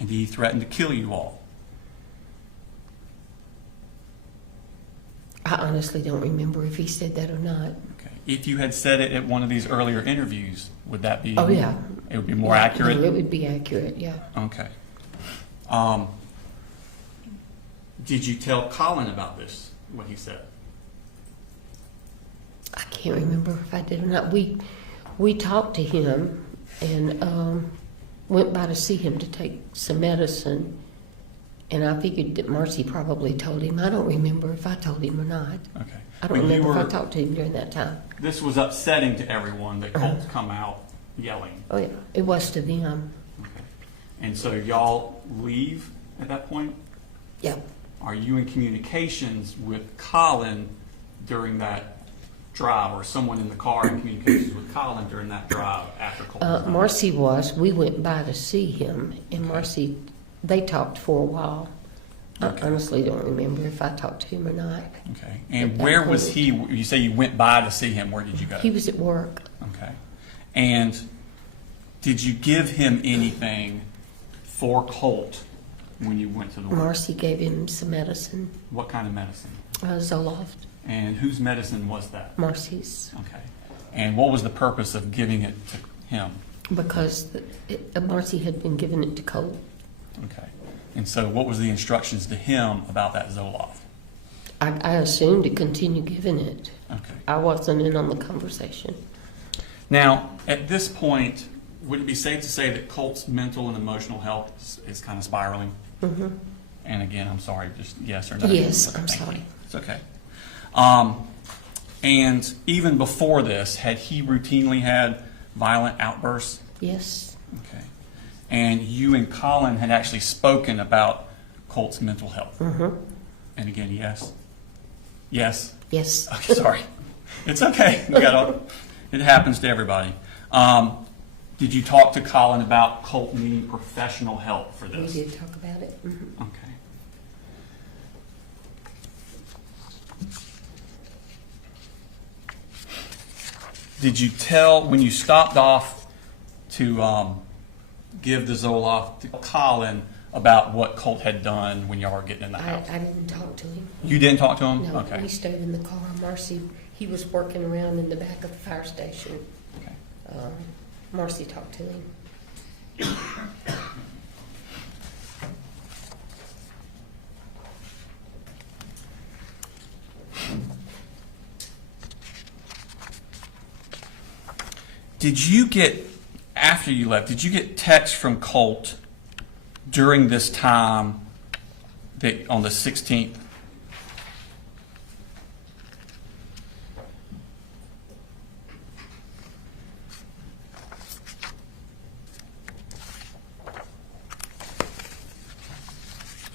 And he threatened to kill you all? I honestly don't remember if he said that or not. Okay. If you had said it at one of these earlier interviews, would that be? Oh, yeah. It would be more Yeah, accurate? no, it would be accurate, yeah. Okay. Did you tell Colin about this, what he said? I can't remember if I did or not. We talked to him and went by to see him to take some medicine. And I figured that Marcy probably told him. I don't remember if I told him or not. Okay. I don't But you remember if I were- talked to him during that time. This was upsetting to everyone that Colt's come out yelling. Oh, yeah, it was to them. Okay. And so y'all leave at that point? Yeah. Are you in communications with Colin during that drive, or someone in the car in communications with Colin during that drive after Colt was home? Marcy was. We went by to see him, and Marcy, they talked for a while. Okay. I honestly don't remember if I talked to him or not. Okay. And At that where was point. he? You say you went by to see him. Where did you go? He was at work. Okay. And did you give him anything for Colt when you went to the work? Marcy gave him some medicine, What kind of medicine? Zoloft. And whose medicine was that? Marcy's, Okay. And what was the purpose of giving it to him? because Marcy had been giving it to Colt. Okay. And so what was the instructions to him about that Zoloft? I assumed to continue giving it. Okay. I wasn't in on the conversation. Now, at this point, would it be safe to say that Colt's mental and emotional health is kind of spiraling? Mm-hmm. And again, I'm sorry, just yes or no? Yes, Okay, I'm thank sorry. you. It's okay. And even before this, had he routinely had violent outbursts? Yes. Okay. And you and Colin had actually spoken about Colt's mental health? Mm-hmm. And again, yes? Yes? Yes. Okay, sorry. It's okay. It happens to everybody. Did you talk to Colin about Colt needing professional help for We this? did talk about it. Mm-hmm. Okay. Did you tell, when you stopped off to give the Zoloft to Colin, about what Colt had done when y'all were getting in the house? I didn't talk to him. You didn't talk to him? No, Okay. we stayed in the car. Marcy, he was working around in the back of the fire station. Okay. Marcy talked to him. Did you get, after you left, did you get text from Colt during this time that on the 16th?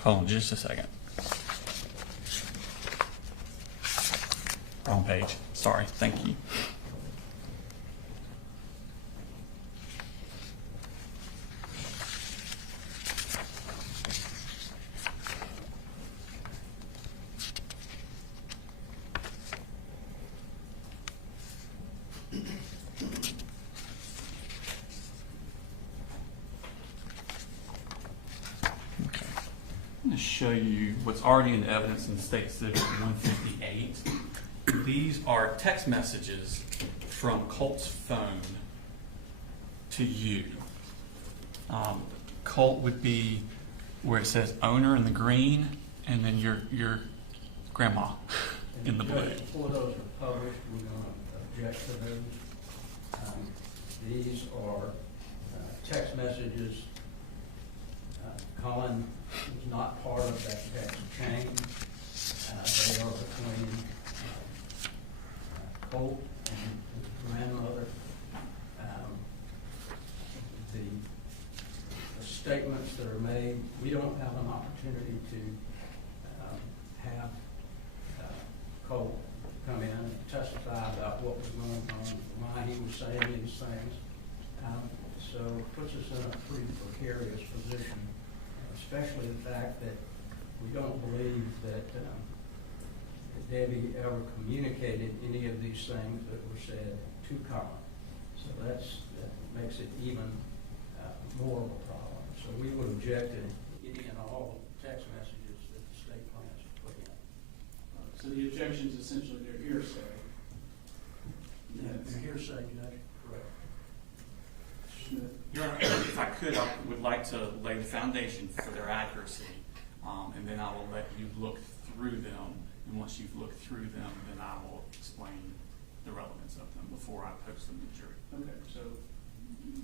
Hold on just a second. Wrong page. Sorry. Thank you. Okay. I'm going to show you what's already in the evidence in State Civic 158. These are text messages from Colt's phone to you. Colt would be where it says owner in the green, and then your grandma in the blue. Before those are published, we're going to object to those. These are text messages. Colin is not part of that text chain. They are between Colt and his grandmother. The statements that are made, we don't have an opportunity to have Colt come in and testify about what was going on, why he was saying these things. So it puts us in a pretty precarious position, especially the fact that we don't believe that Debbie ever communicated any of these things that were said to Colin. So that makes it even more of a problem. So we would object to any and all text messages that the state plans to put in. So the objection objections, essentially, they're hearsay. It's hearsay, Judge. Correct. Smith. Your Honor, if I could, I would like to lay the foundation for their accuracy, and then I will let you look through them. And once you've looked through them, then I will explain the relevance of them before I post them to the jury. Okay, so,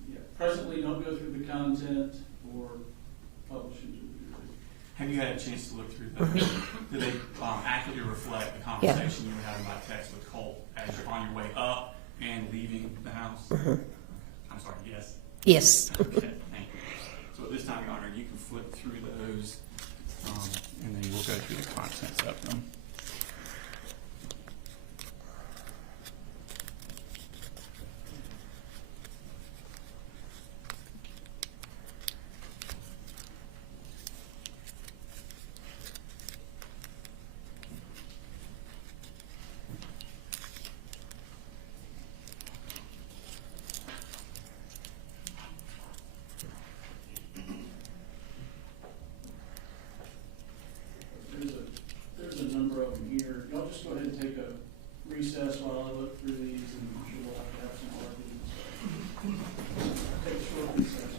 yeah, presently don't go through the content or publish it to the jury. Have you had a chance to look through them? Do they accurately reflect the conversation you were having by text with Colt as you're on your way up and leaving the house? I'm sorry, yes? Yes. Okay, thank you. So at this time, Your Honor, you can flip through those, and then we'll go through the contents of them. There's a number of them here. Y'all just go ahead and take a recess while I look through these, and I'm sure we'll have to have some arguments. Take a short recess.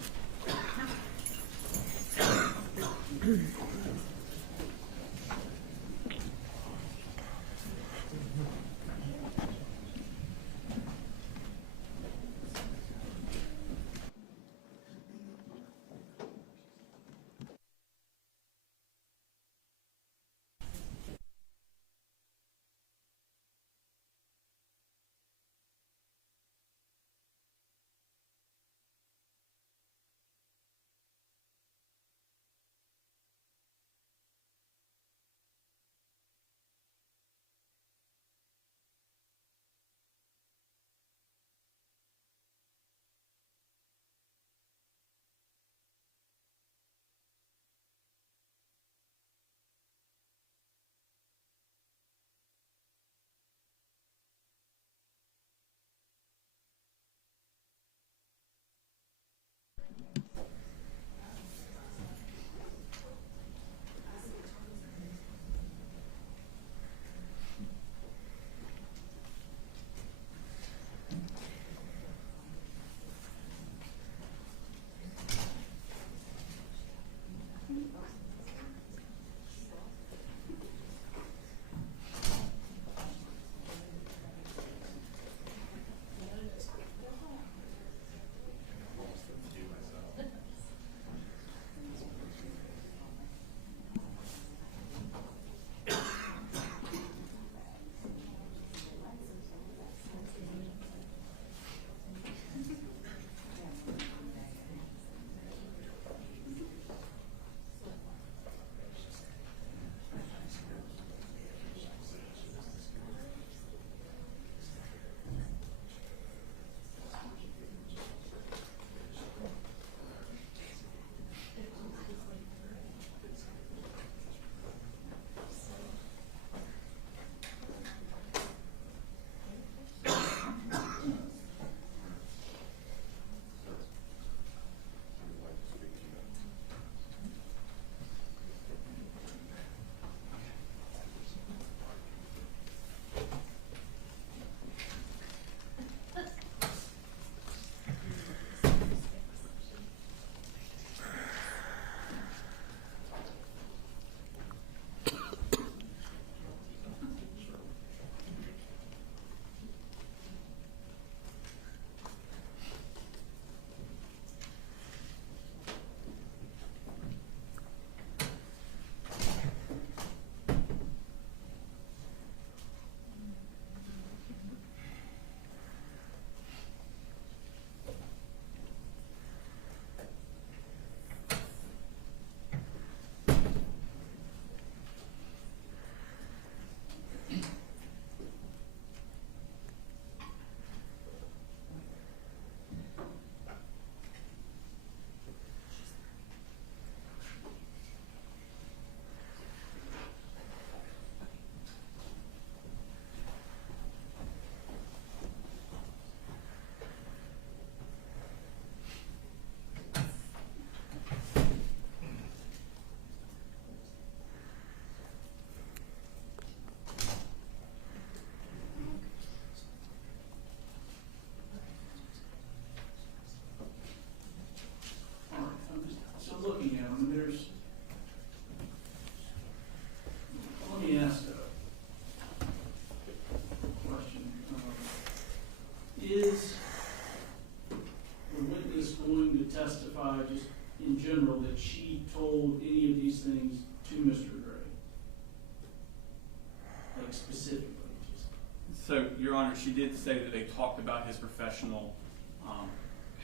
Your Honor, she did say that they talked about his professional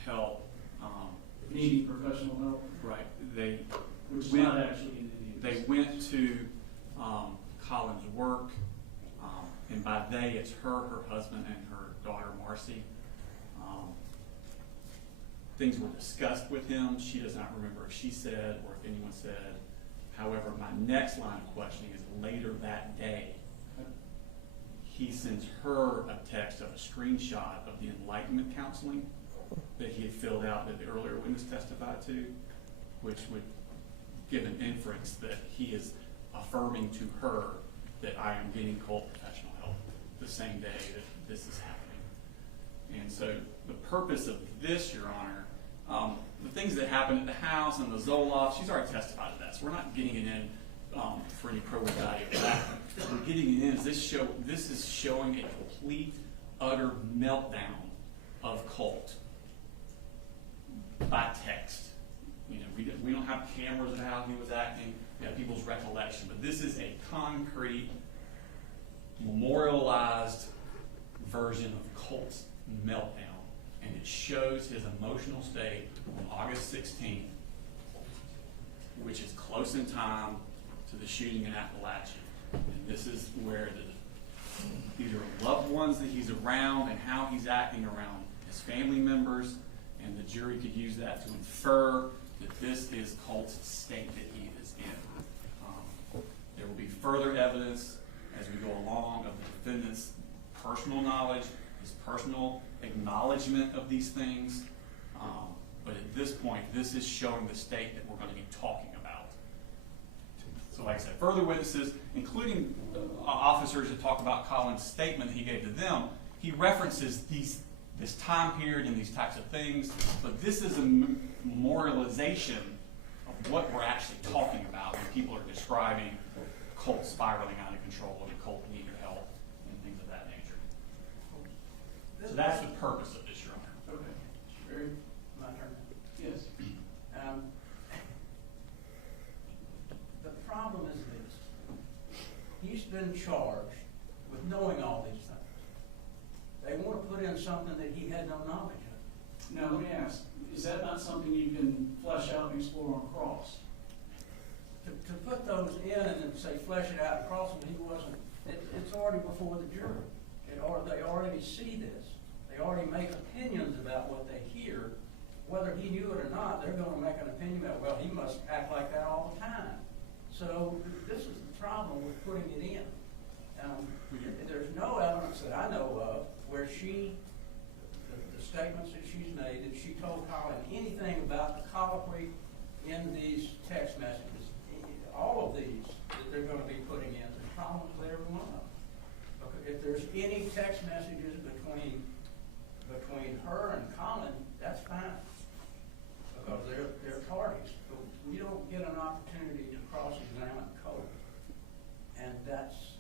help. Needing professional help, Right. which is not actually in any of They this. went to Colin's work, and by they, it's her husband, and her daughter, Marcy. Things were discussed with him. She does not remember if she said or if anyone said. However, my next line of questioning is later that day, he sends her a text of a screenshot of the enlightenment counseling that he had filled out that the earlier witness testified to, which would give an inference that he is affirming to her that I am getting Colt professional help the same day that this is happening. And so the purpose of this, Your Honor, the things that happened at the house and the Zoloft, she's already testified to that, so we're not getting it in for any probative value of that. We're getting it in is this is showing a complete, utter meltdown of Colt by text. You know, we don't have cameras of how he was acting. We have people's recollection, but this is a concrete, memorialized version of Colt's meltdown, and it shows his emotional state on August 16th, which is close in time to the shooting in Apalachee. And this is where these are loved ones that he's around and how he's acting around his family members, and the jury could use that to infer that this is Colt's state that he is in. There will be further evidence as we go along of the defendant's personal knowledge, his personal acknowledgement of these things. But at this point, this is showing the state that we're going to be talking about. So like I said, further witnesses, including officers that talk about Colin's statement that he gave to them, he references this time period and these types of things, but this is a memorialization of what we're actually talking about when people are describing Colt spiraling out of control and Colt needing help and things of that nature. So that's the purpose of this, Your Honor. Okay. Very, My turn. yes. The problem is this. He's been charged with knowing all these things. They want to put in something that he had no knowledge of. Now, let me ask, is that not something you can flesh out and explore on cross? To put those in and then say flesh it out and cross them, he wasn't, it's already before the jury. They already see this. They already make opinions about what they hear. Whether he knew it or not, they're going to make an opinion about, well, he must act like that all the time. So this is the problem with putting it in. There's no evidence that I know of where the statements that she's made, that she told Colin anything about the colloquy in these text messages. All of these that they're going to be putting in, there's problems with every one of them. Okay, if there's any text messages between her and Colin, that's fine, because they're parties. But we don't get an opportunity to cross-examine Colt, and that's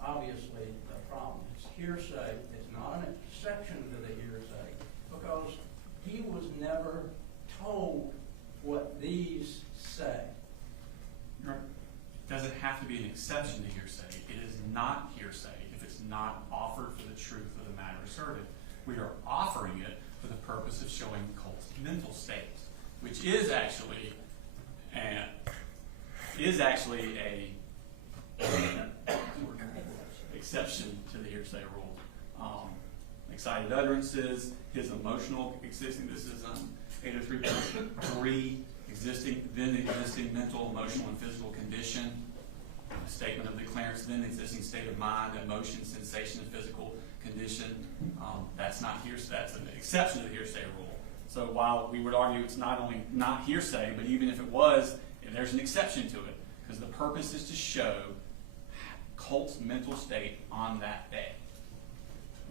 obviously the problem. It's hearsay. It's not an exception to the hearsay, because he was never told what these say. Does it have to be an exception to hearsay? It is not hearsay if it's not offered for the truth of the matter asserted. We are offering it for the purpose of showing Colt's mental state, which is actually a exception to the hearsay rule. Excited utterances, his emotional existing. This is 803.3. Existing mental, emotional, and physical condition. A statement of the declarants, then existing state of mind, emotion, sensation, and physical condition. That's not hearsay. That's an exception to the hearsay rule. So while we would argue it's not only not hearsay, but even if it was, there's an exception to it, because the purpose is to show Colt's mental state on that day.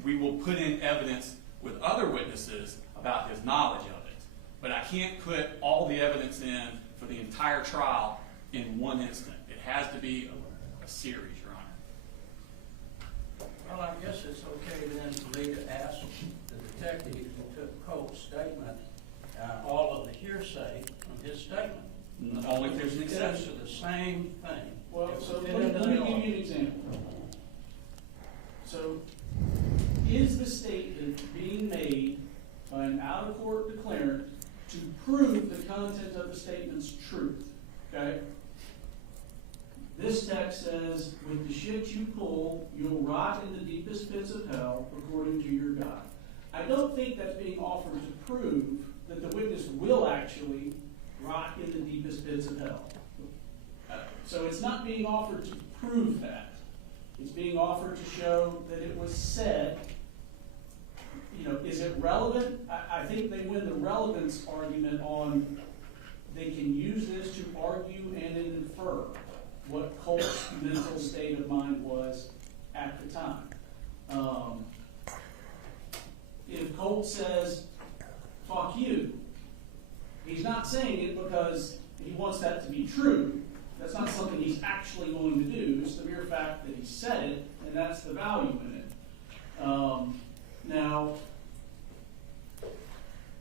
We will put in evidence with other witnesses about his knowledge of it. But I can't put all the evidence in for the entire trial in one instant. It has to be a series, Your Honor. Well, I guess it's okay then for me to ask the detective who took Colt's statement, all of the hearsay from his statement. Only if there's an It's exception. the same thing. Well, so let me give you an example. So text says, with the shit you pull, you'll rot in the deepest pits of hell, according to your God. I don't think that's being offered to prove that the witness will actually rot in the deepest pits of hell. So it's not being offered to prove that. It's being offered to show that it was said. You know, is it relevant? I think they win the relevance argument on they can use this to argue and infer what Colt's mental state of mind was at the time. If Colt says, fuck you, he's not saying it because he wants that to be true. That's not something he's actually going to do. It's the mere fact that he said it, and that's the value in it. Now,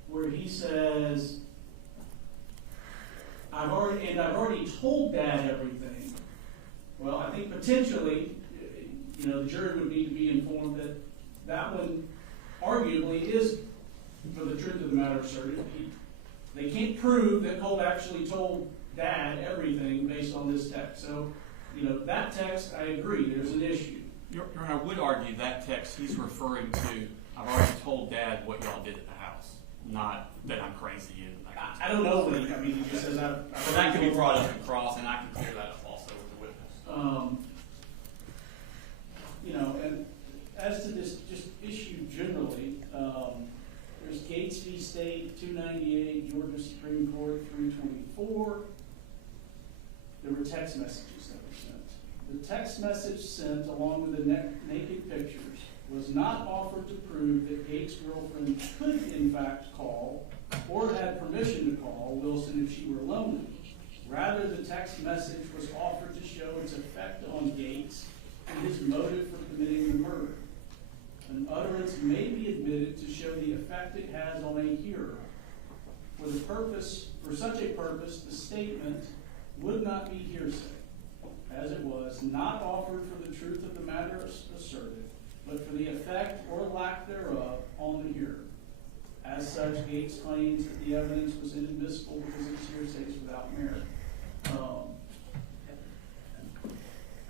where he says, I've already told Dad everything. Well, I think potentially, you know, the jury would need to be informed that that one arguably is, for the truth of the matter asserted. They can't prove that Colt actually told Dad everything based on this text. So, you know, that text, I agree, there's an issue. Your Honor, I would argue that text he's referring to, I've already told Dad what y'all did at the house, not that I'm crazy and that kind of stuff. I don't know what he just says, But that can be brought up in cross, and I can clear that up also with the witness. You know, and as to this just issue generally, there's Gates v. State, 298, Georgia Supreme Court, 324. There were text messages that were sent. The text message sent, along with the naked pictures, was not offered to prove that Gates' girlfriend could, in fact, call or had permission to call Wilson if she were lonely. Rather, the text message was offered to show its effect on Gates and his motive for committing the murder. An utterance may be admitted to show the effect it has on a hearer. For such a purpose, the statement would not be hearsay, as it was not offered for the truth of the matter asserted, but for the effect or lack thereof on the hearer. As such, Gates claims that the evidence was inadmissible because its hearsay is without merit.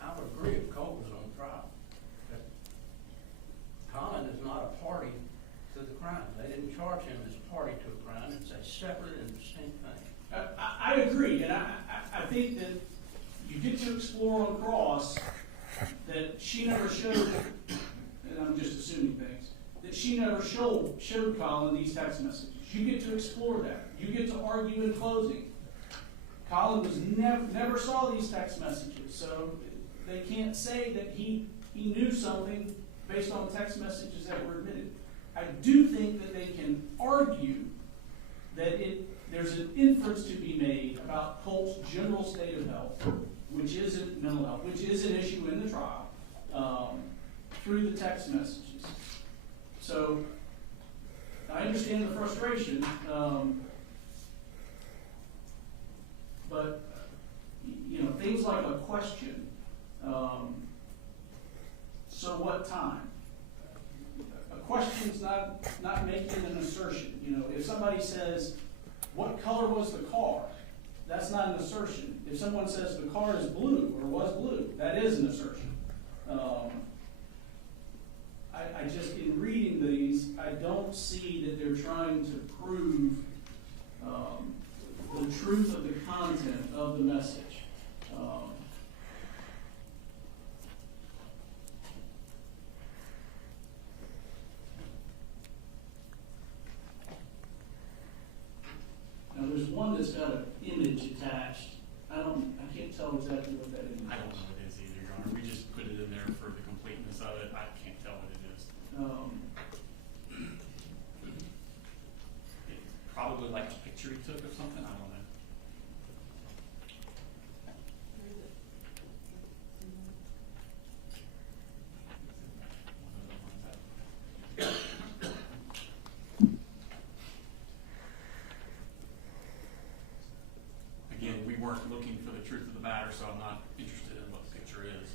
I would agree if Colt was on trial. Colin is not a party to the crime. They didn't charge him as a party to a crime. It's a separate and distinct thing. I agree, and I think that you get to explore on cross that she never showed, and I'm just assuming things, that she never showed Colin these text messages. You get to explore that. You get to argue in closing. Colin was never saw these text messages, so they can't say that he knew something based on text messages that were admitted. I do think that they can argue that there's an inference to be made about Colt's general state of health, which isn't mental health, which is an issue in the trial, through the text messages. So I understand the frustration, but you know, things like a question, so what time? A question's not making an assertion. You know, if somebody says, what color was the car? That's not an assertion. If someone says the car is blue or was blue, that is an assertion. I just, in reading these, I don't see that they're trying to prove the truth of the content of the message. Now, there's one that's got an image attached. I can't tell exactly what that image is. I don't know what it is either, Your Honor. We just put it in there for the completeness of it. I can't tell what it is. It's probably like a picture he took or something. I don't know. Again, we weren't looking for the truth of the matter, so I'm not interested in what the picture is.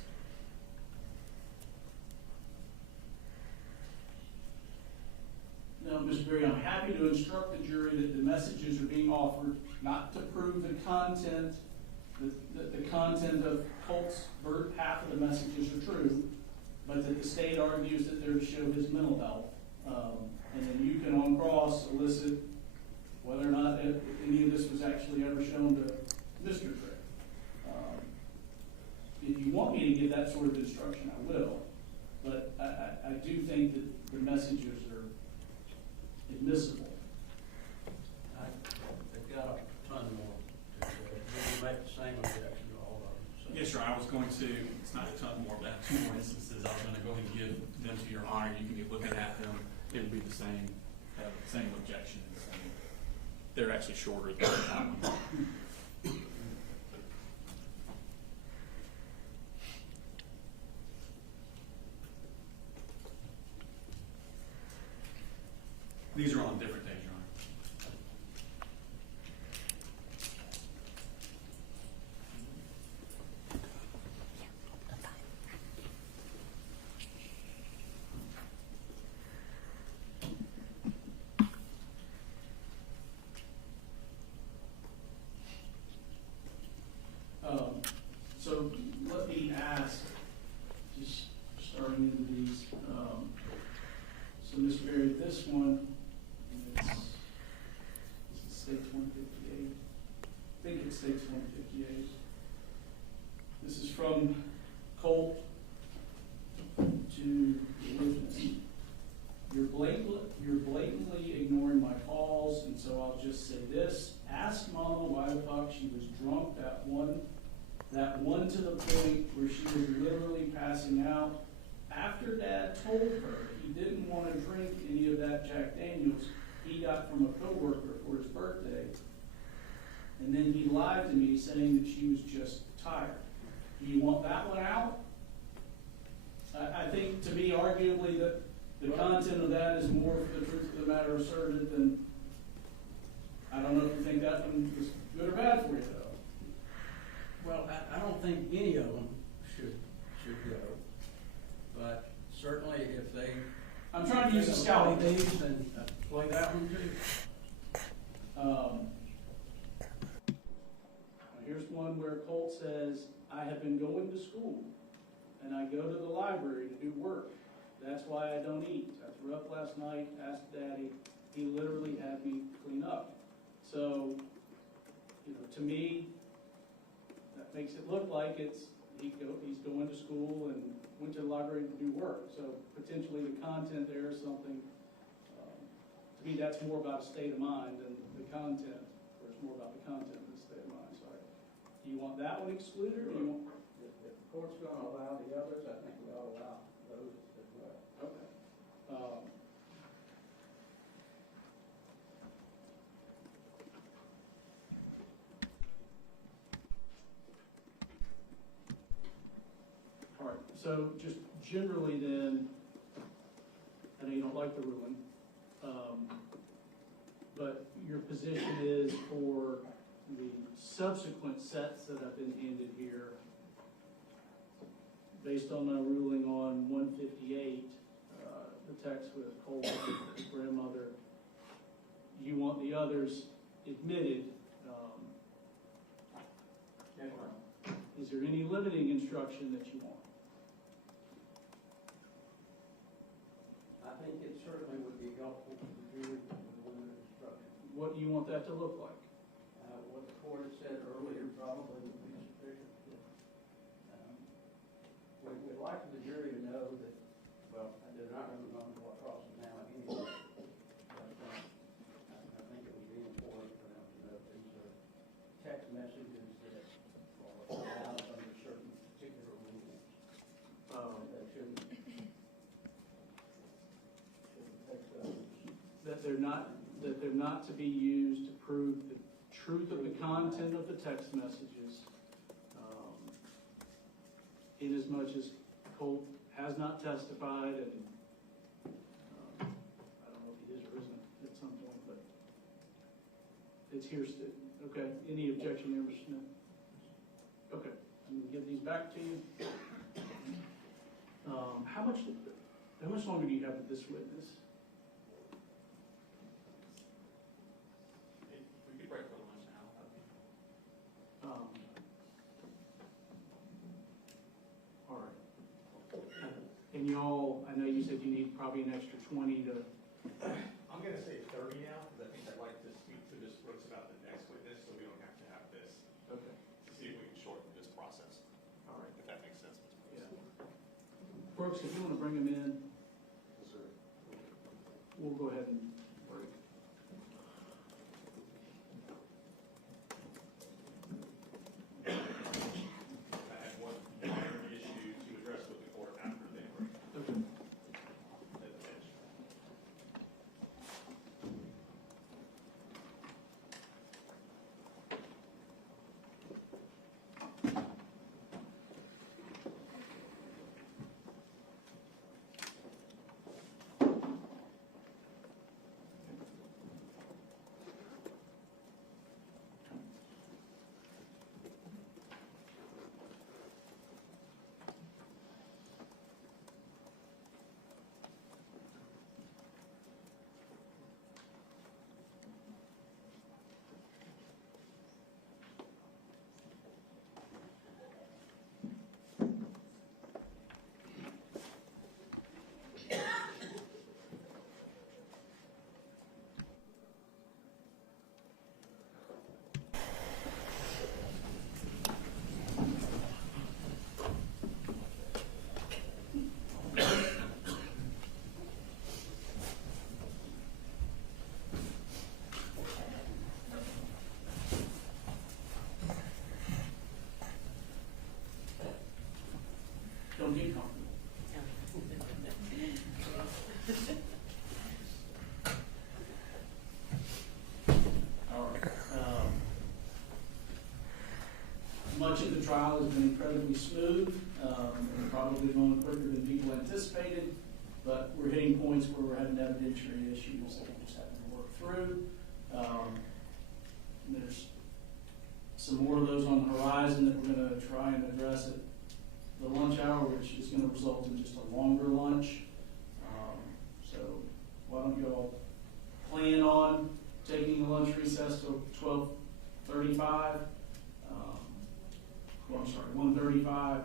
Now, Mr. Berry, I'm happy to instruct the jury that the messages are being offered not to prove the content the content of Colt's half of the messages are true, but that the state argues that they're to show his mental health. And then you can on cross elicit whether or not any of this was actually ever shown to Mr. Gray. If you want me to give that sort of instruction, I will. But I do think that the messages are admissible. They've got a ton more to do. They make the same objection to all of them. So. Yes, sir, I was going to, it's not a ton more, but I have 2 more instances. I was going to go ahead and give them to your honor. You can be looking at them. It would be the same, have the same objection. And the same. They're actually shorter than that one. These are on different days, Your Honor. So let me ask, just starting into these. So Mr. Berry, this one, this is States 158. I think it states 158. This is from Colt to the witness. You're blatantly ignoring my calls, and so I'll just say this. Ask Mama why the fuck she was drunk that one to the point where she was literally passing out. After Dad told her he didn't want to drink any of that Jack Daniels he got from a coworker for his birthday, and then he lied to me saying that she was just tired. Do you want that one out? I think, to me, arguably, that the content of that is more for the truth of the matter asserted than, I don't know if you think that one is good or bad for you, though. Well, I don't think any of them should go, but certainly if they. I'm trying to use a scouting play these, then play that one too. Here's one where Colt says, I have been going to school and I go to the library to do work. That's why I don't eat. I threw up last night, asked Daddy. He literally had me clean up. So, to me, that makes it look like he's going to school and went to the library to do work. So potentially the content there is something, to me, that's more about a state of mind than the content, or it's more about the content than the state of mind. Sorry. Do you want that one excluded, or do you want? If the court's going to allow the others, I think we ought to allow those as well. Okay. All right, so just generally then, I know you don't like the ruling, but your position is for the subsequent sets that have been handed here, based on my ruling on 158, the text with Colt, his grandmother, you want the others admitted. Is there any limiting instruction that you want? I think it certainly would be helpful to the jury with the limited instruction. What do you want that to look like? What the court had said earlier probably would be sufficient. We'd like the jury to know that, well, they're not going to remember what crosses now anyway. But I think it would be important for them to know these are text messages that are allowed under certain particular rules. That shouldn't take those. That they're not to be used to prove the truth of the content of the text messages, in as much as Colt has not testified, and I don't know if he is or isn't at some point, but it's here still. Okay, any objection there, Mr. Smith? Okay, I'm going to give these back to you. How much longer do you have with this witness? We could break for lunch now. And y'all, I know you said you need probably an extra 20 to, I'm gonna say 30 now, because I think I'd like to speak to Ms. Brooks about the next witness, so we don't have to have this, okay, to see if we can shorten this process, all right. if that makes sense, Ms. Brooks. Yeah. Brooks, if you want to bring him in, Yes, sir. we'll go ahead and break. I had one minor issue to address with the court after they break Okay. at the bench. Don't get comfortable. All right. Much of the trial has been incredibly smooth, probably going quicker than people anticipated, but we're hitting points where we're having evidentiary issues that we're just having to work through. There's some more of those on the horizon that we're going to try and address at the lunch hour, which is going to result in just a longer lunch. So why don't you all plan on taking a lunch recess till 12:35? Well, I'm sorry, 1:35.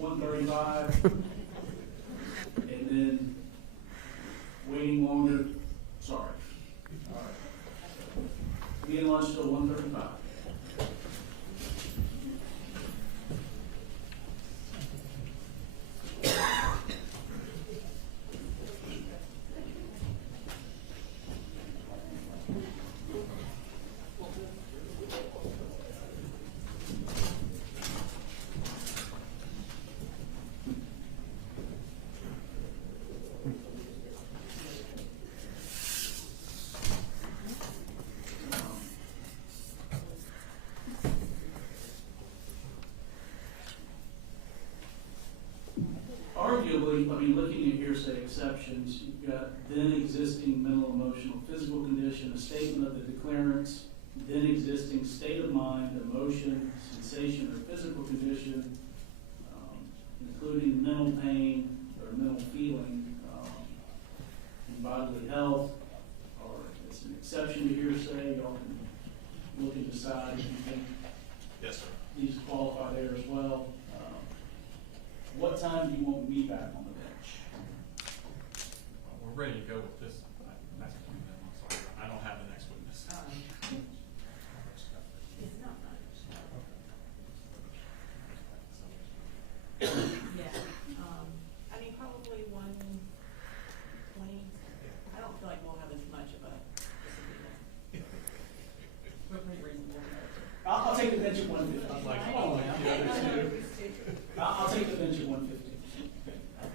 1:35, and then waiting longer. Sorry. All right. Be in lunch till 1:35. Arguably, I mean, looking at hearsay exceptions, you've got then existing mental, emotional, physical condition, a statement of the declarants, then existing state of mind, emotion, sensation, or physical condition, including mental pain or mental feeling, and bodily health, or it's an exception to hearsay. Y'all can look and decide if you think Yes, sir. these qualify there as well. What time do you want me back on the bench? We're ready to go with this next one, then. I'm sorry, I don't have the next witness. Yeah, I mean, probably 1:20. I don't feel like we'll have as much of a disagreement. We're pretty reasonable. I'll take the bench at 1:50. I'd like to- Come on, man. I'll take the bench at 1:50.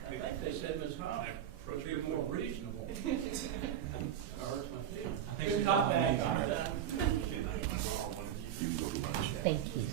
I think they said Ms. Hall would be more reasonable. That hurts my feelings. Good cop, bad cop. Thank you.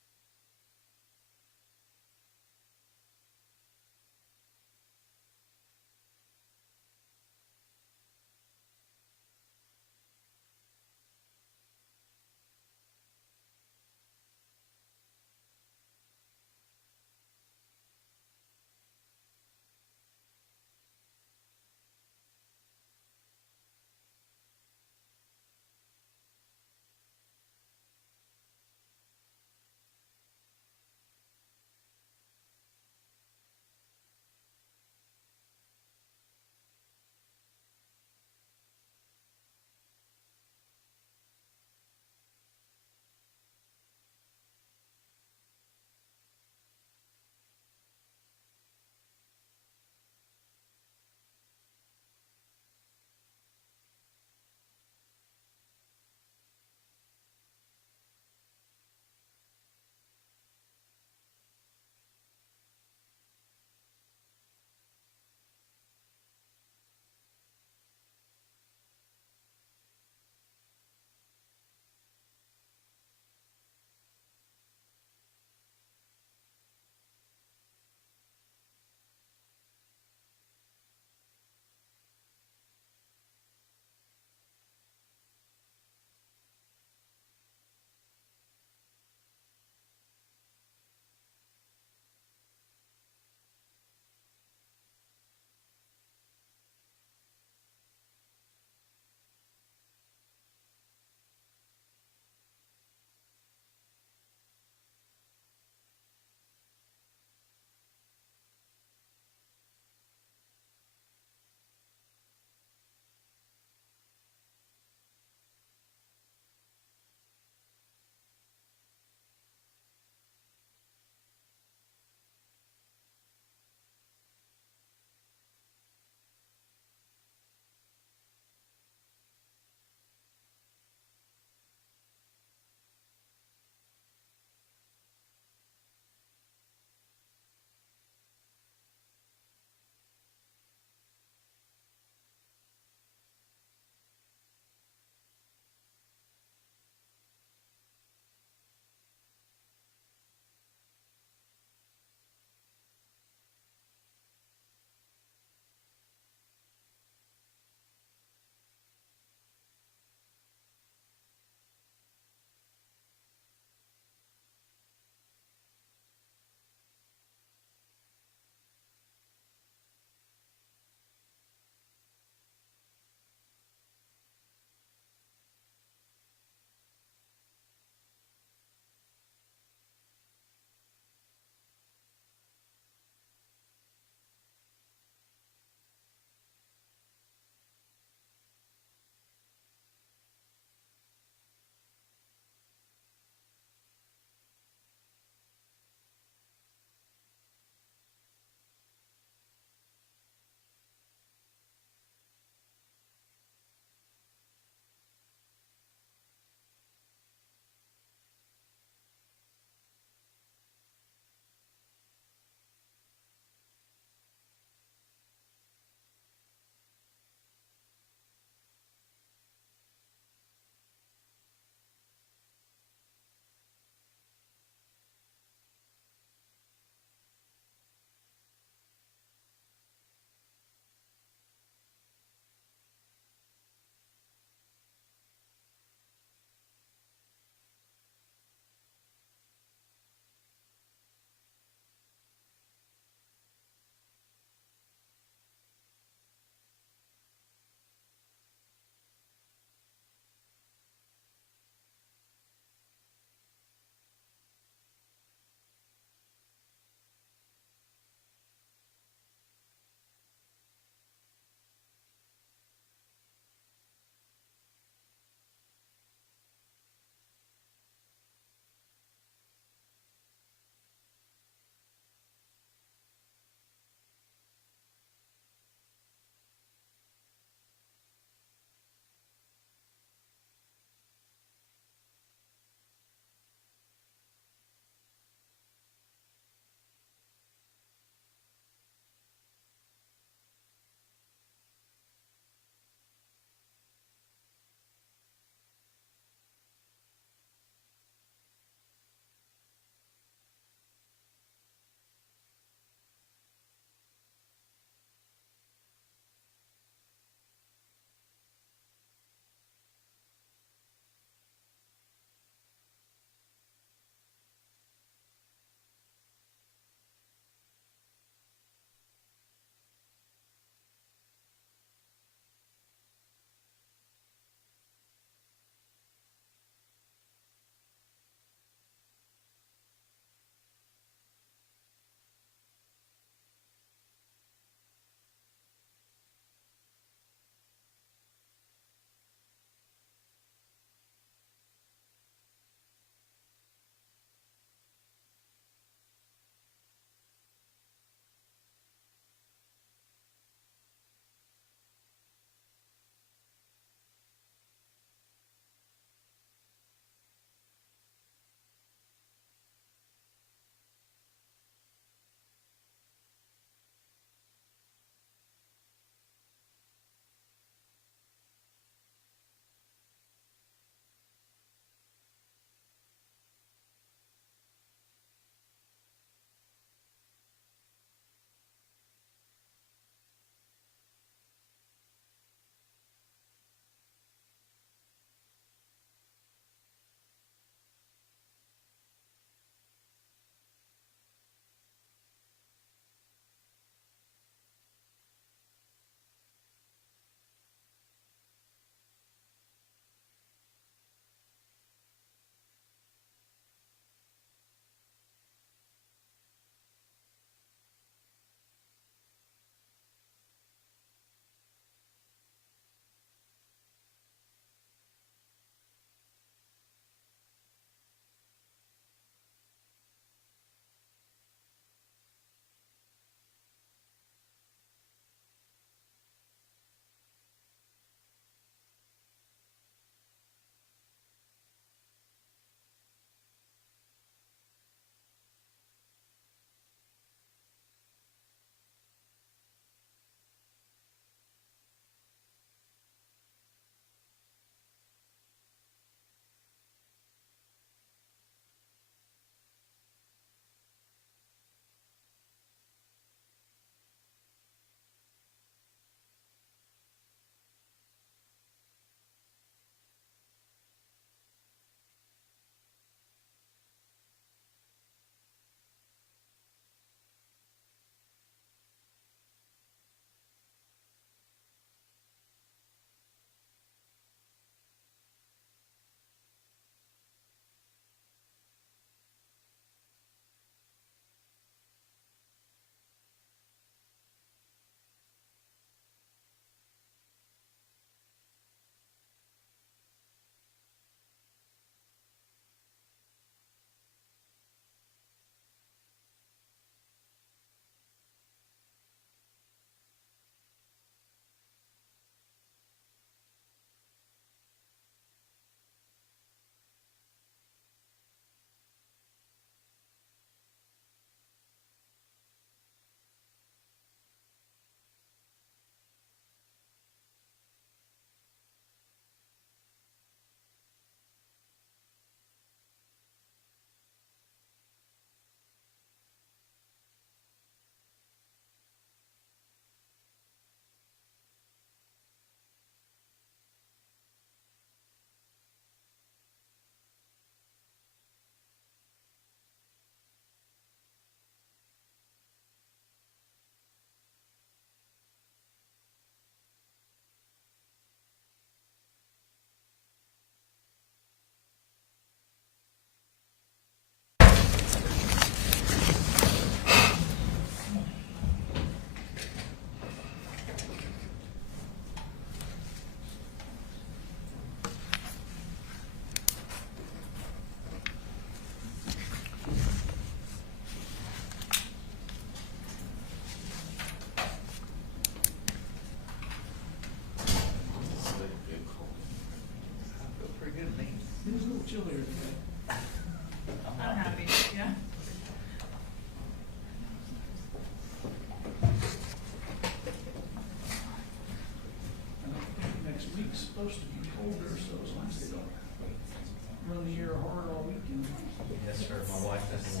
It's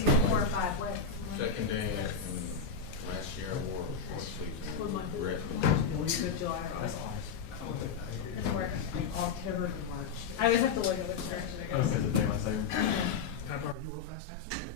4 or 5, what? Second day, and last year I wore short sleeves What month and is red. it? July or August? Doesn't work. October to March. I always have to look at which direction it goes. Can I borrow you real fast, actually?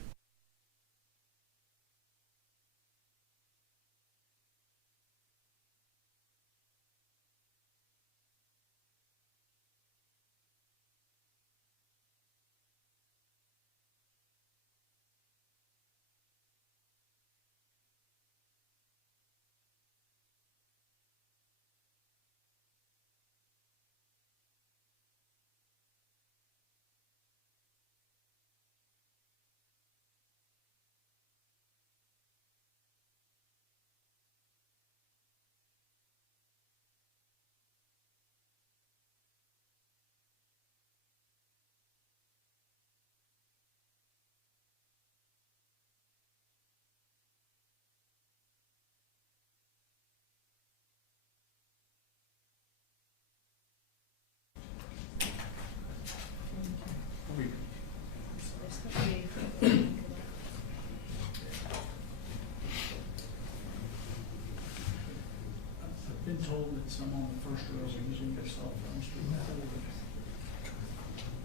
I've been told that some on the first row are using their cell phones to record.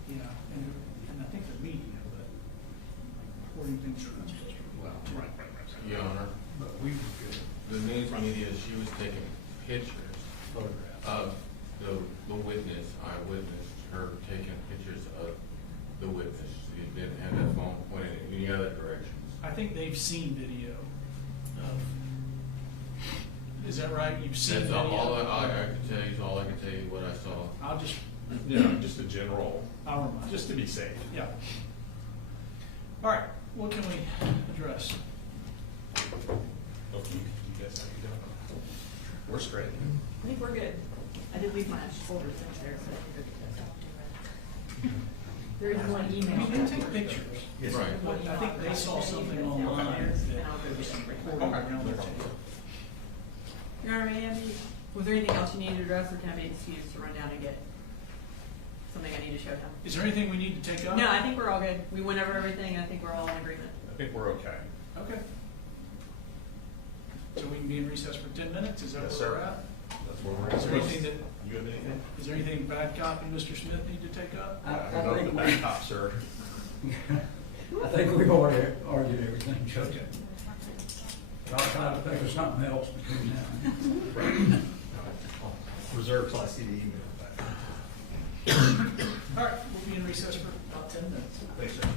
Yeah, and I think the media, but recording things are not supposed to. Well, right. Your Honor, But we, the news media, she was taking pictures photographs. of the witness, eyewitness, her taking pictures of the witness. She didn't have that phone pointed in any other directions. I think they've seen video of, is that right? You've seen That's video? all I can tell you, is all I can tell you what I saw. I'll just, Just a general, I'll remind you. just to be safe. Yeah. All right, what can we address? Okay, you guys, how you doing? We're straight. I think we're good. I did leave my folders in there, so I think we're good. There is one I email. mean, they take pictures. Yes. Right. I think they saw something online that was recorded around their table. Your Honor, may I have was there anything else you needed to address, or can I be excused to run down and get something I need to show him? Is there anything we need to take up? No, I think we're all good. We went over everything, and I think we're all in agreement. I think we're okay. Okay. So we can be in recess for 10 minutes, is that Yes, where we're sir. at? That's where we're Is there anything that, You have anything? is there anything bad cop and Mr. Smith need to take up? I don't know the back cop, sir. I think we've already argued everything, Judge. I'll try to think of something else between now and then. Reserve till I see the email back. All right, we'll be in recess for about 10 minutes. Thanks, sir.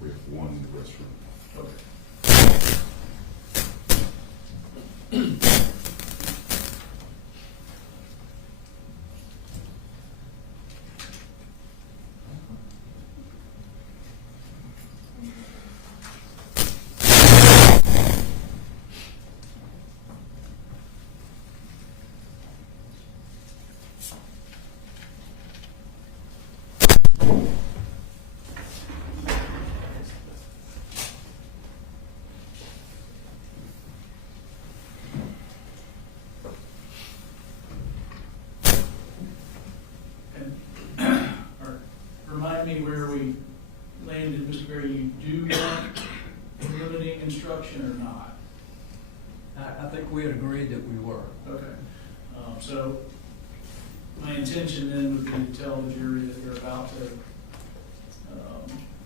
We have one in the restroom. Okay. Remind me where we landed, Mr. Gray, you do want limiting instruction or not? I think we had agreed that we were. Okay. So my intention then would be to tell the jury that they're about to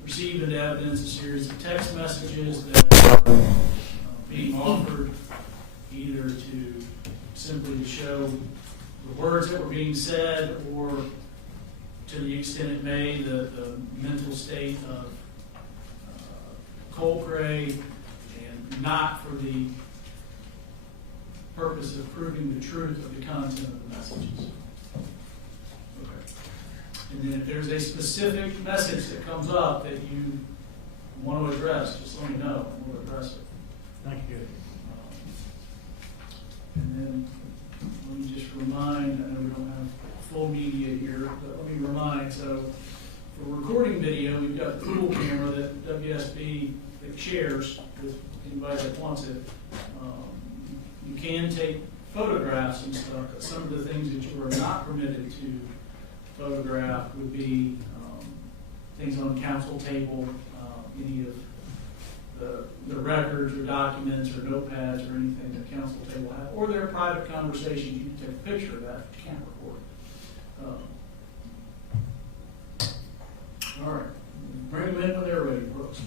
receive into evidence a series of text messages that are being offered either to simply to show the words that were being said, or to the extent it may, the mental state of Colt Gray, and not for the purpose of proving the truth of the content of the messages. Okay. And then if there's a specific message that comes up that you want to address, just let me know, and we'll address it. Thank you, Judge. And then let me just remind, I know we don't have full media here, but let me remind, so for recording video, we've got the pool camera that WSB that shares with anybody that wants it. You can take photographs and stuff, but some of the things that you are not permitted to photograph would be things on the council table, any of the records or documents or notepads or anything that council table have, or their private conversations. You can take a picture of that, but you can't record it. All right, bring them in when they're ready, Brooks.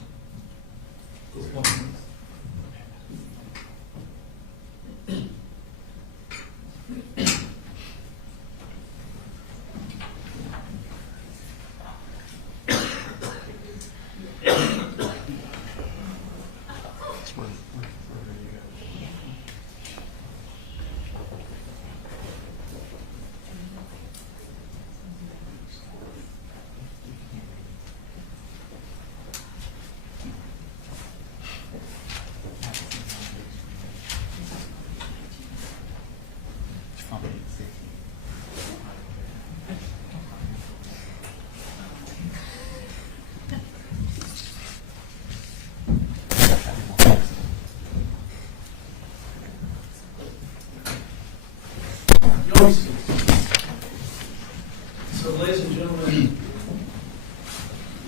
So, ladies and gentlemen,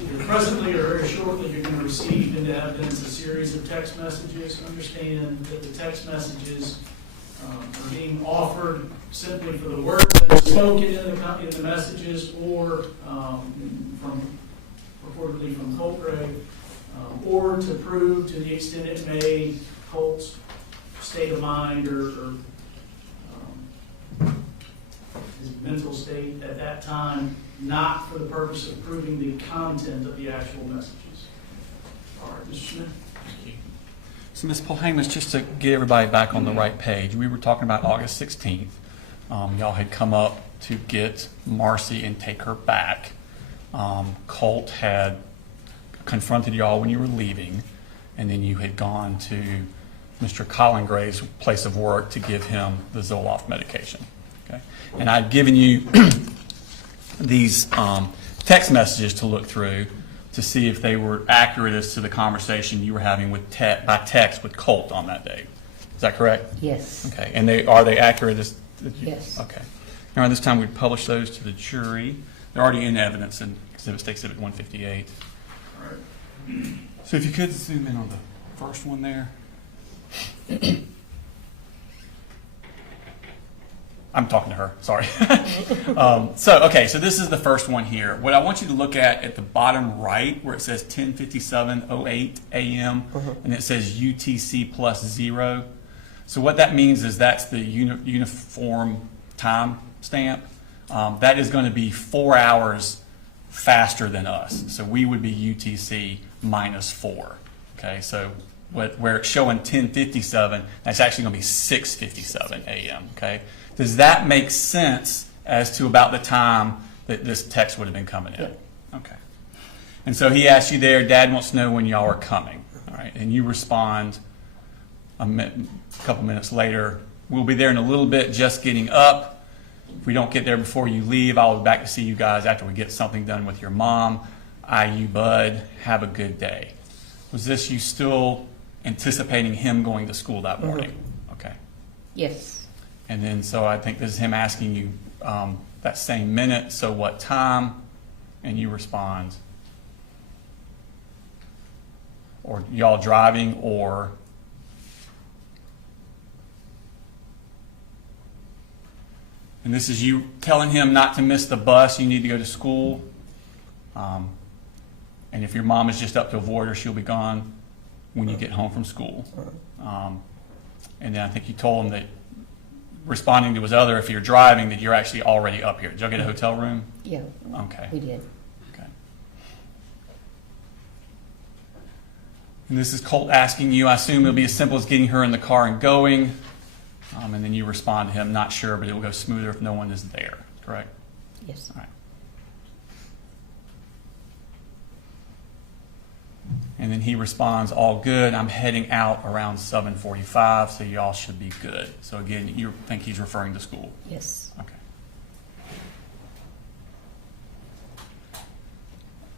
either presently or very shortly, you're going to receive into evidence a series of text messages. Understand that the text messages are being offered simply for the words that are spoken in the messages, or reportedly from Colt Gray, or to prove, to the extent it may, Colt's state of mind or his mental state at that time, not for the purpose of proving the content of the actual messages. All right, Mr. Smith? So, Ms. Polhamus, just to get everybody back on the right page, we were talking about August 16th. Y'all had come up to get Marcy and take her back. Colt had confronted y'all when you were leaving, and then you had gone to Mr. Colin Gray's place of work to give him the Zoloft medication. Okay? And I'd given you these text messages to look through to see if they were accurate as to the conversation you were having with by text with Colt on that day. Is that correct? Yes. Okay. And are they accurate as? Yes. Okay. Now, this time we publish those to the jury. They're already in evidence in Exhibit 158. All right. So if you could zoom in on the first one there. I'm talking to her, sorry. So this is the first one here. What I want you to look at the bottom right where it says 10:57:08 a.m. And it says UTC plus 0. So what that means is that's the uniform time stamp. That is going to be 4 hours faster than us. So we would be UTC minus 4. Okay, so where it's showing 10:57, that's actually going to be 6:57 a.m. Okay, does that make sense as to about the time that this text would have been coming in? Yeah. Okay, and so he asked you there, Dad wants to know when y'all are coming. All right, and you respond a couple minutes later, we'll be there in a little bit, just getting up. If we don't get there before you leave, I'll be back to see you guys after we get something done with your mom. You, bud. Have a good day. Was this you still anticipating him going to school that morning? Okay. Yes. And then, so I think this is him asking you that same minute, so what time? And you respond. Or y'all driving, or and this is you telling him not to miss the bus, you need to go to school. And if your mom is just up to avoid her, she'll be gone when you get home from school. And then I think you told him that, responding to his other, if you're driving, that you're actually already up here. Did y'all get a hotel room? Yeah. Okay. We did. Okay. And this is Colt asking you, I assume it'll be as simple as getting her in the car and going. And then you respond to him, not sure, but it will go smoother if no one is there. Correct? Yes. All right. And then he responds, all good. I'm heading out around 7:45, so y'all should be good. So again, you think he's referring to school? Yes. Okay.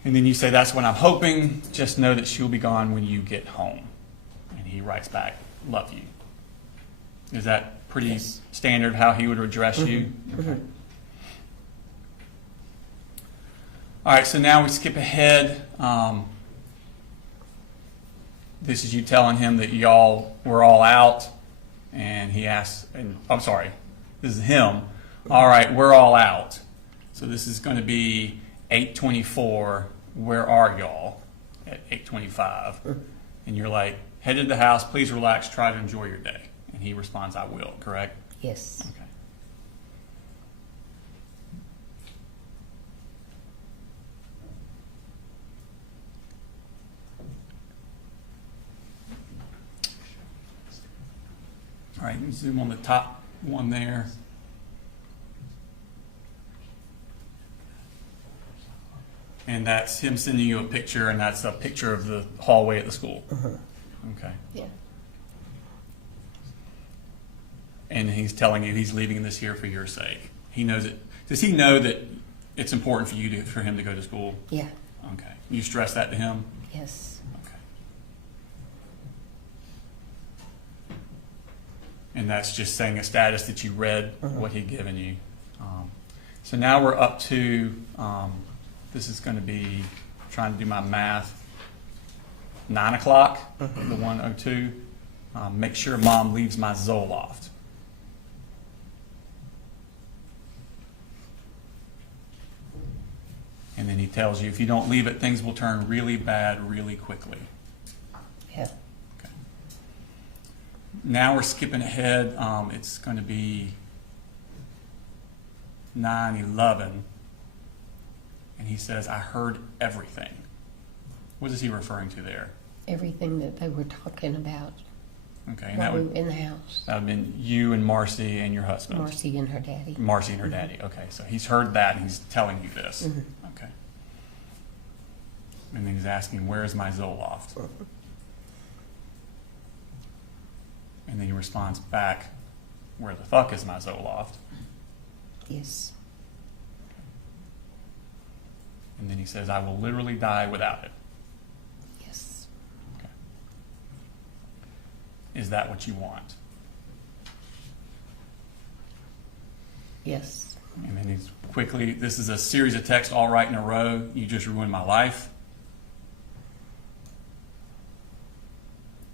And then you say, that's what I'm hoping. Just know that she'll be gone when you get home. And he writes back, love you. Is that pretty Yes. standard how he would address you? Okay. All right, so now we skip ahead. This is you telling him that y'all were all out, and he asks, and I'm sorry, this is him. All right, we're all out. So this is going to be 8:24. Where are y'all? At 8:25. And you're like, headed to the house, please relax, try to enjoy your day. And he responds, I will, correct? Yes. Okay. All right, zoom on the top one there. And that's him sending you a picture, and that's a picture of the hallway at the school. Okay. Yeah. And he's telling you he's leaving this here for your sake. He knows it. Does he know that it's important for you for him to go to school? Yeah. Okay. You stress that to him? Yes. Okay. And that's just saying a status that you read what he'd given you. So now we're up to, this is going to be, trying to do my math, 9 o'clock, the 1:02. Make sure mom leaves my Zoloft. And then he tells you, if you don't leave it, things will turn really bad really quickly. Yeah. Okay. Now we're skipping ahead. It's going to be 9/11, and he says, I heard everything. What is he referring to there? Everything that they were talking about Okay, and while that we would were in the house. that would have been you and Marcy and your husband. Marcy and her daddy. Marcy and her daddy. Okay, so he's heard that and he's telling you this. Mhm. Okay. And then he's asking, where's my Zoloft? And then he responds back, where the fuck is my Zoloft? Yes. And then he says, I will literally die without it. Yes. Okay. Is that what you want? Yes. And then he's quickly, this is a series of texts all right in a row. You just ruined my life.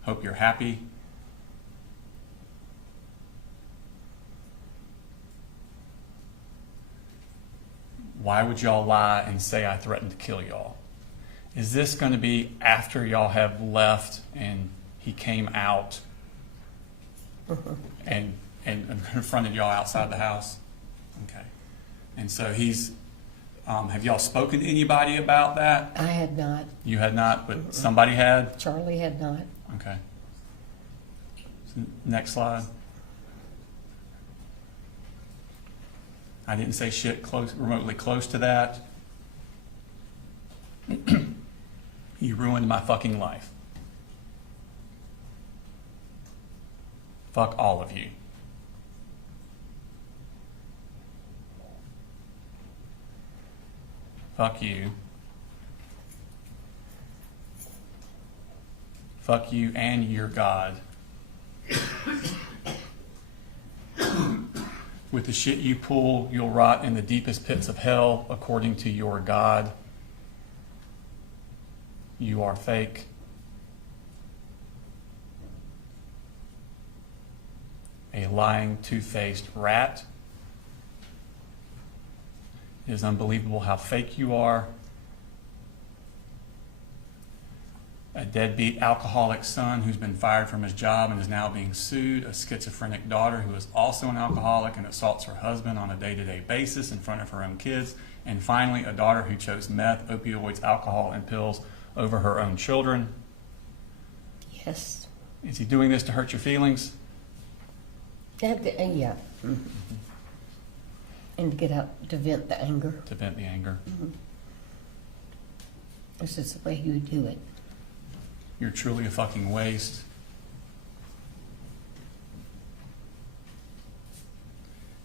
Hope you're happy. Why would y'all lie and say I threatened to kill y'all? Is this going to be after y'all have left and he came out and confronted y'all outside the house? Okay. And so he's, have y'all spoken to anybody about that? I had not. You had not, but somebody had? Charlie had not. Okay. So next slide. I didn't say shit remotely close to that. You ruined my fucking life. Fuck all of you. Fuck you. Fuck you and your God. With the shit you pull, you'll rot in the deepest pits of hell, according to your God. You are fake. A lying, two-faced rat. It is unbelievable how fake you are. A deadbeat alcoholic son who's been fired from his job and is now being sued. A schizophrenic daughter who is also an alcoholic and assaults her husband on a day-to-day basis in front of her own kids. And finally, a daughter who chose meth, opioids, alcohol, and pills over her own children. Yes. Is he doing this to hurt your feelings? Yeah. Mm-hmm. And to get out, to vent the anger. To vent the anger. Mm-hmm. This is the way he would do it. You're truly a fucking waste.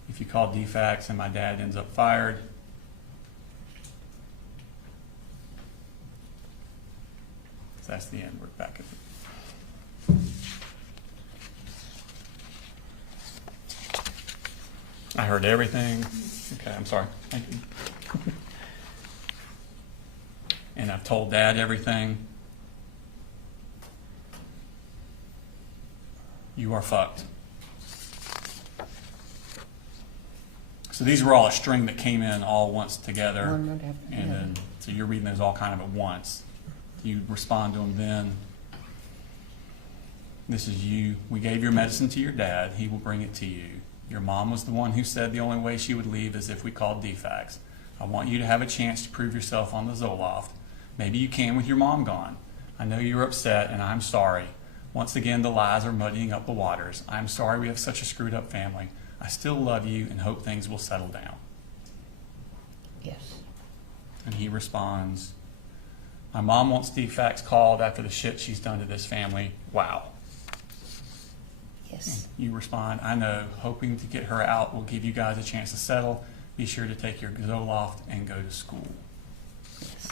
If you call DFAX and my dad ends up fired, that's the end. We're back at it. I heard everything. Okay, I'm sorry. Thank you. And I've told Dad everything. You are fucked. So these were all a string that came in all once together. One right after the And other. then, so you're reading those all kind of at once. You respond to them then. This is you. We gave your medicine to your dad. He will bring it to you. Your mom was the one who said the only way she would leave is if we called DFAX. I want you to have a chance to prove yourself on the Zoloft. Maybe you can with your mom gone. I know you're upset, and I'm sorry. Once again, the lies are muddying up the waters. I'm sorry we have such a screwed up family. I still love you and hope things will settle down. Yes. And he responds, my mom wants DFAX called after the shit she's done to this family. Wow. Yes. You respond, I know, hoping to get her out will give you guys a chance to settle. Be sure to take your Zoloft and go to school. Yes.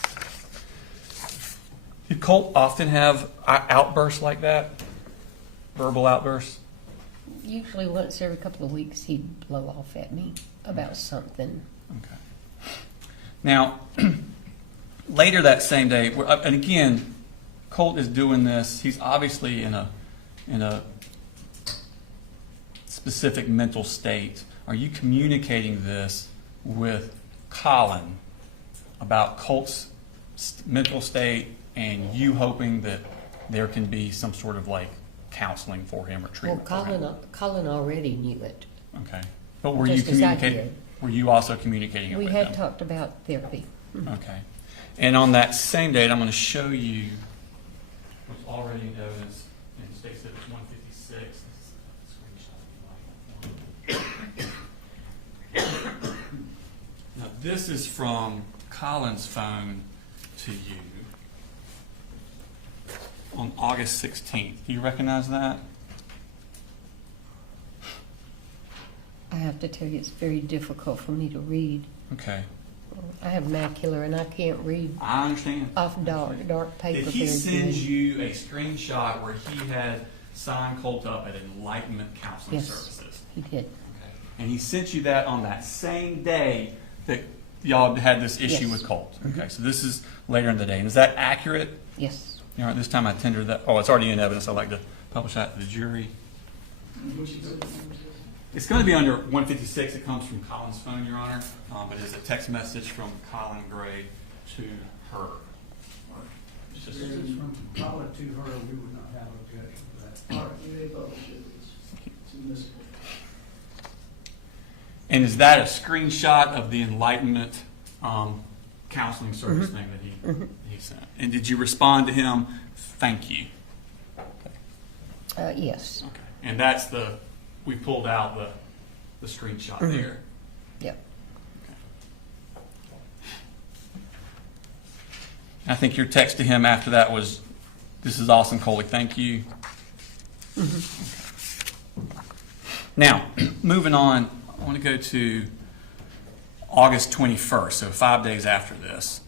Did Colt often have outbursts like that? Verbal outbursts? Usually once every couple of weeks he'd blow off at me about something. Okay. Now, later that same day, and again, Colt is doing this. He's obviously in a specific mental state. Are you communicating this with Colin about Colt's mental state and you hoping that there can be some sort of like counseling for him or Well, treatment for him? Colin already knew it. Okay. But were you Just as I communicating? did. Were you also communicating it We with had them? talked about therapy. Okay. And on that same date, I'm going to show you what's already in evidence in State Exhibit 156. This is a screenshot if you like. Now, this is from Colin's phone to you on August 16th. Do you recognize that? I have to tell you, it's very difficult for me to read. Okay. I have macular and I can't read I understand. off dark paper. Did he very send good. you a screenshot where he had signed Colt up at Enlightenment Counseling Yes. Services? He did. Okay. And he sent you that on that same day that y'all had this issue Yes. with Colt. Okay, so this is later in the day. And is that accurate? Yes. All right, this time I tendered that. Oh, it's already in evidence. I'd like to publish that to the jury. Which exhibit number is this? It's going to be under 156. It comes from Colin's phone, Your Honor, but it's a text message from Colin Gray to her. It's just- If it's from Colin to her, we would not have objection to that. All right, we may publish it. It's admissible. And is that a screenshot of the Enlightenment counseling service thing that he sent? And did you respond to him, thank you? Yes. Okay. And that's we pulled out the screenshot there. Yep. I think your text to him after that was, this is awesome, Coley, thank you. Now, moving on, I want to go to August 21st, so 5 days after this.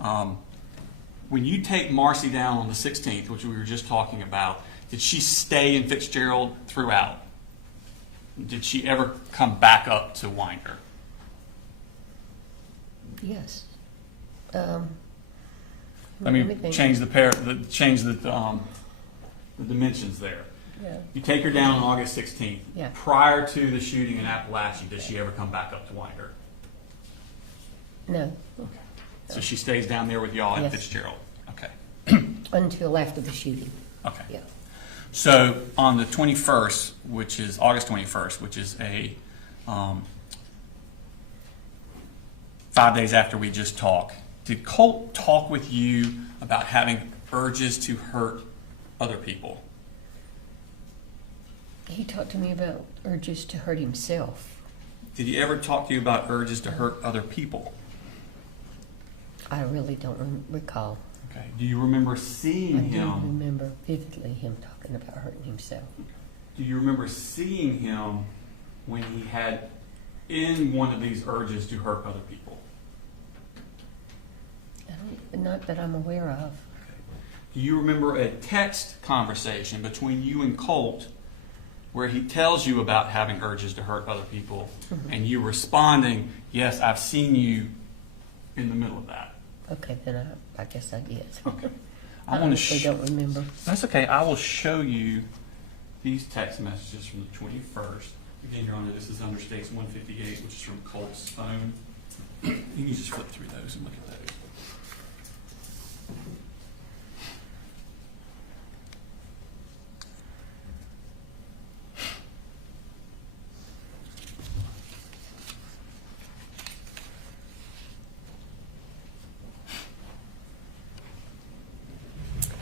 When you take Marcy down on the 16th, which we were just talking about, did she stay in Fitzgerald throughout? Did she ever come back up to Winder? Yes. Let me me think. change the dimensions there. Yeah. You take her down on August 16th. Yeah. Prior to the shooting in Apalachee, does she ever come back up to Winder? No. So she stays down there with y'all in Yes. Fitzgerald. Okay. Until after the shooting. Okay. Yeah. So on the 21st, which is August 21st, which is a 5 days after we just talked, did Colt talk with you about having urges to hurt other people? He talked to me about urges to hurt himself. Did he ever talk to you about urges to hurt other people? I really don't recall. Okay. Do you remember I seeing do him? remember vividly him talking about hurting himself. Do you remember seeing him when he had in one of these urges to hurt other people? Not that I'm aware of. Do you remember a text conversation between you and Colt where he tells you about having urges to hurt other people and you responding, yes, I've seen you in the middle of that? Okay, then I guess I did. Okay. I honestly don't remember. That's okay. I will show you these text messages from the 21st. Again, Your Honor, this is under States 158, which is from Colt's phone. You can just flip through those and look at those.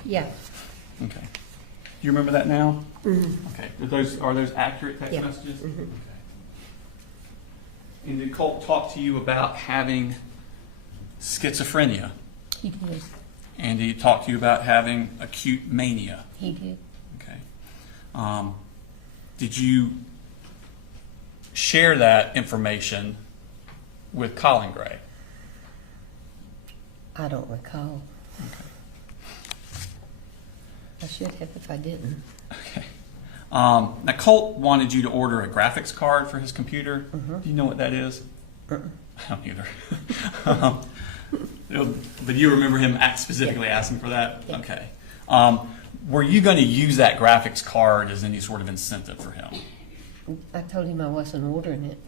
Yeah. Okay. Do you remember that now? Mm-hmm. Okay. Are those accurate text Yeah. messages? Mhm. Okay. And did Colt talk to you about having schizophrenia? He did. And did he talk to you about having acute mania? He did. Okay. Did you share that information with Colin Gray? I don't recall. I should have if I didn't. Okay. Now, Colt wanted you to order a graphics card for his computer. Mhm. Do you know what that is? Uh-uh. I don't either. But you remember him specifically asking for that? Yeah. Okay. Were you going to use that graphics card as any sort of incentive for him? I told him I wasn't ordering it.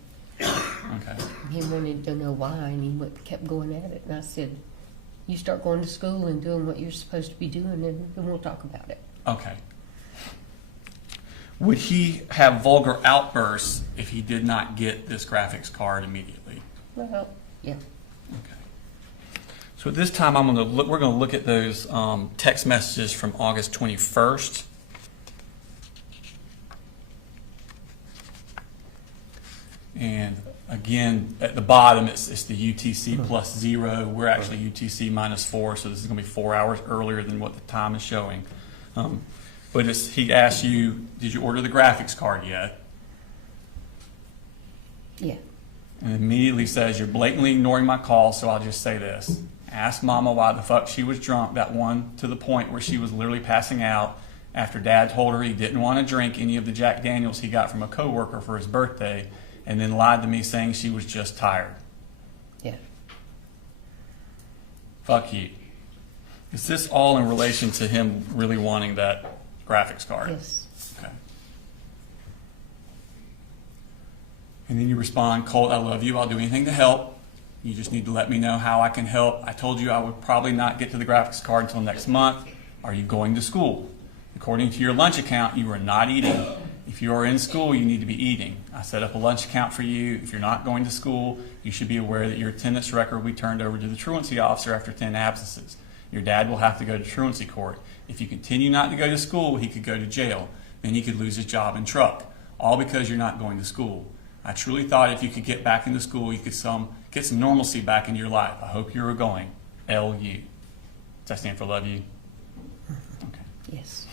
Okay. He wanted to know why, and he kept going at it. And I said, you start going to school and doing what you're supposed to be doing, and then we'll talk about it. Okay. Would he have vulgar outbursts if he did not get this graphics card immediately? Well, yeah. Okay. So at this time, we're going to look at those text messages from August 21st. And again, at the bottom, it's the UTC plus 0. We're actually UTC minus 4, so this is going to be 4 hours earlier than what the time is showing. But he asked you, did you order the graphics card yet? Yeah. And immediately says, you're blatantly ignoring my call, so I'll just say this. Ask Mama why the fuck she was drunk, that one to the point where she was literally passing out after Dad told her he didn't want to drink any of the Jack Daniels he got from a coworker for his birthday, and then lied to me saying she was just tired. Yeah. Fuck you. Is this all in relation to him really wanting that graphics card? Yes. Okay. And then you respond, Colt, I love you. I'll do anything to help. You just need to let me know how I can help. I told you I would probably not get to the graphics card until next month. Are you going to school? According to your lunch account, you are not eating. If you are in school, you need to be eating. I set up a lunch account for you. If you're not going to school, you should be aware that your attendance record will be turned over to the truancy officer after 10 absences. Your dad will have to go to truancy court. If you continue not to go to school, he could go to jail. Then he could lose his job and truck, all because you're not going to school. I truly thought if you could get back into school, you could get some normalcy back into your life. I hope you are going. LU. Does that stand for love you? Okay. Yes.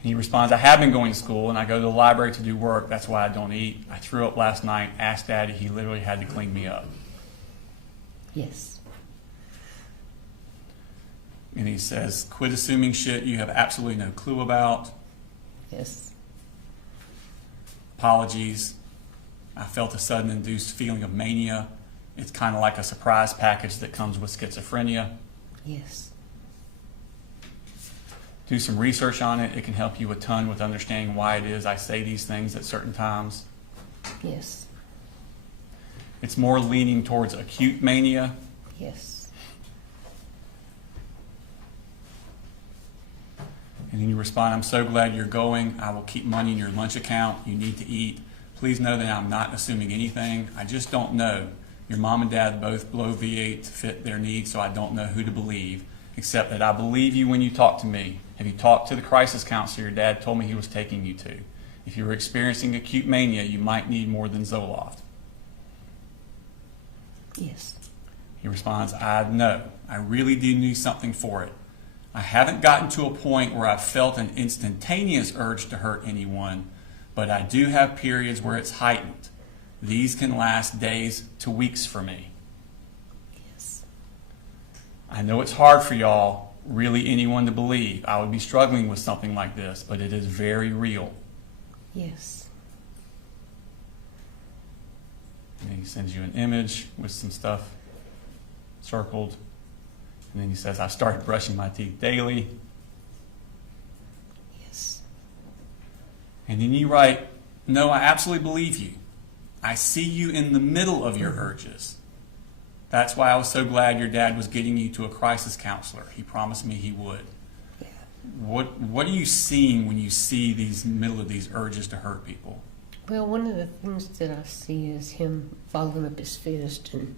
He responds, I have been going to school and I go to the library to do work. That's why I don't eat. I threw up last night, asked Daddy. He literally had to clean me up. Yes. And he says, quit assuming shit you have absolutely no clue about. Yes. Apologies. I felt a sudden induced feeling of mania. It's kind of like a surprise package that comes with schizophrenia. Yes. Do some research on it. It can help you a ton with understanding why it is I say these things at certain times. Yes. It's more leaning towards acute mania. Yes. And then you respond, I'm so glad you're going. I will keep money in your lunch account. You need to eat. Please know that I'm not assuming anything. I just don't know. Your mom and dad both blow V8 to fit their needs, so I don't know who to believe, except that I believe you when you talk to me. Have you talked to the crisis counselor your dad told me he was taking you to? If you were experiencing acute mania, you might need more than Zoloft. Yes. He responds, I know. I really do need something for it. I haven't gotten to a point where I've felt an instantaneous urge to hurt anyone, but I do have periods where it's heightened. These can last days to weeks for me. Yes. I know it's hard for y'all, really anyone to believe. I would be struggling with something like this, but it is very real. Yes. And then he sends you an image with some stuff circled. And then he says, I started brushing my teeth daily. Yes. And then you write, no, I absolutely believe you. I see you in the middle of your urges. That's why I was so glad your dad was getting you to a crisis counselor. He promised me he would. Yeah. What are you seeing when you see these middle of these urges to hurt people? Well, one of the things that I see is him balling up his fist and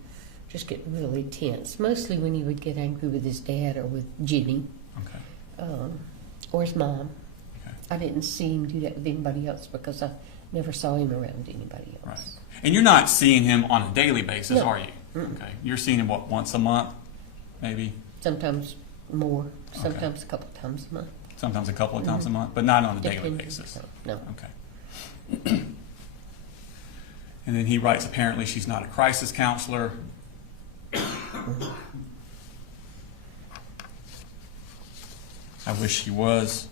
just getting really tense. Mostly when he would get angry with his dad or with Jimmy, Okay. or his mom. Okay. I didn't see him do that with anybody else because I never saw him around anybody else. Right. And you're not seeing him on a daily basis, No. are you? Mm-mm. Okay. You're seeing him, what, once a month, maybe? Sometimes more, Okay. sometimes a couple of times a month. Sometimes a couple of times a month, but not on a daily Depending. basis. No. Okay. And then he writes, apparently she's not a crisis counselor. I wish she was.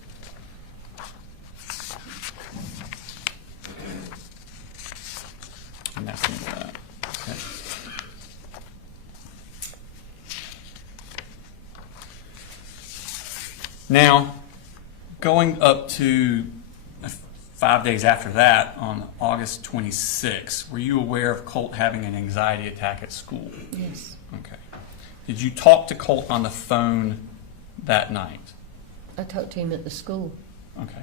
And that's the end of that. Okay. Now, going up to 5 days after that, on August 26th, were you aware of Colt having an anxiety attack at school? Yes. Okay. Did you talk to Colt on the phone that night? I talked to him at the school. Okay.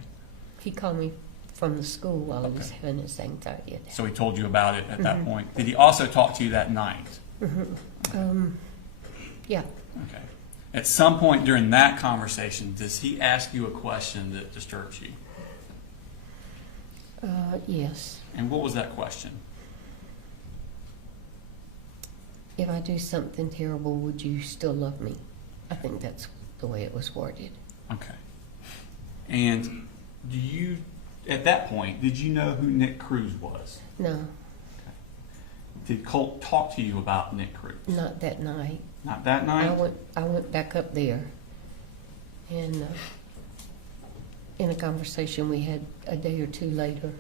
He called me from the school while he was having his anxiety attack. So he told you about it at that point. Did he also talk to you that night? Yeah. Okay. At some point during that conversation, does he ask you a question that disturbs you? Yes. And what was that question? If I do something terrible, would you still love me? I think that's the way it was worded. Okay. And do you, at that point, did you know who Nick Cruz was? No, Okay. Did Colt talk to you about Nick Cruz? not that night. Not that night? I went back up there, and in a conversation we had a day or two later,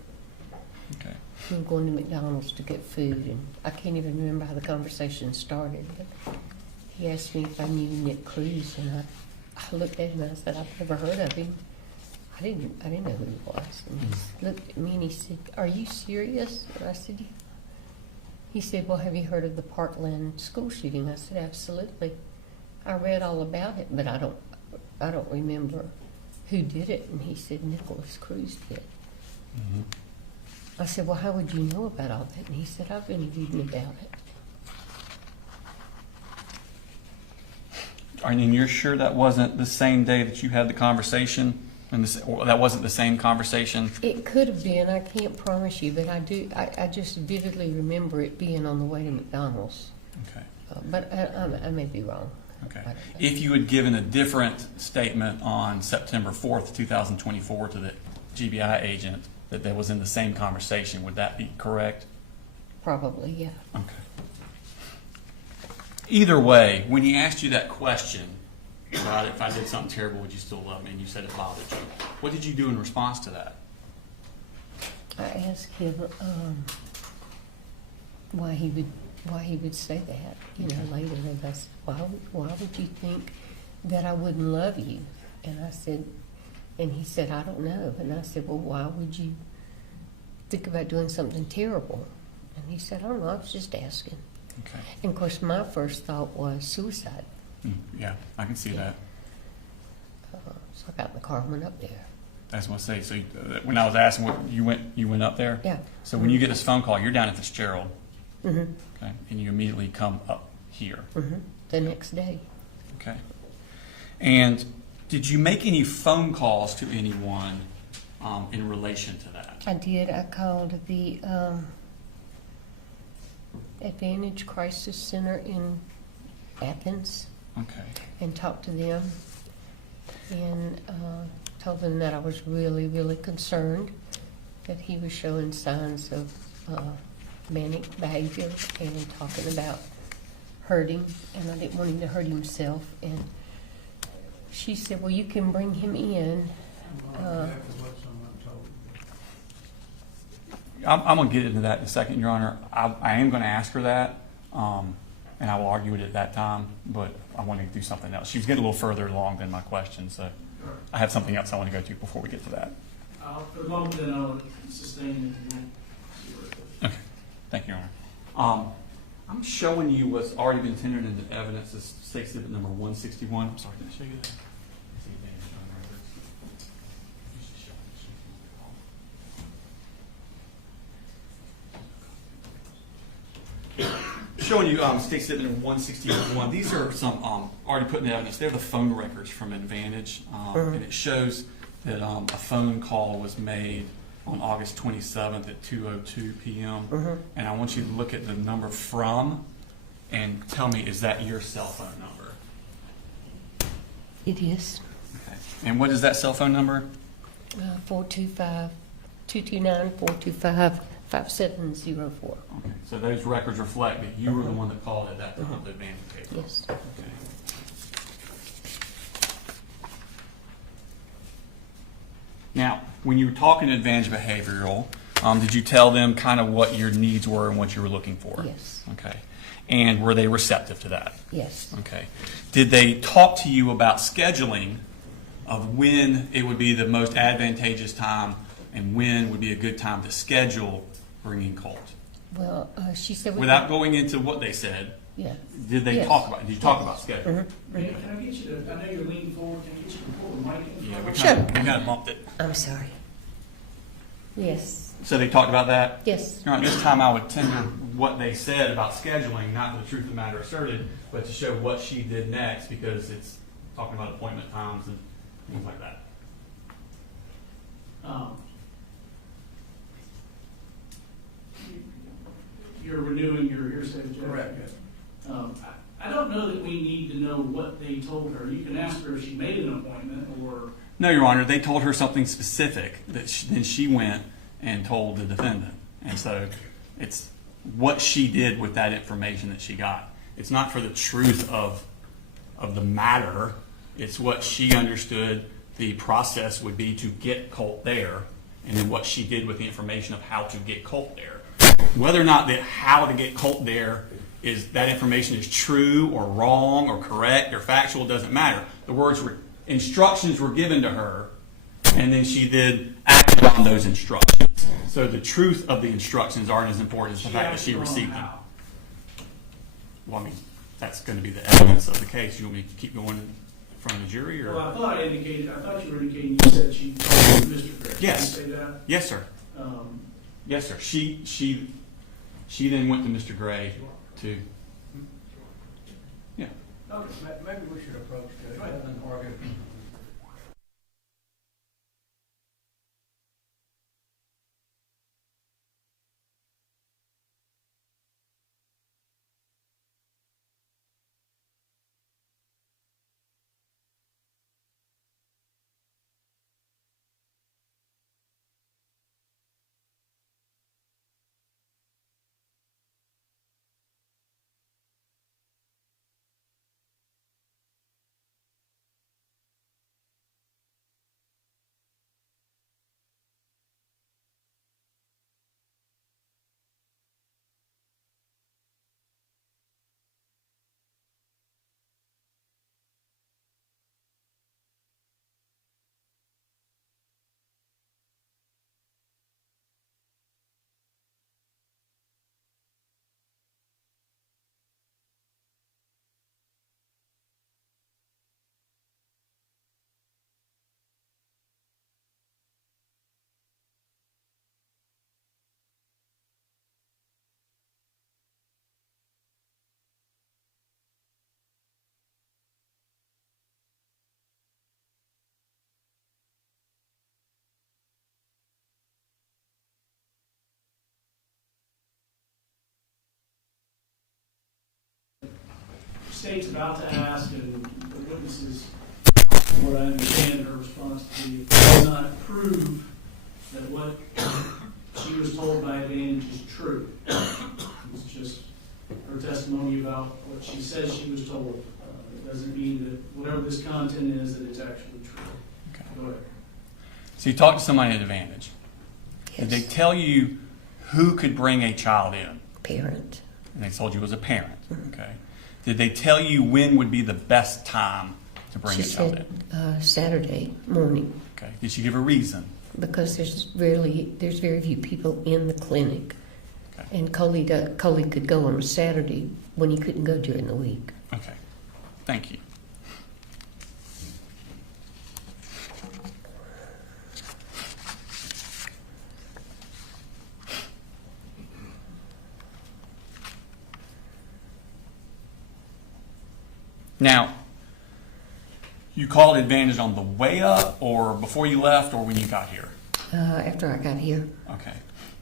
Okay. we were going to McDonald's to get food, and I can't even remember how the conversation started, but he asked me if I knew Nick Cruz, and I looked at him and I said, I've never heard of him. I didn't know who he was. And he looked at me and he said, are you serious? And I said, yeah. He said, well, have you heard of the Parkland school shooting? I said, absolutely. I read all about it, but I don't remember who did it. And he said, Nicholas Cruz did. Mm-hmm. I said, well, how would you know about all that? And he said, I've been reading about it. And you're sure that wasn't the same day that you had the conversation? And that wasn't the same conversation? It could have been. I can't promise you, but I just vividly remember it being on the way to McDonald's. Okay. But I may be wrong. Okay. I don't know. If you had given a different statement on September 4th, 2024 to the GBI agent that was in the same conversation, would that be correct? Probably, yeah. Okay. Either way, when he asked you that question about if I did something terrible, would you still love me? And you said it bothered you. What did you do in response to that? I asked him why he would say that, later. And I said, why would you think that I wouldn't love you? And I said, and he said, I don't know. And I said, well, why would you think about doing something terrible? And he said, I don't know, I was just asking. Okay. And of course, my first thought was suicide. Yeah, I can see that. So I got in the car and went up there. That's what I say. So when I was asking, what you went up there. Yeah. So when you get this phone call, you're down at Fitzgerald. Mm-hmm. Okay, and you immediately come up here. Mm-hmm. The next day. Okay. And did you make any phone calls to anyone in relation to that? I did. I called the Advantage Crisis Center in Athens Okay. and talked to them and told them that I was really, really concerned that he was showing signs of manic behavior and talking about hurting, and I didn't want him to hurt himself. And she said, well, you can bring him in. I'm going to get into that in a second, Your Honor. I am going to ask her that, and I will argue it at that time, but I want to do something else. She's getting a little further along than my question, so I have something else I want to go to before we get to that. For the moment, then I'll sustain it. Okay. Thank you, Your Honor. I'm showing you what's already been tendered into evidence as State Exhibit number 161. I'm sorry, did I show you that? Showing you State Exhibit number 161. These are some already put in evidence. They're the phone records from Advantage, and it shows that a phone call was made on August 27th at 2:02 p.m. And I want you to look at the number from and tell me, is that your cell phone number? It is. Okay. And what is that cell phone number? 425-229-425-5704. Okay. So those records reflect that you were the one that called at that time to Advantage case. Yes. Okay. Now, when you were talking to Advantage Behavioral, did you tell them kind of what your needs were and what you were looking for? Yes. Okay. And were they receptive to that? Yes. Okay. Did they talk to you about scheduling of when it would be the most advantageous time and when would be a good time to schedule bringing Colt? Well, she said... Without going into what they said, Yeah. did they Yes. talk about it? Did you talk about scheduling? Can I get you to, I know you're leaning forward, can I get you to pull the mic in? Yeah, we Sure. kind of bumped it. I'm sorry. Yes, So they talked about that? yes. Your Honor, this time I would tender what they said about scheduling, not the truth of the matter asserted, but to show what she did next, because it's talking about appointment times and things like that. You're renewing your hearsay objection? Correct, yes. I don't know that we need to know what they told her. You can ask her if she made an appointment or. No, Your Honor, they told her something specific that then she went and told the defendant. And so it's what she did with that information that she got. It's not for the truth of the matter. It's what she understood the process would be to get Colt there, and then what she did with the information of how to get Colt there. Whether or not that how to get Colt there is that information is true or wrong or correct or factual doesn't matter. The instructions were given to her, and then she did acted on those instructions. So the truth of the instructions aren't as important as the fact that she received them. Well, I mean, that's going to be the evidence of the case. You want me to keep going in front of the jury, or? Well, I thought you were indicating you said she told Mr. Gray. Yes. Did you say that? Yes, sir. Yes, sir. She then went to Mr. Gray to. Yeah. Okay, maybe we should approach Judge Evans and argue. State's about to ask, and the witnesses, from what I understand, her response to be, does not prove that what she was told by Advantage is true. It's just her testimony about what she says she was told. It doesn't mean that whatever this content is, that it's actually true. Okay. Go ahead. So you talked to somebody at Advantage. Did they Yes. tell you who could bring a child in? Parent. And they told you it was a parent. Okay. Did they tell you when would be the best time to bring She a child said in? Saturday morning, Okay. Did she give a reason? because there's very few people in the clinic. Okay. And Coley could go on a Saturday when he couldn't go during the week. Okay. Thank you. Now, you called Advantage on the way up, or before you left, or when you got here? After I got here, Okay.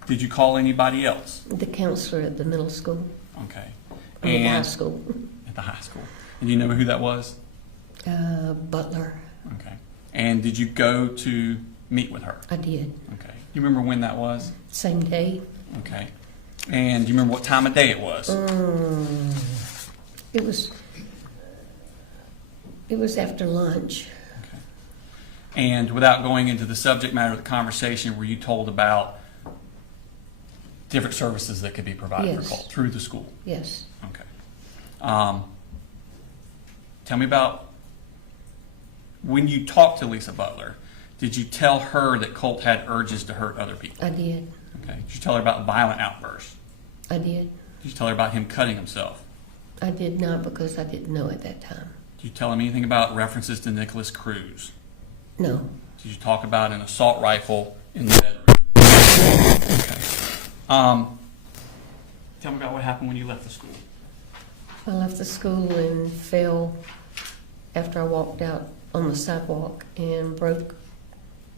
Did you call anybody else? the counselor at the middle school, Okay. I mean, high And school, at the high school. And you know who that was? Butler, Okay. And did you go to meet with her? I did. Okay. You remember when that was? Same day. Okay. And do you remember what time of day it was? It was after lunch. Okay. And without going into the subject matter of the conversation, were you told about different services that could be provided Yes. for Colt through the school? Yes. Okay. Tell me about when you talked to Lisa Butler. Did you tell her that Colt had urges to hurt other people? I did. Okay. Did you tell her about violent outbursts? I did. Did you tell her about him cutting himself? I did not, because I didn't know at that time. Did you tell him anything about references to Nicholas Cruz? No. Did you talk about an assault rifle in the bedroom? Okay. Tell me about what happened when you left the school. I left the school and fell after I walked out on the sidewalk and broke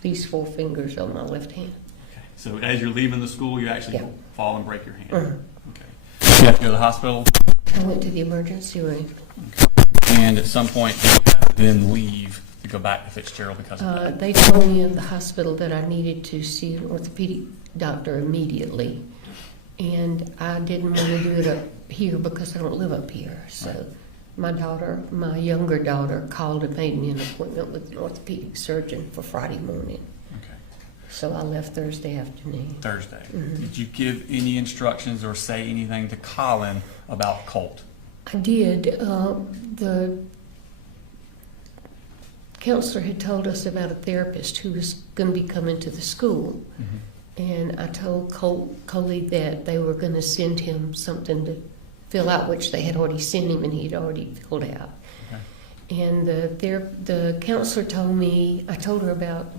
these 4 fingers on my left hand. Okay. So as you're leaving the school, you actually Yeah. fall and break your hand. Mhm. Okay. You have to go to the hospital, I went to the emergency room. and at some point you have to then leave to go back to Fitzgerald because of that. They told me at the hospital that I needed to see an orthopedic doctor immediately. And I didn't want to do it up here because I don't live up here. So my younger daughter called and made me an appointment with an orthopedic surgeon for Friday morning. Okay. So I left Thursday afternoon. Thursday. Mhm. Did you give any instructions or say anything to Colin about Colt? I did. The counselor had told us about a therapist who was going to be coming to the school. And I told Coley that they were going to send him something to fill out, which they had already sent him and he'd already filled out. Okay. And the counselor told me, I told her about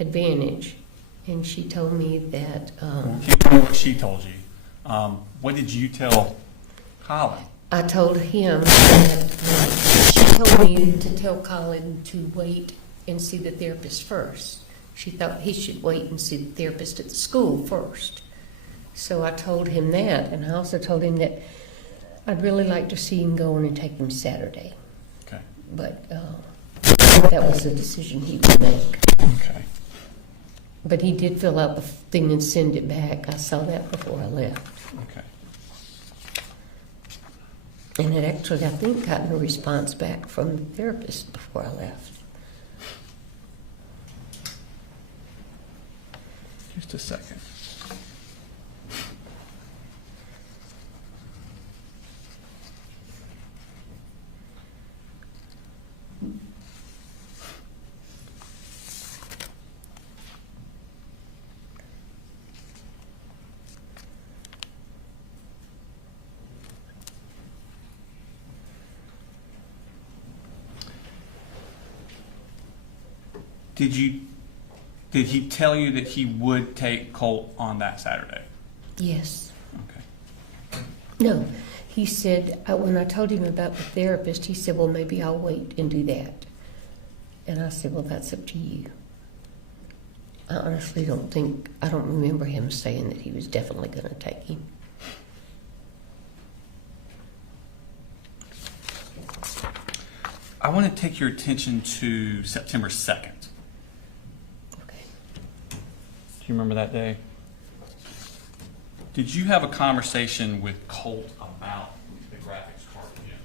Advantage, and she told me that Tell me what she told you. What did you tell Colin? I told him that she told me to tell Colin to wait and see the therapist first. She thought he should wait and see the therapist at the school first. So I told him that, and I also told him that I'd really like to see him go in and take him Saturday. Okay. But that was a decision he would make. Okay. But he did fill out the thing and send it back. I saw that before I left. Okay. And it actually, I think, gotten a response back from the therapist before I left. Just a second. Did he tell you that he would take Colt on that Saturday? Yes. Okay. No, he said, when I told him about the therapist, he said, well, maybe I'll wait and do that. And I said, well, that's up to you. I honestly I don't remember him saying that he was definitely going to take him. I want to take your attention to September 2nd. Okay. Do you remember that day? Did you have a conversation with Colt about the graphics card again?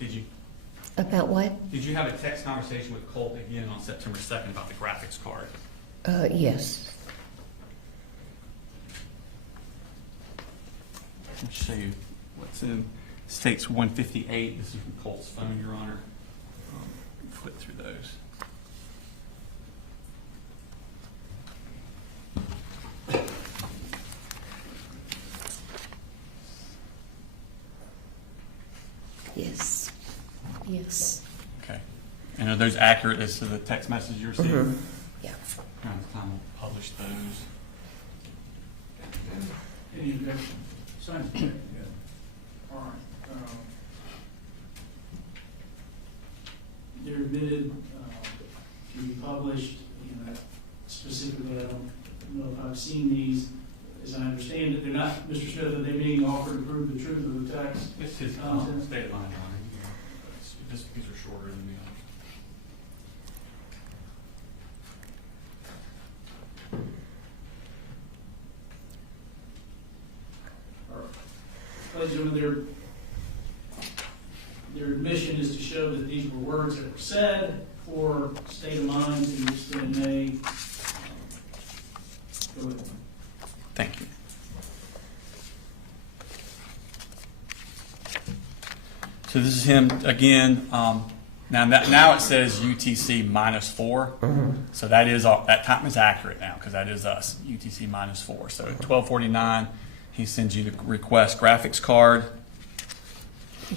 Did you? About what? Did you have a text conversation with Colt again on September 2nd about the graphics card? Yes. Let me show you what's in. States 158. This is from Colt's phone, Your Honor. Flip through those. Yes. Yes. Okay. And are those accurate as to the text message you're seeing? Mhm. Yeah. Time we'll publish those. Any objection? Sounds good, yeah. All right. They're admitted to be published. Specifically, I don't know if I've seen these. As I understand it, they're not, Mr. Smith, are they being offered to prove the truth of the text? This is Content? state line, Your Honor. These are shorter than the others. Ladies and gentlemen, their admission is to show that these were words that were said for state of mind to the extent it may. Go ahead. Thank you. So this is him again. Now it says UTC -4. So that is that time is accurate now because that is us, UTC -4. So at 12:49, he sends you the request graphics card,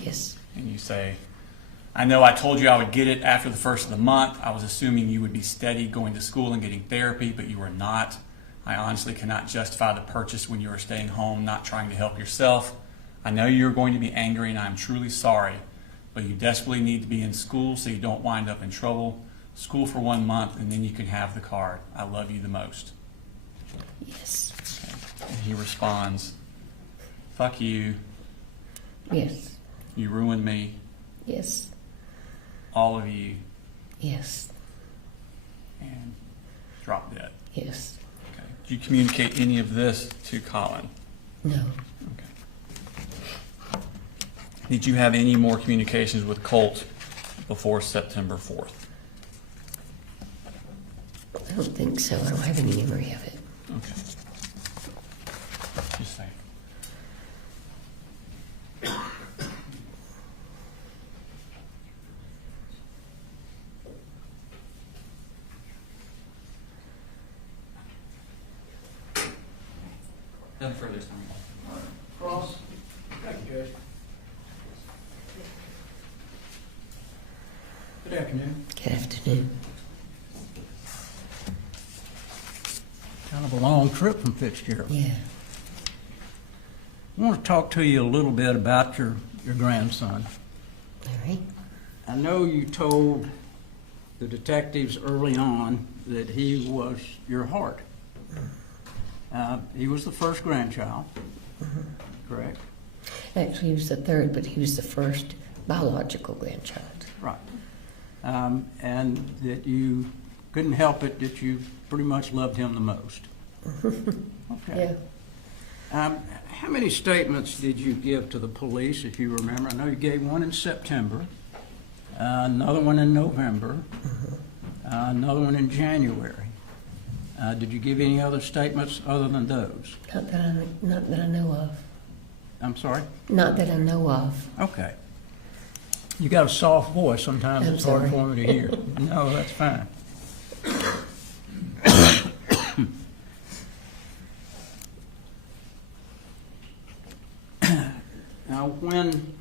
Yes. and you say, I know I told you I would get it after the first of the month. I was assuming you would be steady going to school and getting therapy, but you were not. I honestly cannot justify the purchase when you are staying home, not trying to help yourself. I know you're going to be angry, and I'm truly sorry, but you desperately need to be in school so you don't wind up in trouble. School for 1 month, and then you can have the card. I love you the most. Yes. Okay. And he responds, fuck you. Yes. You ruined me. Yes. All of you. Yes. And drop dead. Yes. Okay. Did you communicate any of this to Colin? No. Okay. Did you have any more communications with Colt before September 4th? I don't think so. I don't have any memory of it. Okay. Just saying. Nothing further this time. Cross. Thank you, Judge. Good afternoon. Good afternoon. Kind of a long trip from Fitzgerald. Yeah. I want to talk to you a little bit about your grandson. All right. I know you told the detectives early on that he was your heart. He was the first grandchild, correct? Actually, he was the third, but he was the first biological grandchild. Right. And that you couldn't help it, that you pretty much loved him the most. Okay. Yeah. How many statements did you give to the police, if you remember? I know you gave one in September, another one in November, another one in January. Did you give any other statements other than those? Not that I know of. I'm sorry? Not that I know of. Okay. You got a soft voice. Sometimes I'm it's hard sorry. for me to hear. No, that's fine. Now, when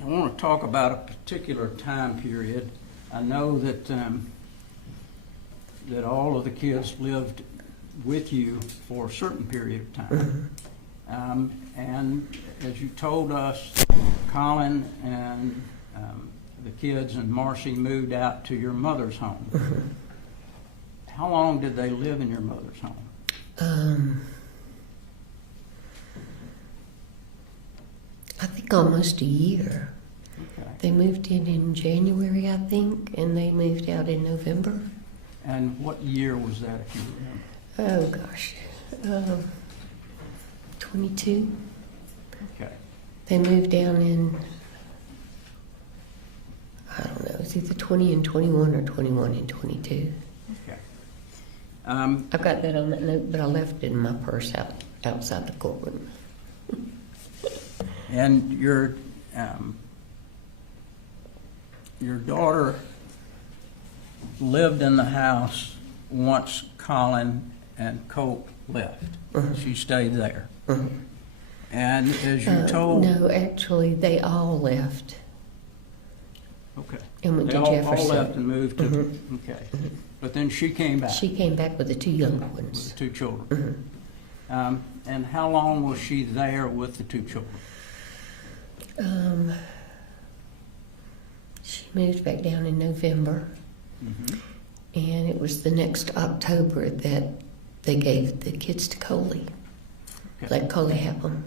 I want to talk about a particular time period, I know that that all of the kids lived with you for a certain period of time. And as you told us, Colin and the kids and Marcy moved out to your mother's home. How long did they live in your mother's home? I think almost a year. Okay. They moved in January, I think, and they moved out in November. And what year was that, if you remember? Oh, gosh. 22. Okay. They moved down in, I don't know, it's either 20 and 21 or 21 and 22. Okay. I've got that on that note, but I left it in my purse outside the courtroom. And your daughter lived in the house once Colin and Colt left. She stayed there. And as you told... No, actually, they all left Okay. and went They to all Jefferson. left and moved to... Okay. But then she came back She came back with the two young with ones. the two children. And how long was she there with the two children? She moved back down in November, and it was the next October that they gave the kids to Coley. Okay. Let Coley have them.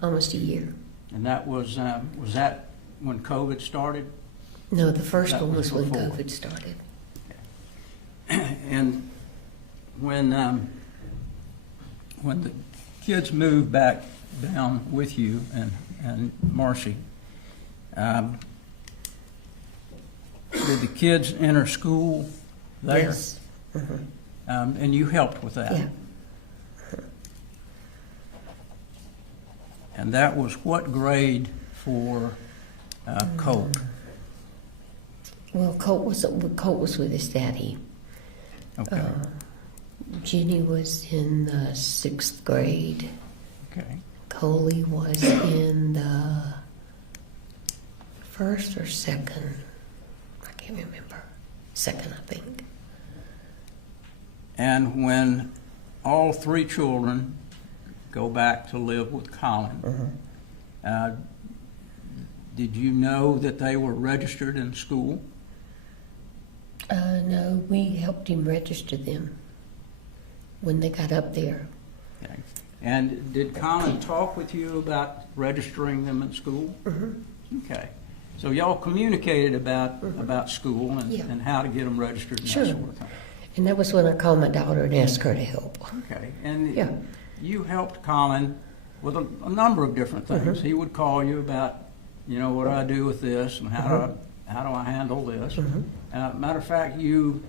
Almost a year. And that was that when COVID started? No, the first That one was was when before. COVID started. And when the kids moved back down with you and Marcy, did the kids enter school there? Yes. And you helped with that? Yeah. And that was what grade for Colt? Well, Colt was with his daddy. Okay. Jenny was in the 6th grade. Okay. Coley was in the first or second. I can't remember. Second, I think. And when all three children go back to live with Colin, did you know that they were registered in school? No, we helped him register them when they got up there. Okay. And did Colin talk with you about registering them in school? Okay. So y'all communicated about school and, Yeah. and how to get them registered and Sure. that sort of thing. And that was when I called my daughter and asked her to help. Okay. And Yeah. you helped Colin with a number of different things. He would call you about, what do I do with this and how do I handle this? Matter of fact, you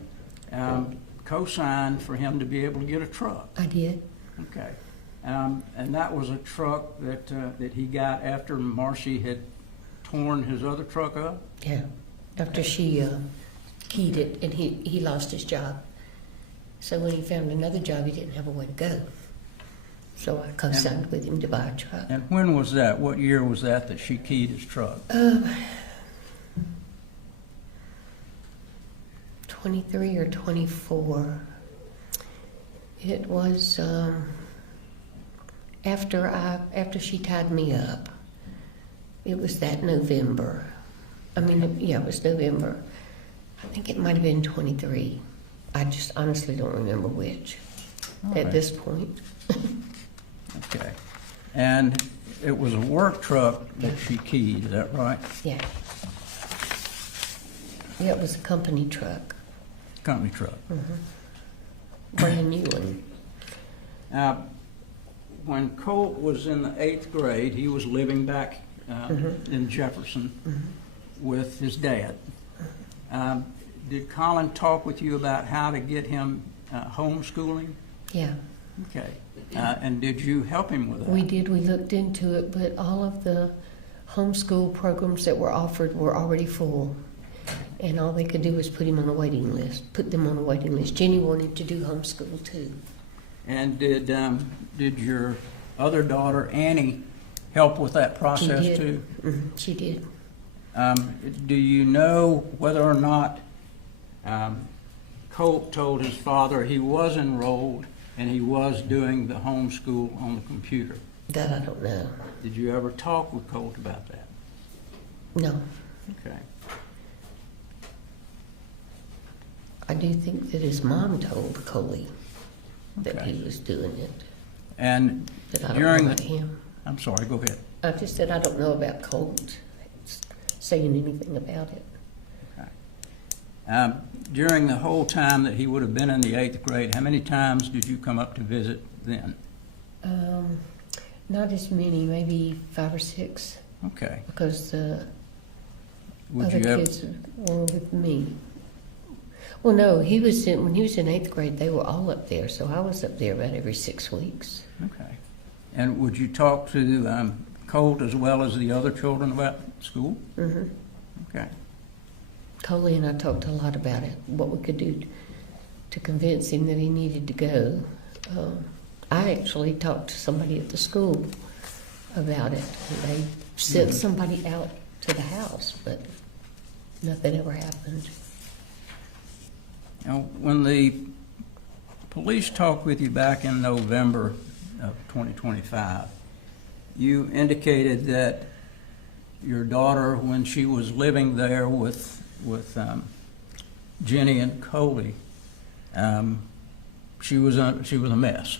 co-signed for him to be able to get a truck. I did. Okay. And that was a truck that he got after Marcy had torn his other truck up? Yeah. After she keyed it and he lost his job. So when he found another job, he didn't have a way to go. So I co-signed with him to buy a truck. And when was that? What year was that she keyed his truck? 23 or 24. It was after she tied me up. It was that November. It was November. I think it might have been 23. I just honestly don't remember which at this point. Okay. And it was a work truck that she keyed, is that right? Yeah. Yeah, it was a company truck. Company truck. Brand new one. Now, when Colt was in the 8th grade, he was living back in Jefferson with his dad. Did Colin talk with you about how to get him homeschooling? Yeah. Okay. And did you help him with that? We did. We looked into it, but all of the homeschool programs that were offered were already full. And all they could do was put them on a waiting list. Jenny wanted to do homeschool too. And did your other daughter, Annie, help with that process She did. too? She did. Do you know whether or not Colt told his father he was enrolled and he was doing the homeschool on the computer? That I don't know. Did you ever talk with Colt about that? No. Okay. I do think that his mom told Coley that Okay. he was doing it. And But I don't during know about the, him. I'm sorry, go ahead. I just said I don't know about Colt saying anything about it. During the whole time that he would have been in the 8th grade, how many times did you come up to visit then? Not as many, maybe 5 or 6, Okay. because the Would other you ever, kids were with me. Well, no, when he was in 8th grade, they were all up there, so I was up there about every 6 weeks. okay. And would you talk to Colt as well as the other children about school? Okay. Coley and I talked a lot about it, what we could do to convince him that he needed to go. I actually talked to somebody at the school about it. They sent somebody out to the house, but nothing ever happened. Now, when the police talked with you back in November of 2025, you indicated that your daughter, when she was living there with Jenny and Coley, she was a mess.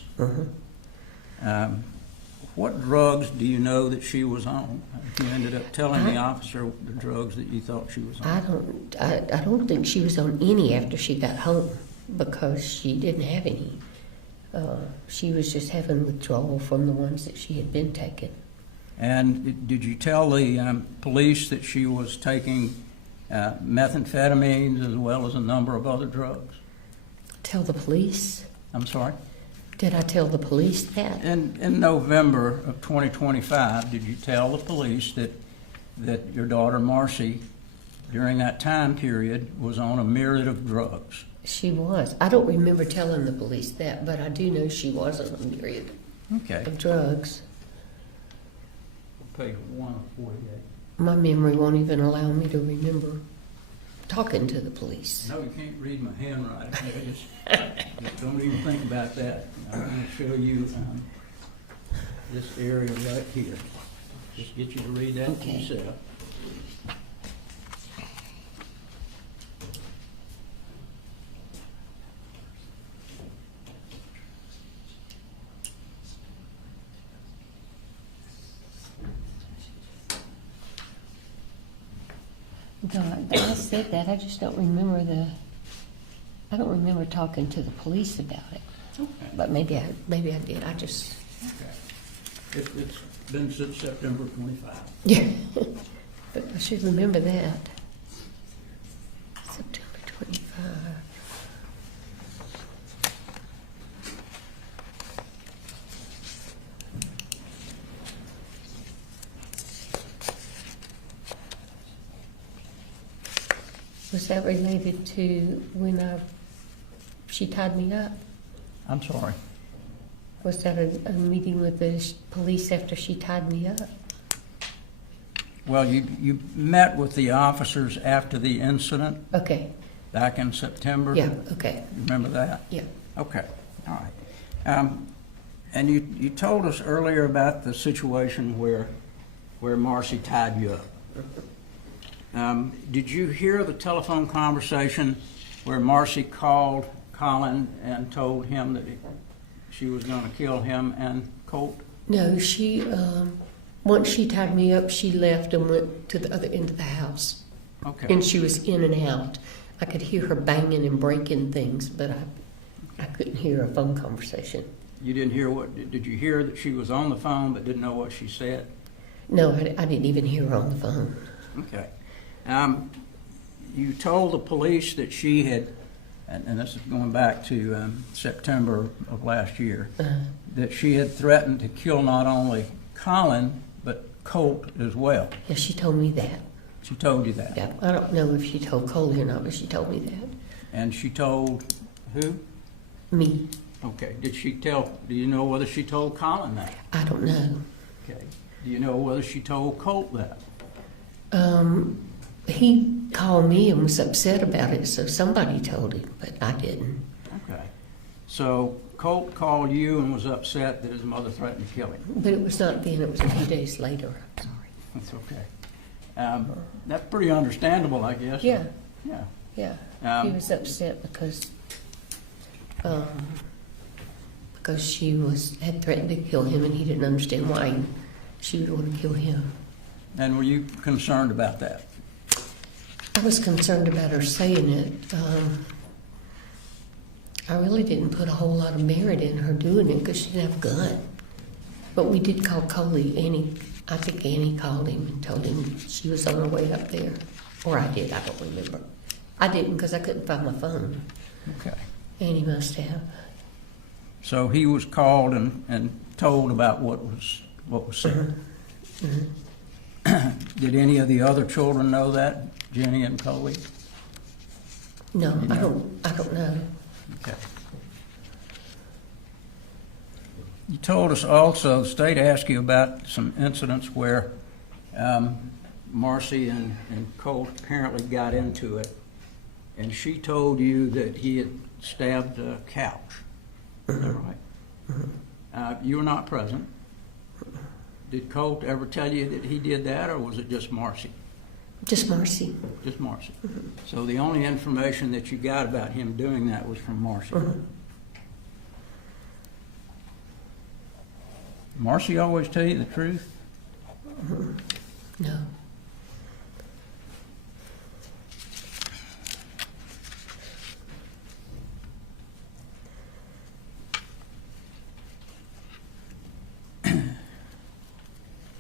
What drugs do you know that she was on? You ended up telling the officer the drugs that you thought she was on. I don't think she was on any after she got home, because she didn't have any. She was just having withdrawal from the ones that she had been taking. And did you tell the police that she was taking methamphetamines as well as a number of other drugs? Tell the police? I'm sorry? Did I tell the police that? In November of 2025, did you tell the police that your daughter Marcy, during that time period, was on a myriad of drugs? She was. I don't remember telling the police that, but I do know she was on a myriad Okay. of drugs. Page 1 of 48. My memory won't even allow me to remember talking to the police. No, you can't read my handwriting. Just don't even think about that. I'm going to show you this area right here. Just get you to read that Okay. yourself. God, I said that, I just don't remember I don't remember talking to the police about it. Okay. But maybe I did, I just, Okay. It's been since September 25. yeah. But I should remember that. September 25. Was that related to when she tied me up? I'm sorry. Was that a meeting with the police after she tied me up? Well, you met with the officers after the incident Okay, back in September? yeah, okay, Remember that? yeah. Okay, all right. And you told us earlier about the situation where Marcy tied you up. Did you hear the telephone conversation where Marcy called Colin and told him that she was going to kill him and Colt? No, she, once she tied me up, she left and went to the other end of the house. Okay. And she was in and out. I could hear her banging and breaking things, but I couldn't hear a phone conversation. You didn't hear did you hear that she was on the phone but didn't know what she said? No, I didn't even hear her on the phone. Okay. You told the police that she had, and this is going back to September of last year, that she had threatened to kill not only Colin, but Colt as well. Yeah, she told me that. She told you that? Yeah, I don't know if she told Coley or not, but she told me that. And she told who? Me. Okay. Do you know whether she told Colin that? I don't know. Okay. Do you know whether she told Colt that? He called me and was upset about it, so somebody told him, but I didn't. Okay. So Colt called you and was upset that his mother threatened to kill him. But it was not then, it was a few days later. I'm sorry. That's okay. That's pretty understandable, I guess. Yeah, Yeah. yeah. He was upset because she had threatened to kill him, and he didn't understand why she would want to kill him. And were you concerned about that? I was concerned about her saying it. I really didn't put a whole lot of merit in her doing it because she didn't have a gun. But we did call Coley. I think Annie called him and told him she was on her way up there. Or I did, I don't remember. I didn't because I couldn't find my phone. Okay. Annie must have. So he was called and told about what was said. Mm-hmm. Did any of the other children know that, Jenny and Coley? No, You know? I don't know. Okay. You told us also, the state asked you about some incidents where Marcy and Colt apparently got into it, and she told you that he had stabbed a couch. Is that right? You were not present. Did Colt ever tell you that he did that, or was it just Marcy? Just Marcy. Just Marcy. So the only information that you got about him doing that was from Marcy. Marcy always tell you the truth? No.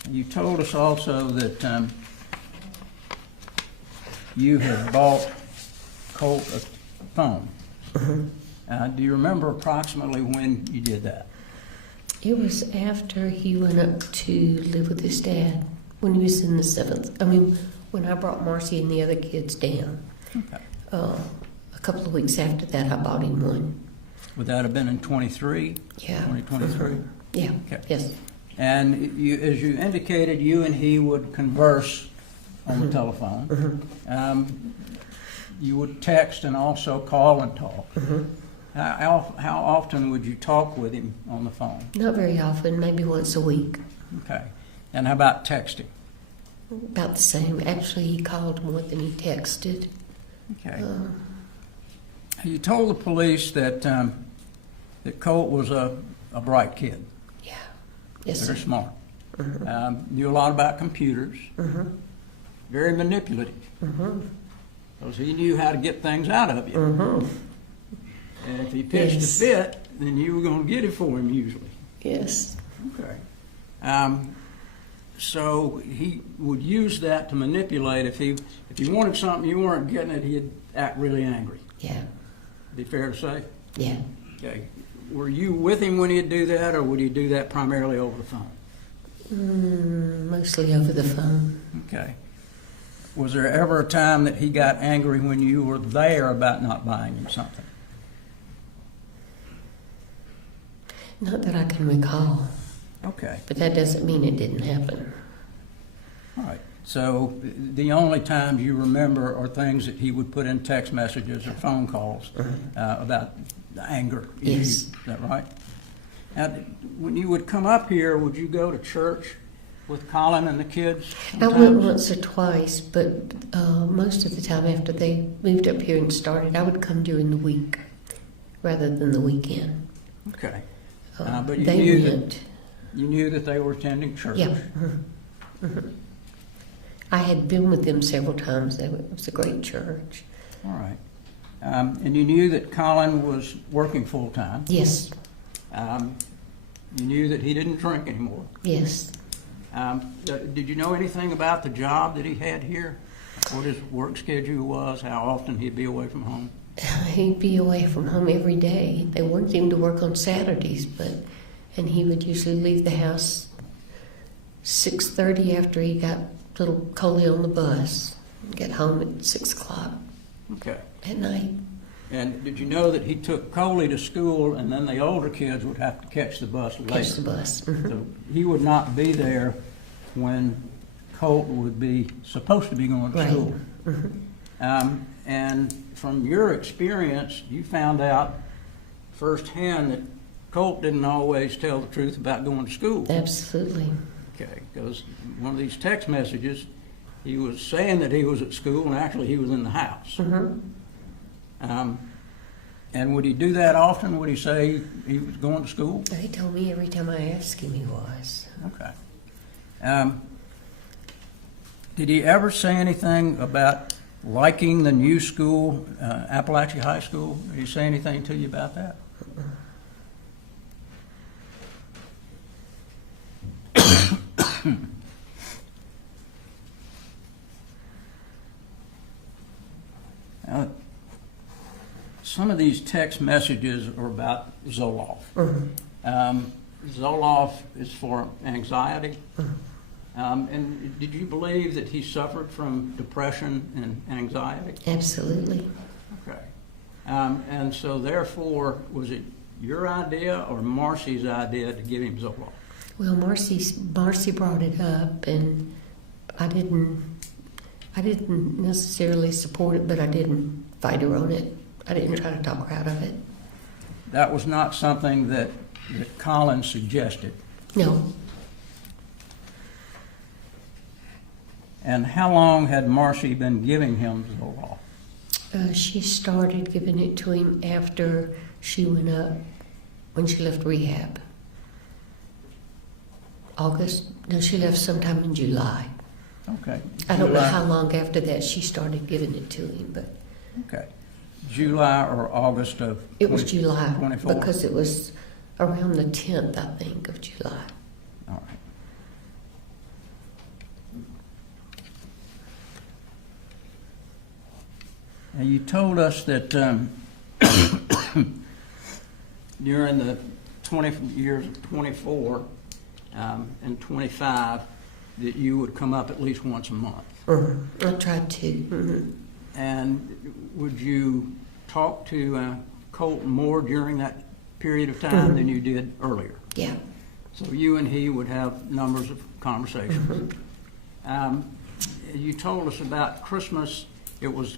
You told us also that you had bought Colt a phone. Do you remember approximately when you did that? It was after he went up to live with his dad when he was in the 7th. I mean, when I brought Marcy and the other kids down. Okay. A couple of weeks after that, I bought him one. Would that have been in 23? Yeah. 2023? Yeah. Okay. Yes. And you, as you indicated, you and he would converse on the telephone. You would text and also call and talk. How often would you talk with him on the phone? Not very often, maybe once a week. Okay. And how about texting? About the same. Actually, he called more than he texted. Okay. You told the police that that Colt was a bright kid. Yeah. Yes, Very sir. smart. Knew a lot about computers. Very manipulative. Because he knew how to get things out of you. And if he pitched Yes. a fit, then you were going to get it for him usually. Yes. Okay. So he would use that to manipulate. If he wanted something you weren't getting it, he'd act really angry. Yeah. Be fair to say? Yeah. Okay. Were you with him when he'd do that, or would he do that primarily over the phone? Mostly over the phone. Okay. Was there ever a time that he got angry when you were there about not buying him something? Not that I can recall, Okay. but that doesn't mean it didn't happen. All right. So the only times you remember are things that he would put in text messages or phone calls about the anger. Yes. Is that right? Now, when you would come up here, would you go to church with Colin and the kids? I went sometimes? once or twice, but most of the time after they moved up here and started, I would come during the week rather than the weekend. Okay. But They you went. knew that they were attending church. Yeah. I had been with them several times. It was a great church. All right. And you knew that Colin was working full-time. Yes. You knew that he didn't drink anymore. Yes. Did you know anything about the job that he had here? What his work schedule was? How often he'd be away from home? He'd be away from home every day. They wanted him to work on Saturdays, and he would usually leave the house 6:30 after he got little Coley on the bus. Get home at 6 o'clock Okay. at night. And did you know that he took Coley to school, and then the older kids would have to catch the bus later? Catch the bus. So he would not be there when Colt would be supposed to be going to Right. school. And from your experience, you found out firsthand that Colt didn't always tell the truth about going to school. Absolutely. Okay, because one of these text messages, he was saying that he was at school, and actually he was in the house. And would he do that often? Would he say he was going to school? He told me every time I asked him he was. Okay. Did he ever say anything about liking the new school, Apalachee High School? Did he say anything to you about that? Some of these text messages are about Zoloft. Zoloft is for anxiety. And did you believe that he suffered from depression and anxiety? Absolutely. Okay. And so therefore, was it your idea or Marcy's idea to give him Zoloft? Well, Marcy brought it up, and I didn't necessarily support it, but I didn't fight her on it. I didn't try to talk her out of it. That was not something that Colin suggested. No. And how long had Marcy been giving him Zoloft? She started giving it to him after she went up, when she left rehab. August? No, she left sometime in July. Okay. I don't know July. how long after that she started giving it to him, but Okay. July or August of it was July 24? because it was around the 10th, I think, of July. All right. Now, you told us that during the 20 years of 24 and 25 that you would come up at least once a month. I tried to. And would you talk to Colt more during that period of time than you did earlier? Yeah. So you and he would have numbers of conversations. you told us about Christmas. Was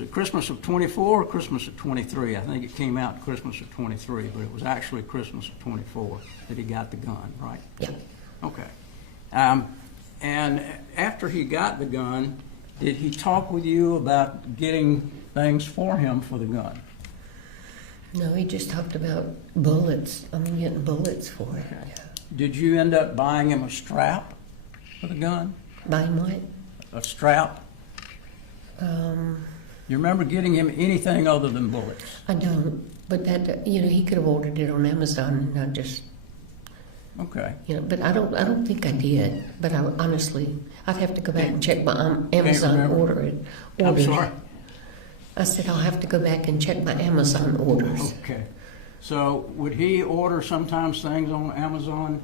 it Christmas of 24 or Christmas of 23? I think it came out Christmas of 23, but it was actually Christmas of 24 that he got the gun, right? Yeah. Okay. And after he got the gun, did he talk with you about getting things for him for the gun? No, he just talked about bullets. I mean, getting bullets for it. Yeah. Did you end up buying him a strap for the gun? Buying what? A strap? You remember getting him anything other than bullets? I don't. But that, he could have ordered it on Amazon, and I just, Okay. But I don't think I did. But I honestly, I'd have to go back and check my Amazon orders. I'm sorry? I said I'll have to go back and check my Amazon orders. Okay. So would he order sometimes things on Amazon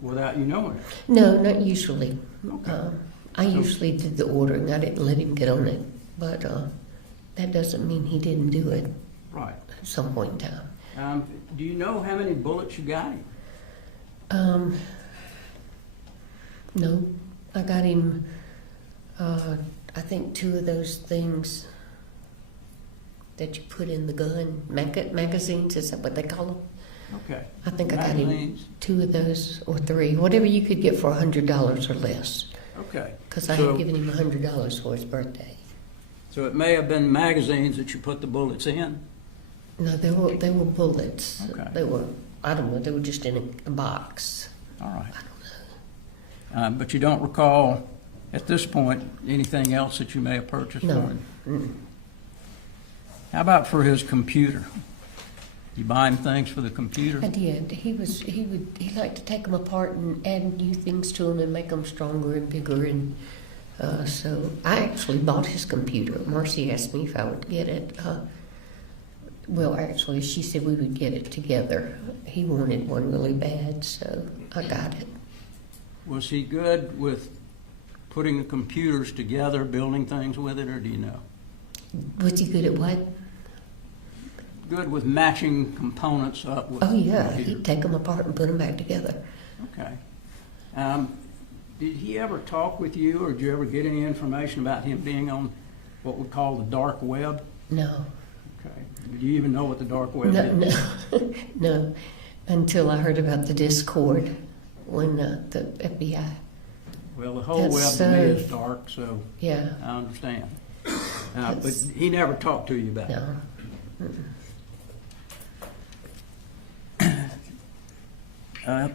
without you knowing it? No, not usually. Okay. I usually did the ordering. I didn't let him get on it. But that doesn't mean he didn't do it Right. at some point in time. Do you know how many bullets you got him? No, I got him, I think 2 of those things that you put in the gun, magazines, is that what they call them? Okay. I think I got him Magazines? 2 of those or 3, whatever you could get for $100 or less. Okay. Because I So- had given him $100 for his birthday. So it may have been magazines that you put the bullets in? No, they were bullets. Okay. They were, I don't know, they were just in a box. All right. But you don't recall, at this point, anything else that you may have purchased for No. him? Mm. How about for his computer? You buy him things for the computer? I did. He liked to take them apart and add new things to them and make them stronger and bigger. And so I actually bought his computer. Marcy asked me if I would get it. Well, actually, she said we would get it together. He wanted one really bad, so I got it. Was he good with putting the computers together, building things with it, or do you know? Was he good at what? Good with matching components up with Oh, yeah. the computer? He'd take them apart and put them back together. Okay. Did he ever talk with you, or did you ever get any information about him being on what we call the dark web? No. Okay. Did you even know what the dark web No, is? no. No. Until I heard about the Discord when the FBI. Well, the whole web That's to me so- is dark, so Yeah. I understand. But That's- he never talked to you about it? No. Mm-mm.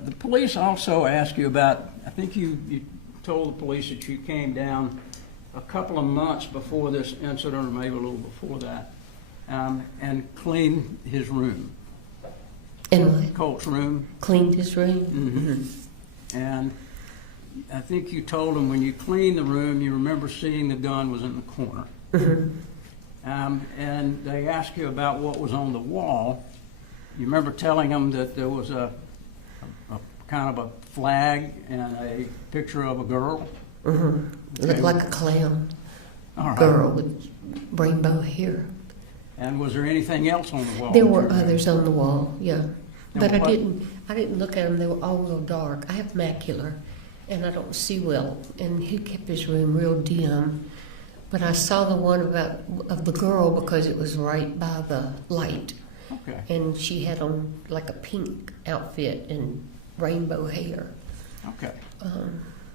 The police also asked you about, I think you told the police that you came down a couple of months before this incident, or maybe a little before that, and cleaned his room, And what? Colt's room. Cleaned his room? Mhm. And I think you told him when you cleaned the room, you remember seeing the gun was in the corner. And they asked you about what was on the wall. You remember telling them that there was a kind of a flag and a picture of a girl? Looked like a clown All right. girl with rainbow hair. And was there anything else on the wall? There that you were remember? others on the wall, yeah. But what- I didn't look at them. They were all real dark. I have macular, and I don't see well. And he kept his room real dim. But I saw the one of the girl because it was right by the light, Okay. and she had on like a pink outfit and rainbow hair. Okay.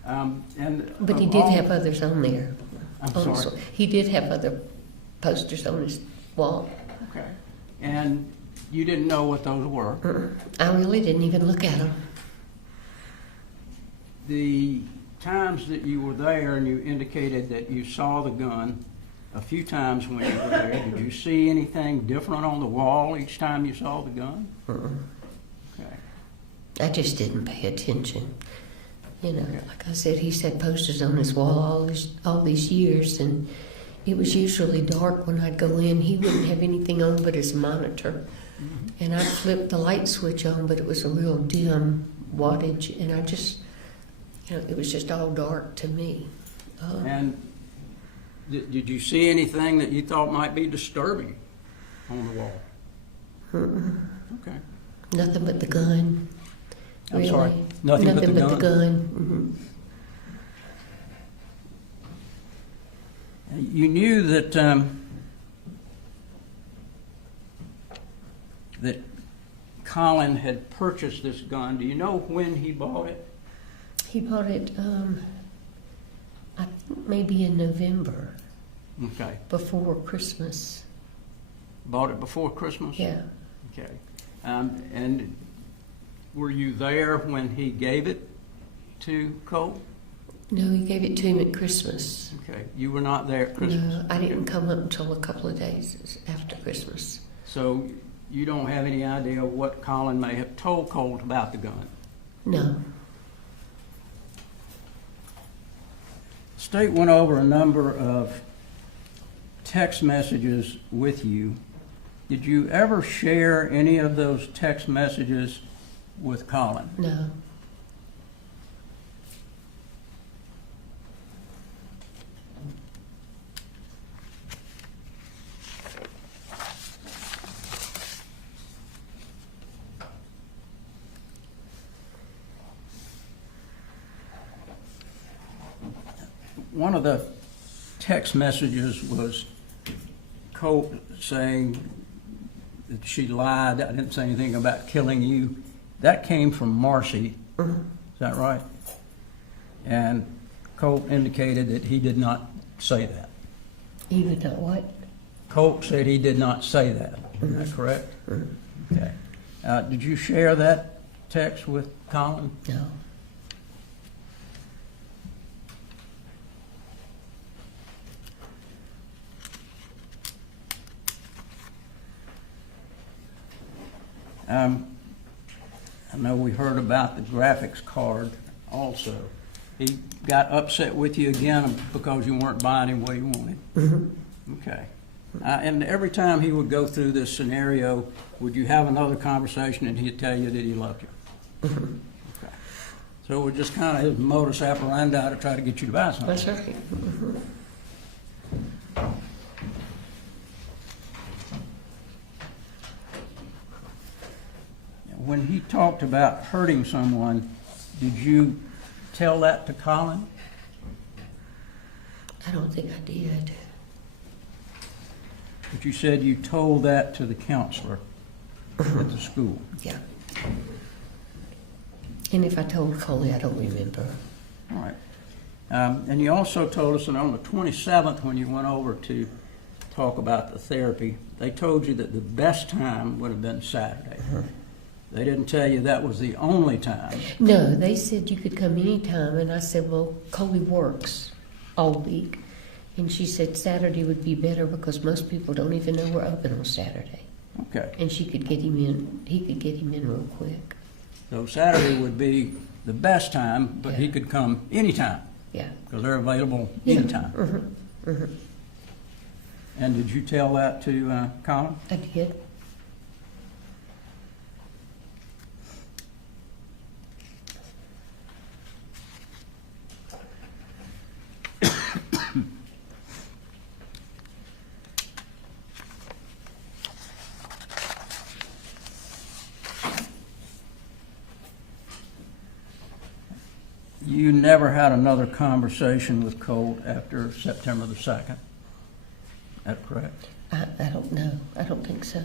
And But he of did all- have others on there. I'm sorry. He did have other posters on his wall. Okay. And you didn't know what those were? I really didn't even look at them. The times that you were there and you indicated that you saw the gun a few times when you were there, did you see anything different on the wall each time you saw the gun? Okay. I just didn't pay attention. Like I said, he's had posters on his wall all these years, and it was usually dark when I'd go in. He wouldn't have anything on but his monitor. And I'd flip the light switch on, but it was a real dim wattage, and I just, it was just all dark to me. And did you see anything that you thought might be disturbing on the wall? Okay. Nothing but the gun. I'm really. sorry? Nothing but the gun? You knew that that Colin had purchased this gun. Do you know when he bought it? He bought it, I think maybe in November, Okay. before Christmas. Bought it before Christmas? Yeah. Okay. And were you there when he gave it to Colt? No, he gave it to him at Christmas. Okay. You were not there at Christmas? No, I didn't come up until a couple of days after Christmas. So you don't have any idea what Colin may have told Colt about the gun? No. The state went over a number of text messages with you. Did you ever share any of those text messages with Colin? No. One of the text messages was Colt saying that she lied. I didn't say anything about killing you. That came from Marcy. Is that right? And Colt indicated that he did not say that. He would not what? Colt said he did not say that. Is that correct? Okay. Did you share that text with Colin? No. I know we heard about the graphics card also. He got upset with you again because you weren't buying him what he wanted? Okay. And every time he would go through this scenario, would you have another conversation and he'd tell you that he loved you? Okay. So it was just kind of his modus operandi to try to get you to buy something. That's right. When he talked about hurting someone, did you tell that to Colin? I don't think I did. But you said you told that to the counselor at the school. Yeah. And if I told Coley, I don't remember. All right. And you also told us that on the 27th, when you went over to talk about the therapy, they told you that the best time would have been Saturday. They didn't tell you that was the only time. No, they said you could come anytime, and I said, well, Coley works all week. And she said Saturday would be better because most people don't even know we're open on Saturday. Okay. And she could get him in, he could get him in real quick. So Saturday would be the best time, but he could come anytime Yeah. because they're available Yeah. anytime. And did you tell that to Colin? I did. You never had another conversation with Colt after September the 2nd. Is that correct? I don't know. I don't think so.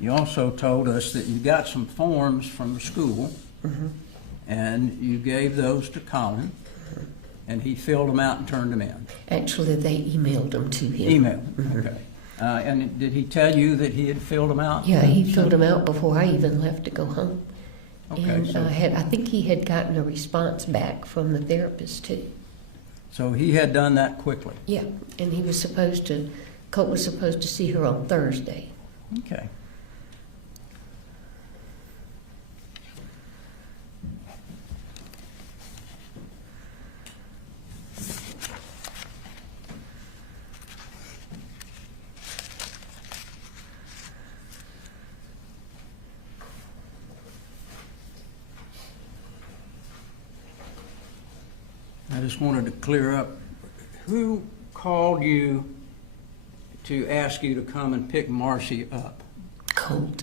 You also told us that you got some forms from the school, and you gave those to Colin, and he filled them out and turned them in. Actually, they emailed them to him. Email, okay. And did he tell you that he had filled them out? Yeah, he filled them out before I even left to go home. Okay, And so, I think he had gotten a response back from the therapist too. so he had done that quickly. Yeah, and he was supposed to, Colt was supposed to see her on Thursday. Okay. I just wanted to clear up, who called you to ask you to come and pick Marcy up? Colt.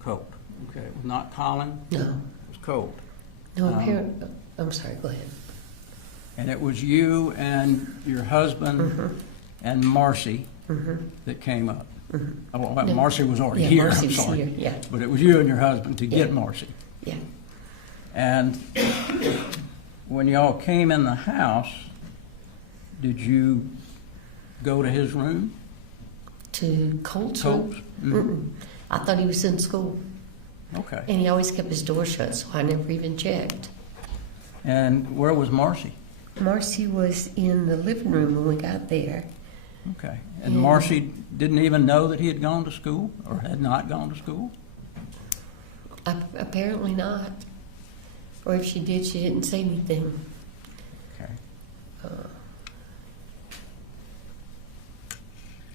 Colt. Okay, it was not Colin? No. It was Colt. No, apparently, I'm sorry, go ahead. And it was you and your husband and Marcy that came up. Oh, well, No. Marcy was already Yeah, here, Marcy I'm was sorry. here, yeah. But it was you and your husband to get Yeah. Marcy. Yeah. And when y'all came in the house, did you go to his room? To Colt's room? Colt's? Mhm. I thought he was in school, Okay. and he always kept his door shut, so I never even checked. And where was Marcy? Marcy was in the living room when we got there. Okay. And Yeah. Marcy didn't even know that he had gone to school or had not gone to school? Apparently not. Or if she did, she didn't say anything. Okay. Uh,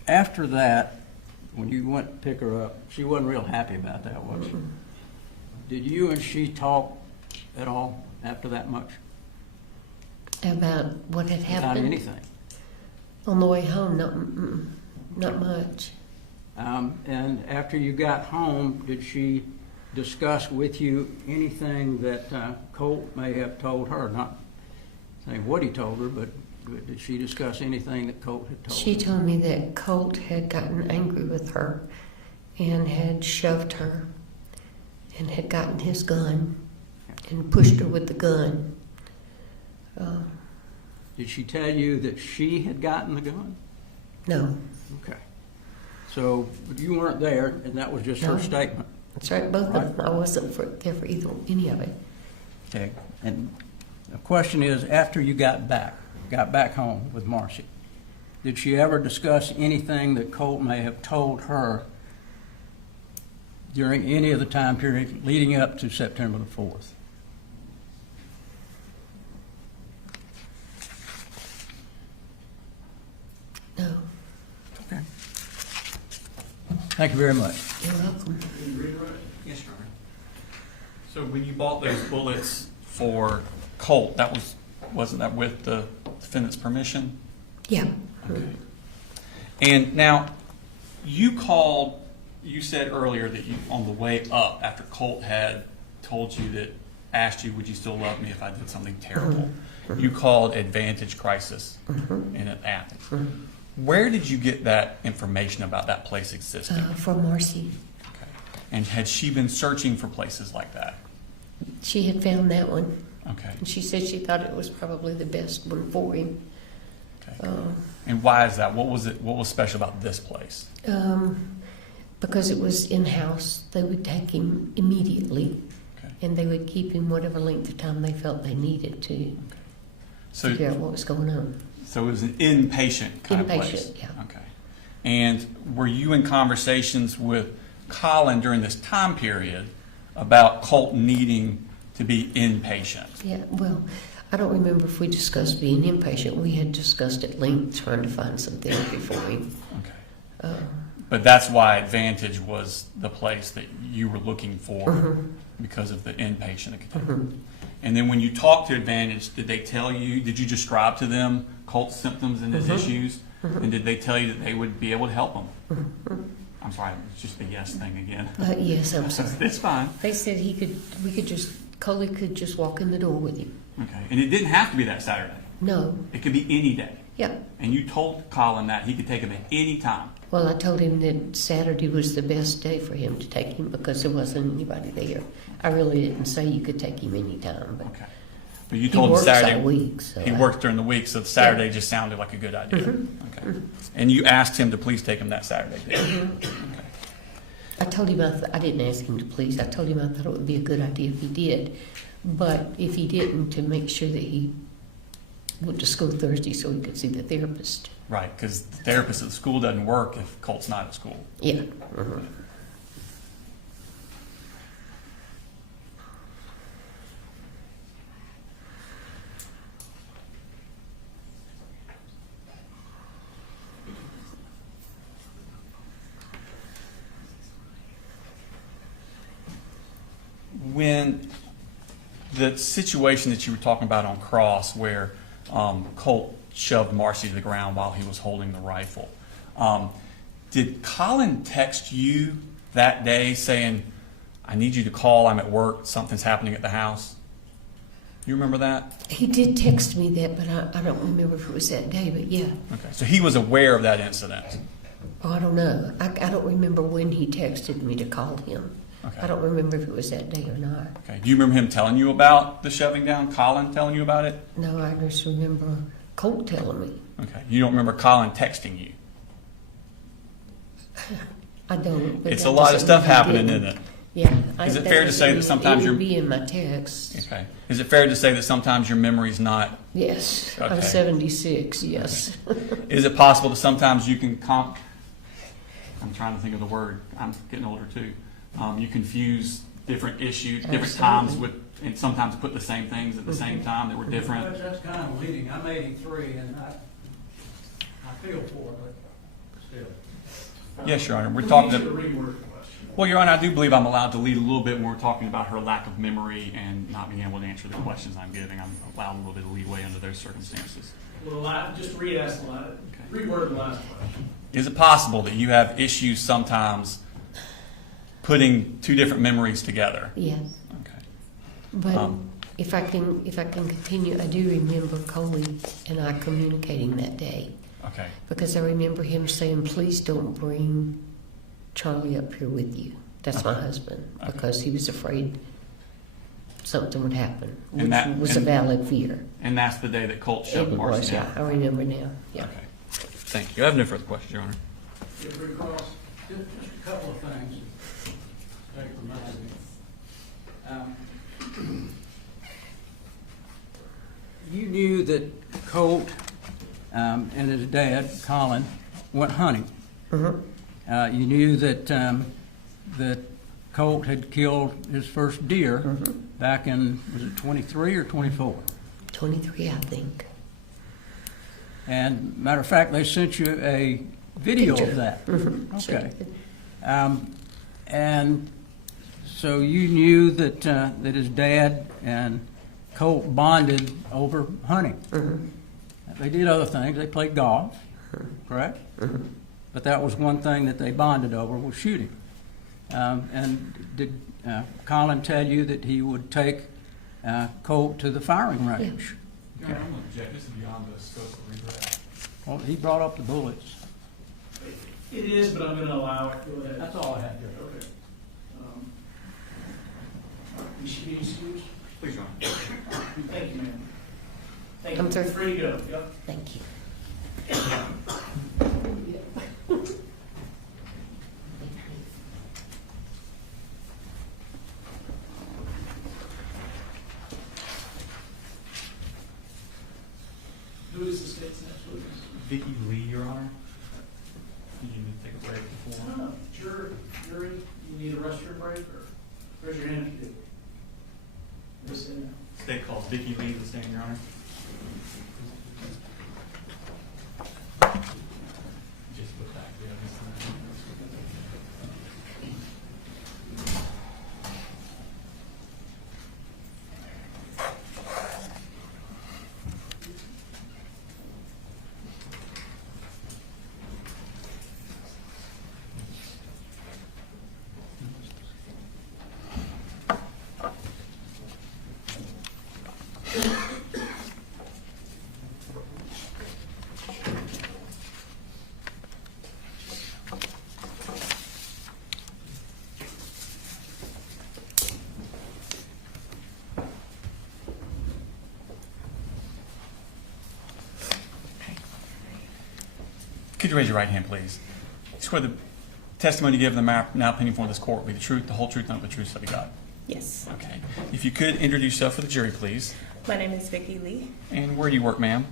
After that, when you went to pick her up, she wasn't real happy about that, was she? Did you and she talk at all after that much? About what had About happened anything? on the way home, not much. And after you got home, did she discuss with you anything that Colt may have told her? Not saying what he told her, but did she discuss anything that Colt had told her? She told me that Colt had gotten angry with her and had shoved her and had gotten his gun and pushed her with the gun. Did she tell you that she had gotten the gun? No, Okay. So you weren't there, and that was just her No. statement. that's right, both of them. I wasn't there for any of it. Okay. And the question is, after you got back home with Marcy, did she ever discuss anything that Colt may have told her during any of the time period leading up to September the 4th? No, Okay. Thank you very much. you're welcome. Yes, Your Honor. So when you bought those bullets for Colt, wasn't that with the defendant's permission? Yeah. Okay. And now, you said earlier that you, on the way up, after Colt had told you that, asked you, would you still love me if I did something terrible, you called Advantage Crisis in Athens. Where did you get that information about that place existing? From Marcy. Okay. And had she been searching for places like that? She had found that one. Okay. And she said she thought it was probably the best one for him. Okay. And why is that? What was special about this place? Because it was in-house. They would take him immediately, Okay. and they would keep him whatever length of time they felt they needed to So, figure out what was going on. so it was an inpatient kind of place? Inpatient, yeah. Okay. And were you in conversations with Colin during this time period about Colt needing to be inpatient? Yeah, well, I don't remember if we discussed being inpatient. We had discussed at length trying to find some therapy for him. Okay. But that's why Advantage was the place that you were looking for because of the inpatient. And then when you talked to Advantage, did you describe to them Colt's symptoms and his issues? And did they tell you that they would be able to help him? I'm sorry, it's just a yes thing again. Yes, I'm sorry. It's fine. They said Coley could just walk in the door with him. Okay. And it didn't have to be that Saturday. No, It could be any day. yeah. And you told Colin that he could take him at any time. Well, I told him that Saturday was the best day for him to take him because there wasn't anybody there. I really didn't say you could take him anytime, but Okay. But you he told him works Saturday. all week, so He I- worked during the week, so Saturday just sounded like a good idea. Okay. And you asked him to please take him that Saturday, didn't you? Okay. I told him I didn't ask him to please. I told him I thought it would be a good idea if he did, but if he didn't, to make sure that he went to school Thursday so he could see the therapist. Right, because the therapist at the school doesn't work if Colt's not at school. Yeah. When the situation that you were talking about on Cross, where Colt shoved Marcy to the ground while he was holding the rifle, did Colin text you that day saying, I need you to call, I'm at work, something's happening at the house? You remember that? He did text me that, but I don't remember if it was that day, but yeah. Okay, so he was aware of that incident. Oh, I don't know. I don't remember when he texted me to call him. Okay. I don't remember if it was that day or not. Okay. Do you remember him telling you about the shoving down? Colin telling you about it? No, I just remember Colt telling me. Okay. You don't remember Colin texting you? I don't. But It's that a lot of doesn't stuff mean he happening, didn't. isn't it? Yeah. Is it fair to say that sometimes it you're- would be in my text? Okay. Is it fair to say that sometimes your memory's not? Yes. Okay. I'm 76. Yes. Is it possible that sometimes you can I'm trying to think of the word. I'm getting older too. You confuse different issues, different times with, and sometimes put the same things at the same time that were different. That's kind of leading. I'm 83, and I feel for it, but still. Yes, Your Honor. We're We talking. need you to reword the question. Well, Your Honor, I do believe I'm allowed to lead a little bit when we're talking about her lack of memory and not being able to answer the questions I'm giving. I'm allowed a little bit of leeway under those circumstances. Well, just re-ask the last, reword the last question. Is it possible that you have issues sometimes putting two different memories together? Yes. Okay. But if I can continue, I do remember Coley and I communicating that day Okay. because I remember him saying, "Please don't bring Charlie up here with you." That's my husband, Okay. because he was afraid something would happen, And which that- was a and- valid fear. And that's the day that Colt shoved It Marcy was, down. yeah. I remember now. Yeah. Okay. Thank you. I have no further questions, Your Honor. Jeffrey Cross. Just a couple of things that take remind me. You knew that Colt and his dad, Colin, went hunting. Mm-hmm. You knew that that Colt had killed his first deer back in, was it 23 or 24? 23, I think. And matter of fact, they sent you a video of that. Okay. And so you knew that that his dad and Colt bonded over hunting. They did other things. They played golf, correct? But that was one thing that they bonded over, was shooting. And did Colin tell you that he would take Colt to the firing range? Your Honor, I'm going to object. This is beyond the scope of regret. Well, he brought up the bullets. It is, but I'm going to allow it. Go ahead. That's all I had, Judge. Okay. You should be excused. Please, Your Honor. Thank you, ma'am. Thank you. I'm sorry. Free to go. Yep. Thank you. Who is the state's next witness? Vicky Lee, Your Honor. Did you need to take a break before? Jury, you need a restroom break, or raise your hand if you do. Yes, say no. State calls Vicky Lee to the stand, Your Honor. Just put back the evidence. Could you raise your right hand, please? Swear the testimony you give in the now pending before this court will be the truth, the whole truth, and nothing but the truth, so help you God. Yes. Okay. If you could introduce yourself for the jury, please. My name is Vicky Lee. And where do you work, ma'am?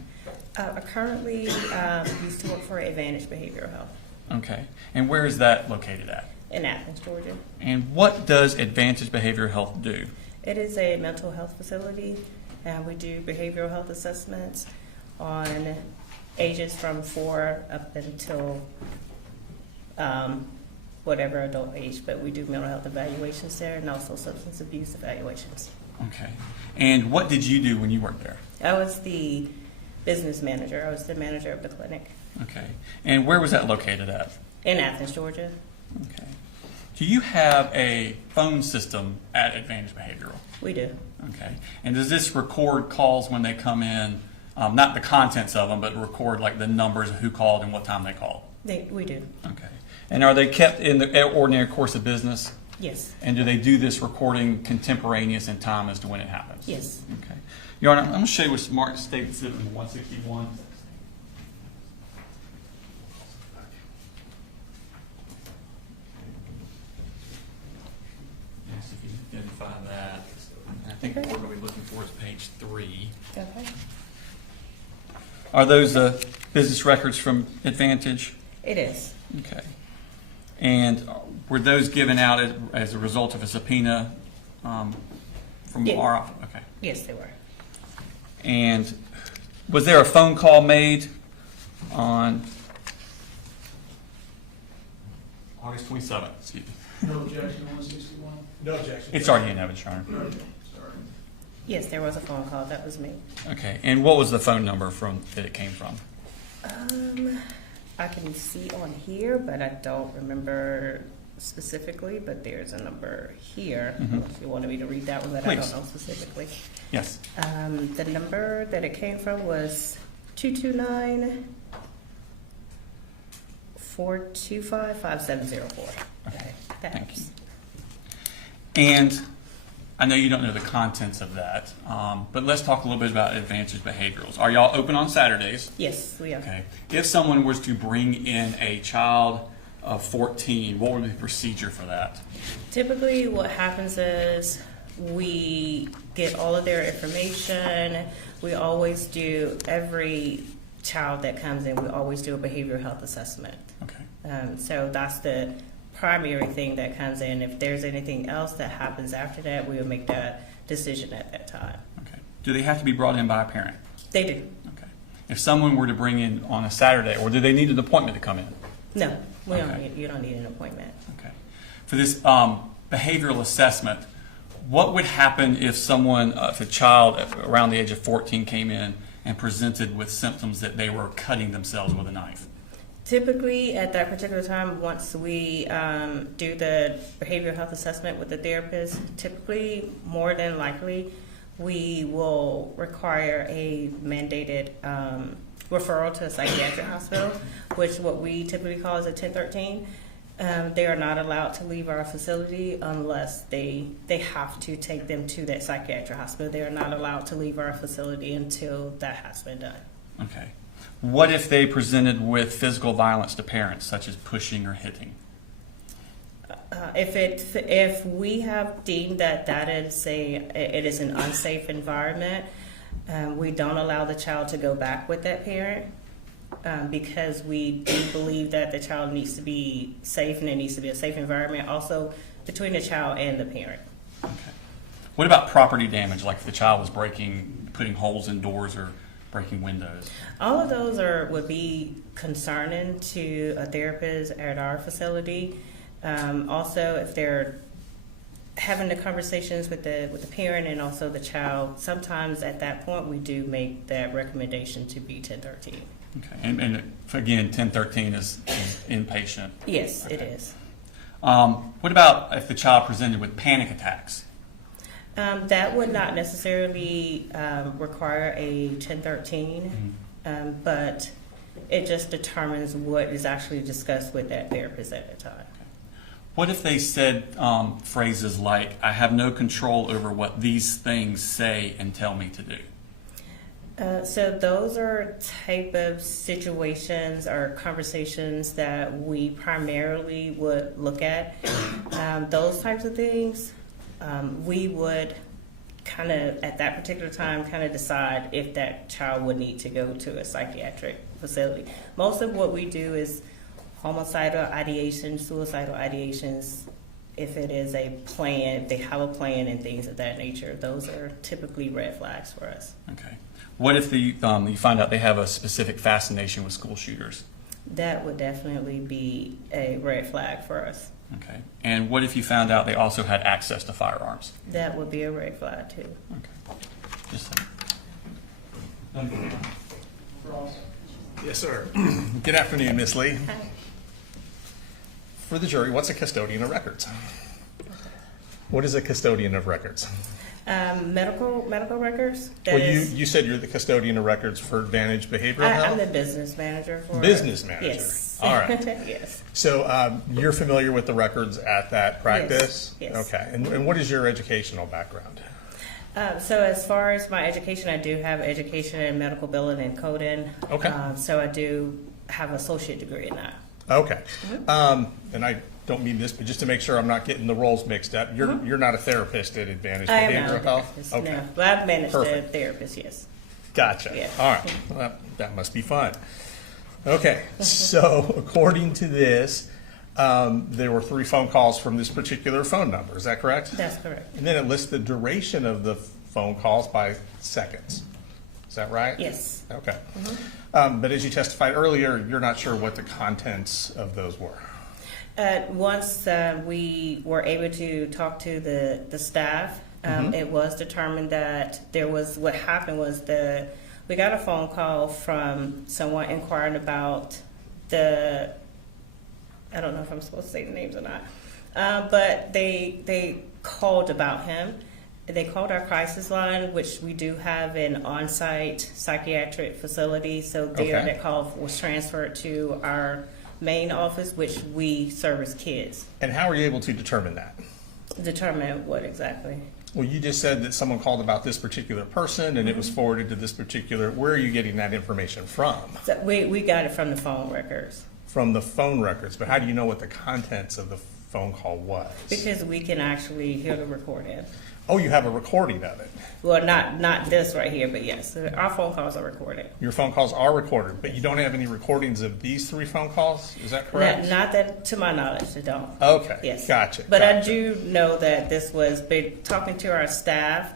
I currently used to work for Advantage Behavioral Health Okay. And where is that located at? in Athens, Georgia. And what does Advantage Behavioral Health do? It is a mental health facility, and we do behavioral health assessments on ages from 4 up until whatever adult age, but we do mental health evaluations there and also substance abuse evaluations. Okay. And what did you do when you worked there? I was the business manager. I was the manager of the clinic Okay. And where was that located at? in Athens, Georgia. Okay. Do you have a phone system at Advantage Behavioral? We do. Okay. And does this record calls when they come in, not the contents of them, but record like the numbers of who called and what time they called? We do, Okay. And are they kept in the ordinary course of business? yes, And do they do this recording contemporaneous in time as to when it happens? yes. Okay. Your Honor, I'm going to show you what Smart State Exhibit 161. Yes, if you identify that. I think what we're going to be looking for is page 3. Okay. Are those business records from Advantage? It is, Okay. And were those given out as a result of a subpoena from Yeah. our office? Okay. yes, they were. And was there a phone call made on August 27th? Excuse me. No objection, 161? No objection. It's already in evidence, Your Honor. Sorry. Yes, there was a phone call, that was me. Okay. And what was the phone number that it came from? I can see on here, but I don't remember specifically, but there's a number here. Mhm. If you wanted me to read that one, but Please. I don't know specifically. Yes. The number that it came from was 229-425-5704. Okay. That Thank helps. And I know you don't know the contents of that, but let's talk a little bit about Advantage Behaviorals. Are y'all open on Saturdays? Yes, we are. Okay. If someone was to bring in a child of 14, what would be the procedure for that? Typically, what happens is we get all of their information. We always do, every child that comes in, we always do a behavioral health assessment. Okay. So that's the primary thing that comes in. If there's anything else that happens after that, we will make that decision at that time. Okay. Do they have to be brought in by a parent? They do. Okay. If someone were to bring in on a Saturday, or do they need an appointment to come in? No, we don't Okay. need, you don't need an appointment. Okay. For this behavioral assessment, what would happen if someone, if a child around the age of 14 came in and presented with symptoms that they were cutting themselves with a knife? Typically, at that particular time, once we do the behavioral health assessment with the therapist, typically, more than likely, we will require a mandated referral to a psychiatric hospital, which what we typically call is a 1013. They are not allowed to leave our facility unless they have to take them to that psychiatric hospital. They are not allowed to leave our facility until that has been done. Okay. What if they presented with physical violence to parents, such as pushing or hitting? If we have deemed that it is an unsafe environment, we don't allow the child to go back with that parent because we do believe that the child needs to be safe and it needs to be a safe environment also between the child and the parent. Okay. What about property damage, like if the child was putting holes in doors or breaking windows? All of those would be concerning to a therapist at our facility. Also, if they're having the conversations with the parent and also the child, sometimes at that point we do make that recommendation to be 1013. Okay. And again, 1013 is inpatient. Yes, Okay. it is. What about if the child presented with panic attacks? That would not necessarily require a 1013, but it just determines what is actually discussed with that therapist at the time. What if they said phrases like, I have no control over what these things say and tell me to do? So those are type of situations or conversations that we primarily would look at. Those types of things, we would kind of, at that particular time, kind of decide if that child would need to go to a psychiatric facility. Most of what we do is homicidal ideation, suicidal ideations. If it is a plan, if they have a plan and things of that nature, those are typically red flags for us. Okay. What if you find out they have a specific fascination with school shooters? That would definitely be a red flag for us. Okay. And what if you found out they also had access to firearms? That would be a red flag too. Okay. Just a second. Ross? Yes, sir. Good afternoon, Miss Lee. Hi. For the jury, what's a custodian of records? What is a custodian of records? Medical records. Well, you said you're the custodian of records for Advantage Behavioral Health? I'm the business manager for Business manager? Yes. All right. Yes. So you're familiar with the records at that practice? Yes. Okay. And what is your educational background? So as far as my education, I do have education in medical billing and coding. Okay. So I do have an associate degree in that. Okay. And I don't mean this, but just to make sure I'm not getting the roles mixed up, you're not a therapist at Advantage I am not Behavioral a Health? therapist, Okay. no. But I've managed a Perfect. therapist, yes. Gotcha. Yeah. All right. Well, that must be fun. Okay. So according to this, there were 3 phone calls from this particular phone number. Is that correct? That's correct. And then it lists the duration of the phone calls by seconds. Is that right? Yes. Okay. But as you testified earlier, you're not sure what the contents of those were. Once we were able to talk to the staff, it was determined that what happened was we got a phone call from someone inquiring about I don't know if I'm supposed to say the names or not, but they called about him. They called our crisis line, which we do have an on-site psychiatric facility. So there, that call was transferred to our main office, which we service kids. And how were you able to determine that? Determine what exactly? Well, you just said that someone called about this particular person and it was forwarded to this particular, where are you getting that information from? So we got it from the phone records. From the phone records, but how do you know what the contents of the phone call was? Because we can actually hear the recording. Oh, you have a recording of it. Well, not this right here, but yes, our phone calls are recorded. Your phone calls are recorded, but you don't have any recordings of these 3 phone calls? Is that correct? Not that, to my knowledge, they don't. Okay. Yes. Gotcha. But I gotcha. do know that this was, talking to our staff,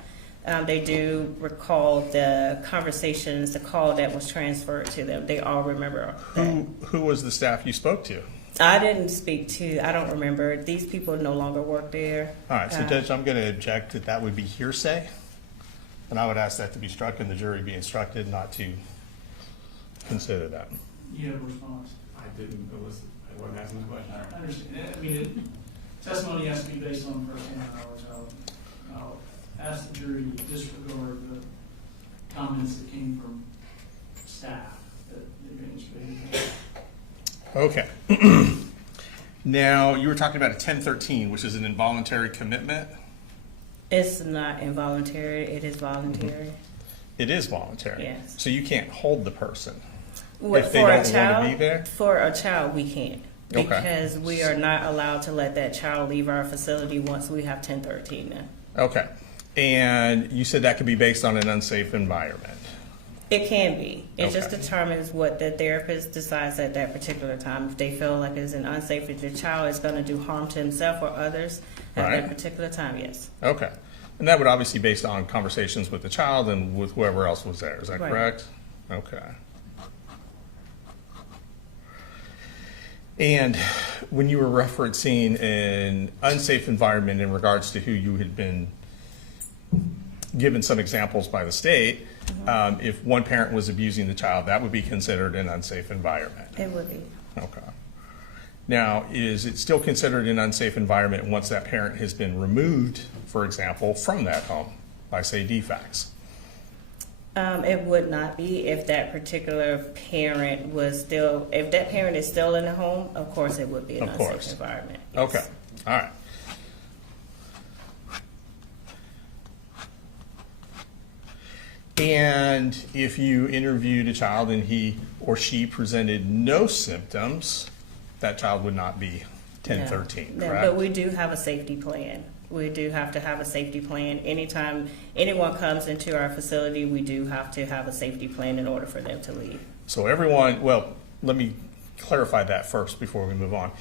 they do recall the conversations, the call that was transferred to them. They all remember that. Who was the staff you spoke to? I didn't I don't remember. These people no longer work there. All right, so Judge, I'm going to object that would be hearsay, and I would ask that to be struck and the jury be instructed not to consider that. You have a response. I didn't, I wasn't asking the question. I understand. I mean, testimony has to be based on personal knowledge. I'll ask the jury to disregard the comments that came from staff at the Advantage Behavioral Health. Okay. Now, you were talking about a 1013, which is an involuntary commitment. It's not involuntary, it is voluntary. It is voluntary. Yes. So you can't hold the person What, if they for don't a want to child, be there? For a child, we can't. Okay. Because we are not allowed to let that child leave our facility once we have 1013 now. Okay. And you said that could be based on an unsafe environment. It can be. It just Okay. determines what the therapist decides at that particular time. If they feel like it's an unsafe, if the child is going to do harm to himself or others at Right. that particular time, yes. Okay. And that would obviously be based on conversations with the child and with whoever else was there. Is that Right. correct? Okay. And when you were referencing an unsafe environment in regards to who you had been given some examples by the state, if one parent was abusing the child, that would be considered an unsafe environment. It would be. Okay. Now, is it still considered an unsafe environment once that parent has been removed, for example, from that home by, say, defects? It would not be if that particular parent was still, if that parent is still in the home, of course it would be an Of course. unsafe environment. Yes. Okay. All right. And if you interviewed a child and he or she presented no symptoms, that child would not be 1013, No, correct? but we do have a safety plan. We do have to have a safety plan. Anytime anyone comes into our facility, we do have to have a safety plan in order for them to leave. So everyone, well, let me clarify that first before we move on.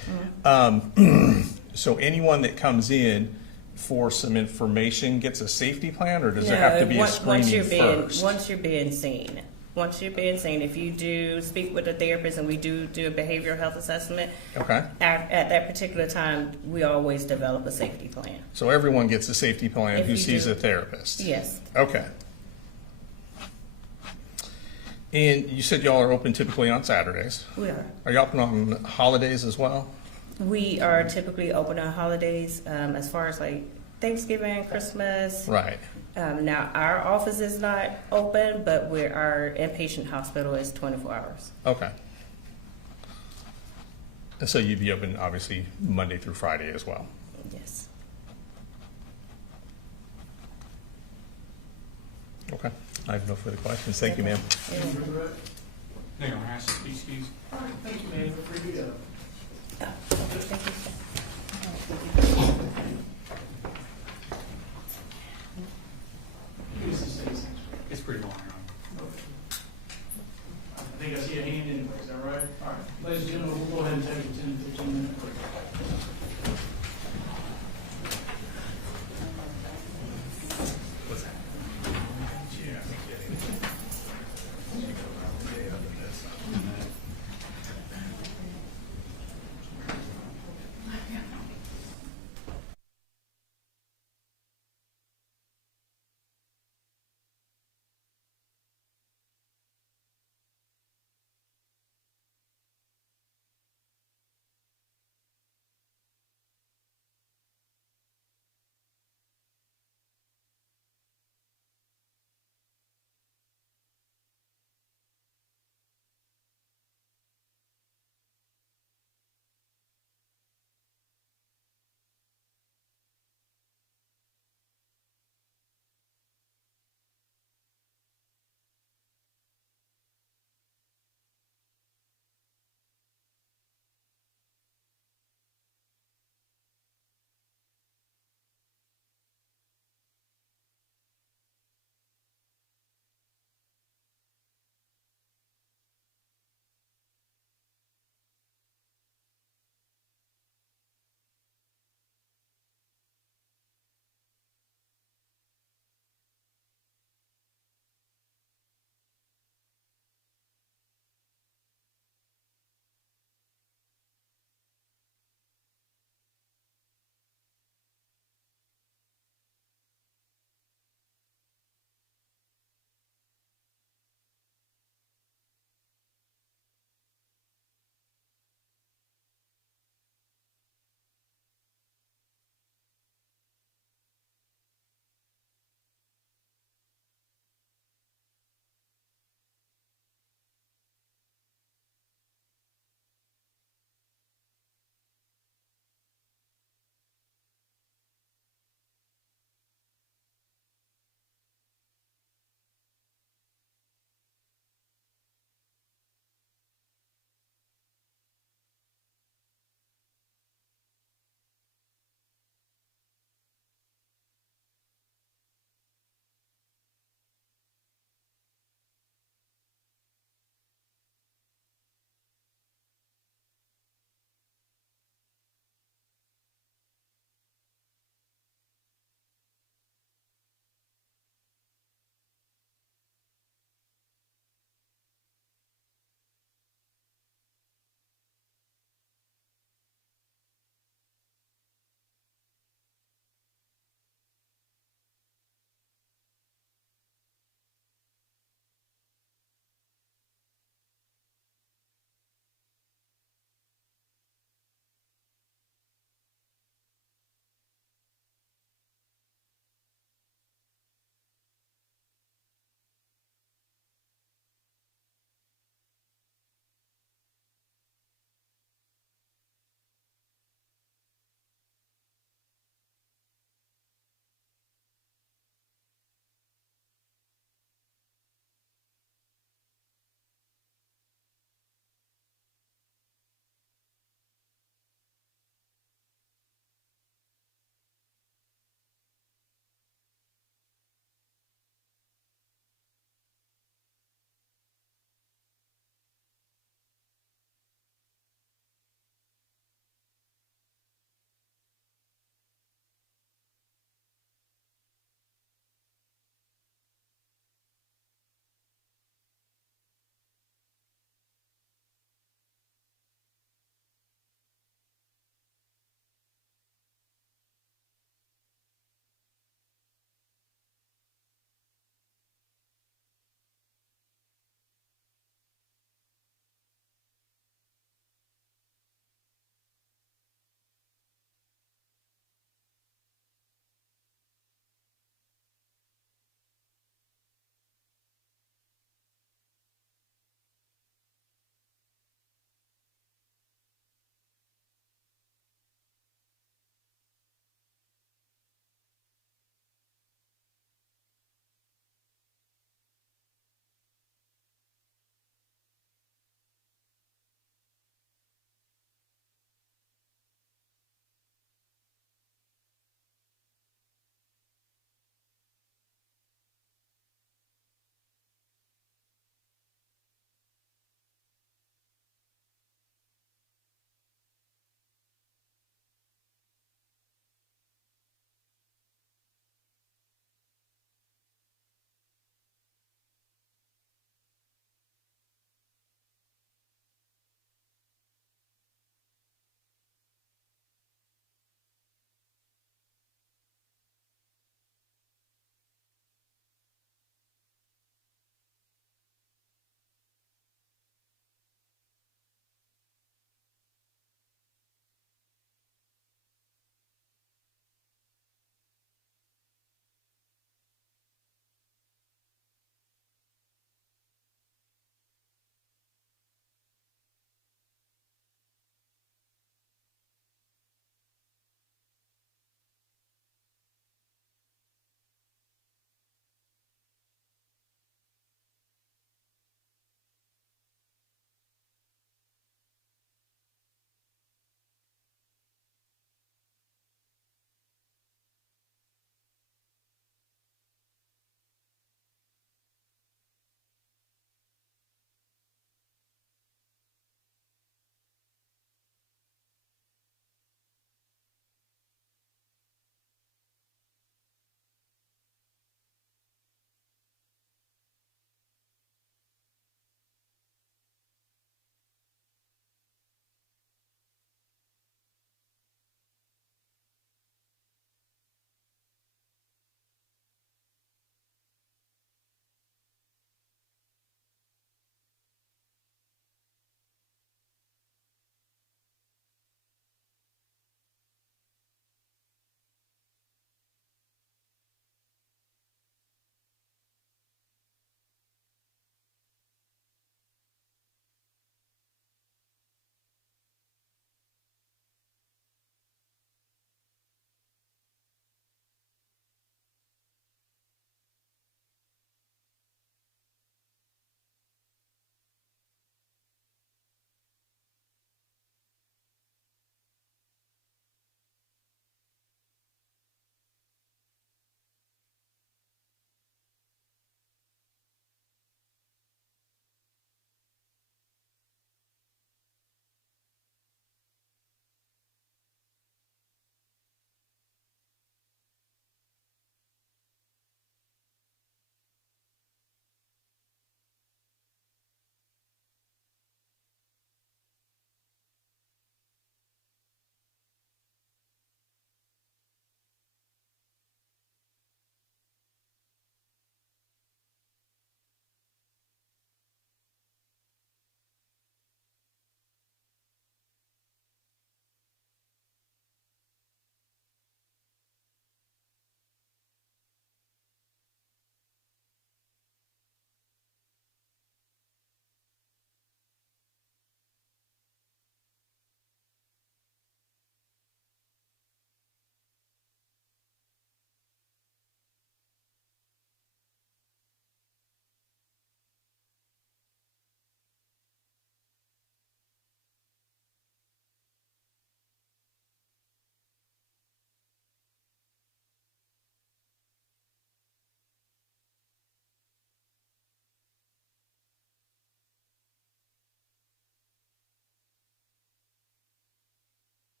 So anyone that comes in for some information gets a safety plan, or does there have to be a screening first? Once you're being seen. Once you're being seen, if you do speak with a therapist and we do a behavioral health assessment, Okay. at that particular time, we always develop a safety plan. So everyone gets a safety plan If who you sees do. a therapist? Yes. Okay. And you said y'all are open typically on Saturdays. We are. Are y'all open on holidays as well? We are typically open on holidays. As far as like Thanksgiving, Christmas. Right. Now, our office is not open, but our inpatient hospital is 24 hours. Okay. And so you'd be open, obviously, Monday through Friday as well? Yes. Okay. I have no further questions. Thank you, ma'am. Hang on, excuse. All right, thank you, man, for free to go. It's pretty long. I think I see a hand anyway, is that right? All right, ladies and gentlemen, we'll go ahead and take a 10, 15-minute break. What's that? Yeah, I think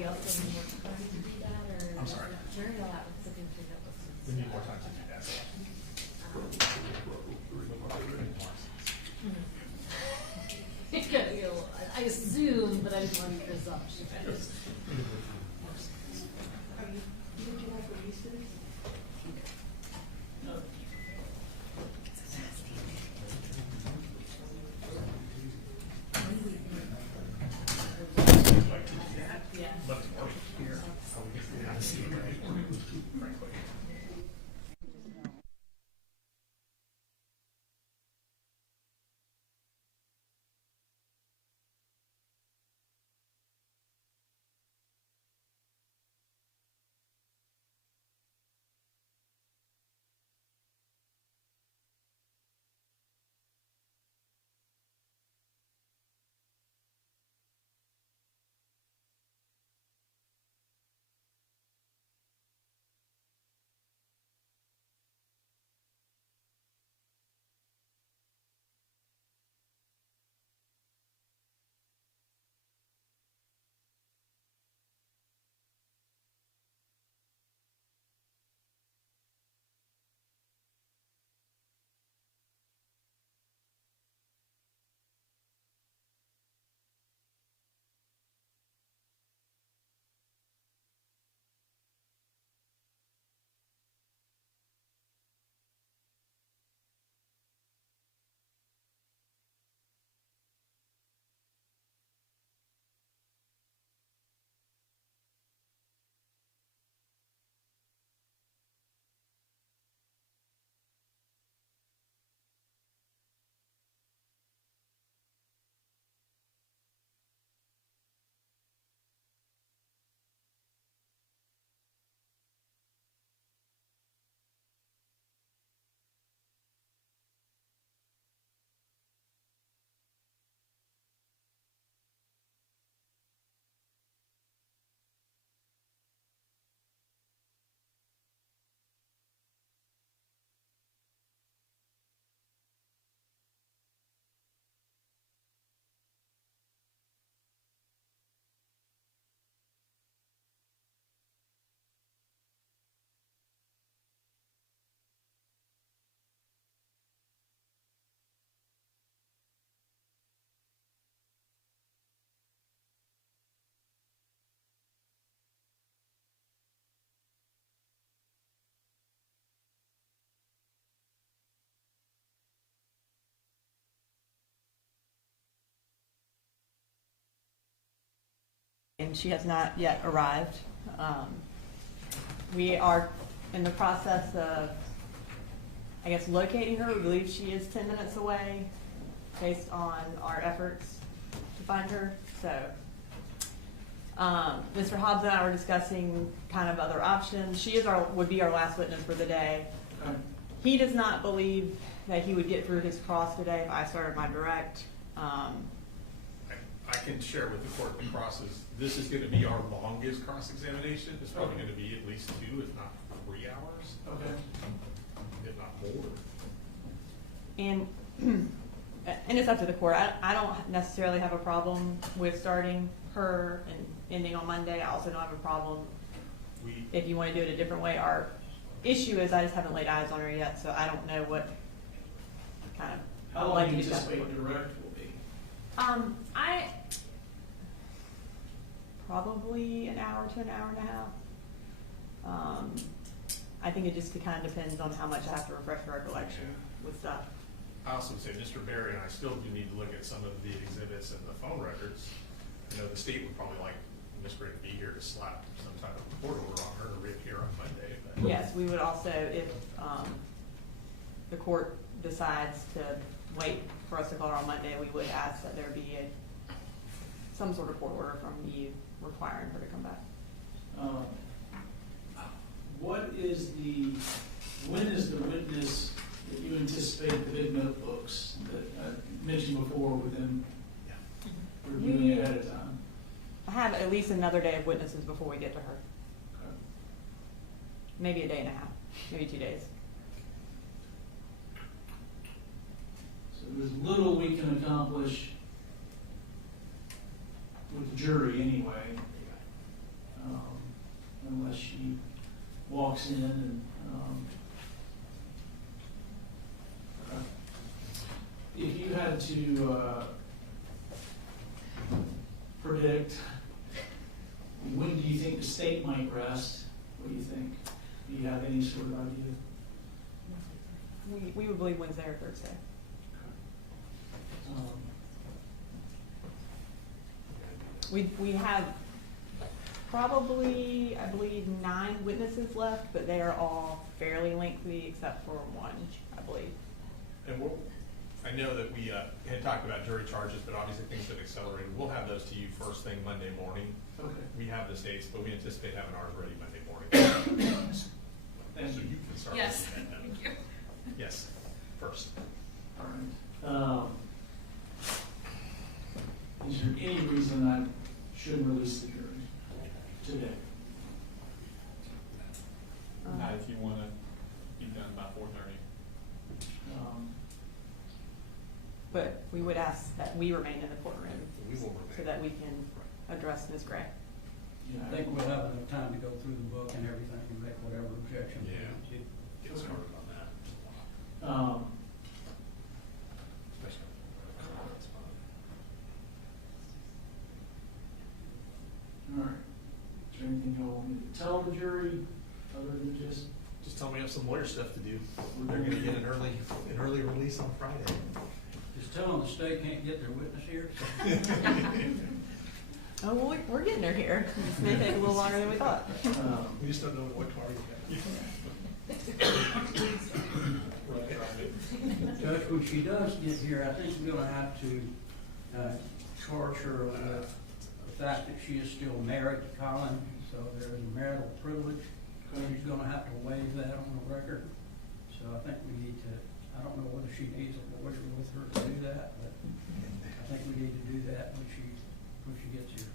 you all still need more time to do that, or? I'm sorry? Sure, you'll have to look into that. We need more time to do that. I assume, but I just want your assumption. And she has not yet arrived. We are in the process of, I guess, locating her. We believe she is 10 minutes away based on our efforts to find her. So Mr. Hobbs and I were discussing kind of other options. She would be our last witness for the day. He does not believe that he would get through his cross today if I started my direct. I can share with the court the crosses. This is going to be our longest cross-examination. It's probably going to be at least 2, if not 3 hours. Okay. If not more. And it's up to the court. I don't necessarily have a problem with starting her and ending on Monday. I also don't have a problem if you want to do it a different way. Our issue is I just haven't laid eyes on her yet, so I don't know what kind of. How long do you anticipate direct will be? I probably an hour to an hour and a half. I think it just kind of depends on how much I have to refresh my recollection with stuff. I also would say Mr. Berry and I still do need to look at some of the exhibits and the phone records. You know, the state would probably like Ms. Gray to be here to slap some type of court order on her to reappear on Monday. But. Yes, we would also, if the court decides to wait for us to call her on Monday, we would ask that there be some sort of court order from you requiring her to come back. When is the witness that you anticipate the big notebooks that I mentioned before with them reviewing it ahead of time? I have at least another day of witnesses before we get to her. Okay. Maybe a day and a half, maybe 2 days. So there's little we can accomplish with the jury anyway. walks in and, if you had to, predict, when do you think the state might rest? What do you think? Do you have any sort of idea? We would believe Wednesday or Thursday. We have probably, I believe, 9 witnesses left, but they are all fairly lengthy except for one, I believe. And I know that we had talked about jury charges, but obviously things have accelerated. We'll have those to you first thing Monday morning. Okay. We have the dates, but we anticipate having ours ready Monday morning. So you can start. Yes. looking at them. Yes, first. All right. Is there any reason I shouldn't release the jury today? Not if you want to be done by 4:30. But we would ask that we remain in the courtroom We will remain. so that we can address Ms. Gray. Yeah, I think we'll have enough time to go through the book and everything and make whatever objections. we Yeah. want to. Get started on that. All right. Is there anything you want me to tell the jury other than just? Just tell me I have some lawyer stuff to do. They're going to get an early release on Friday. Just tell them the state can't get their witness here. Oh, well, we're getting her here. This may take a little longer than we thought. We just don't know what car you got. Judge, when she does get here, I think we're gonna have to charge her with the fact that she is still married to Colin, so there is a marital privilege. She's gonna have to waive that on the record. So I think we need to, I don't know whether she needs a lawyer with her to do that, but I think we need to do that when she gets here.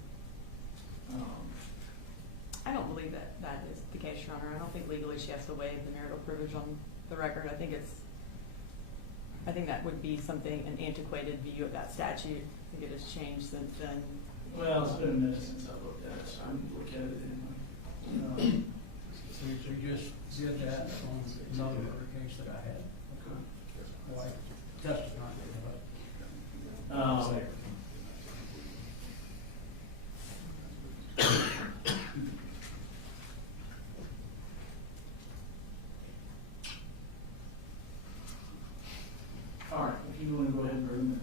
I don't believe that that is the case, Your Honor. I don't think legally she has to waive the marital privilege on the record. I think that would be something, an antiquated view of that statute. I think it has changed since then. Well, it's been a minute since I looked at it, so I'm gonna look at it anyway. So you just did that on another murder case that I had. Wife testifying about. All right, if you want to go ahead and bring them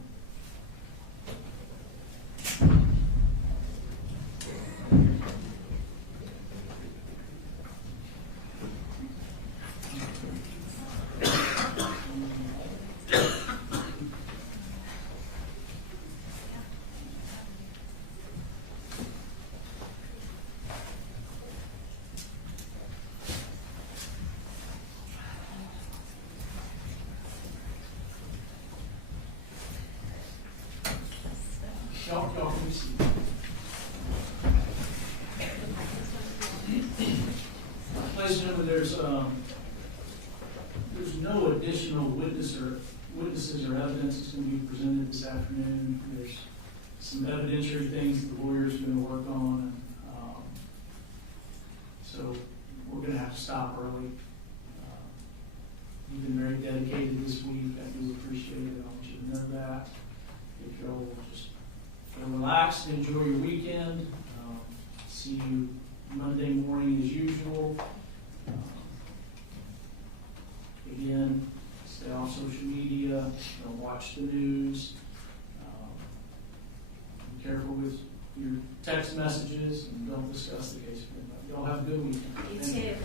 Y'all can see. Ladies and gentlemen, there's no additional witnesses or evidence that's going to be presented this afternoon. There's some evidentiary things that the lawyer's going to work on. So we're going to have to stop early. You've been very dedicated this week. I do appreciate it. I want you to know that. If you'll just relax and enjoy your weekend. See you Monday morning as usual. Again, stay off social media, don't watch the news. Be careful with your text messages and don't discuss the case with anybody. Y'all have a good weekend. You Thank you. too.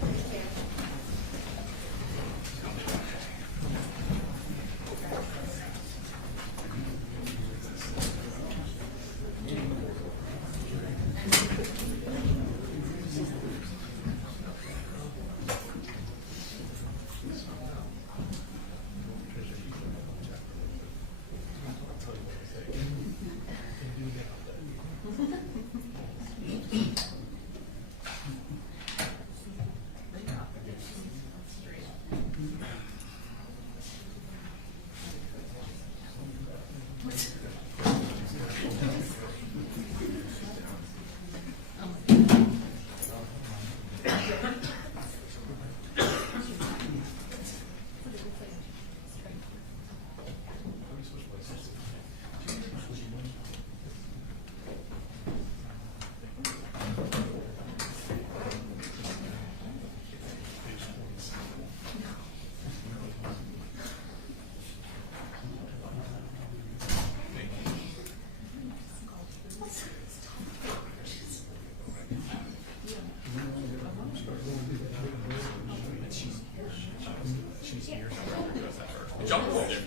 jump away there.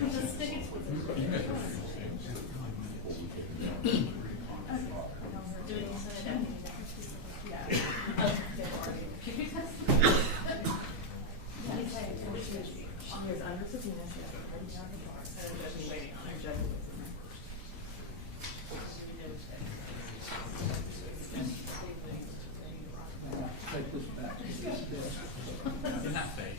Take this back. In that phase.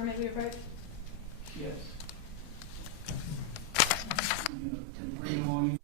Sir, may we approach? Yes. Bring them on.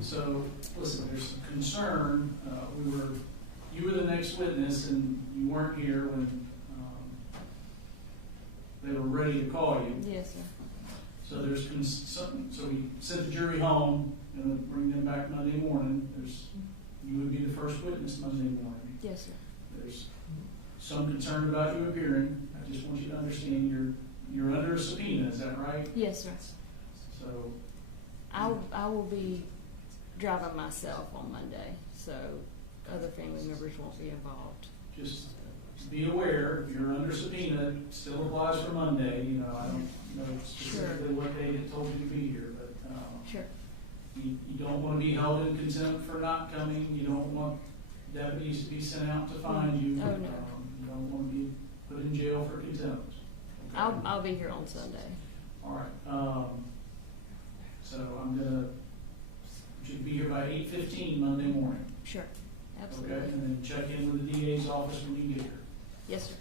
So, listen, there's some concern. You were the next witness, and you weren't here when they were ready to call you. Yes, sir. So there's so we sent the jury home and bring them back Monday morning. You would be the first witness Monday morning. Yes, sir. There's some concern about you appearing. I just want you to understand you're under a subpoena. Is that right? Yes, sir. So I will be driving myself on Monday, so other family members won't be involved. just be aware, if you're under subpoena, it still applies for Monday. You know, I don't know specifically what day it told you to be here, but Sure. you don't want to be held in contempt for not coming. You don't want deputies to be sent out to find you. Oh, no. You don't want to be put in jail for contempt. Okay? I'll be here on Sunday. All right. So I'm gonna, should be here by 8:15 Monday morning. Sure. Okay, Absolutely. and then check in with the DA's office when you get here. Yes, sir.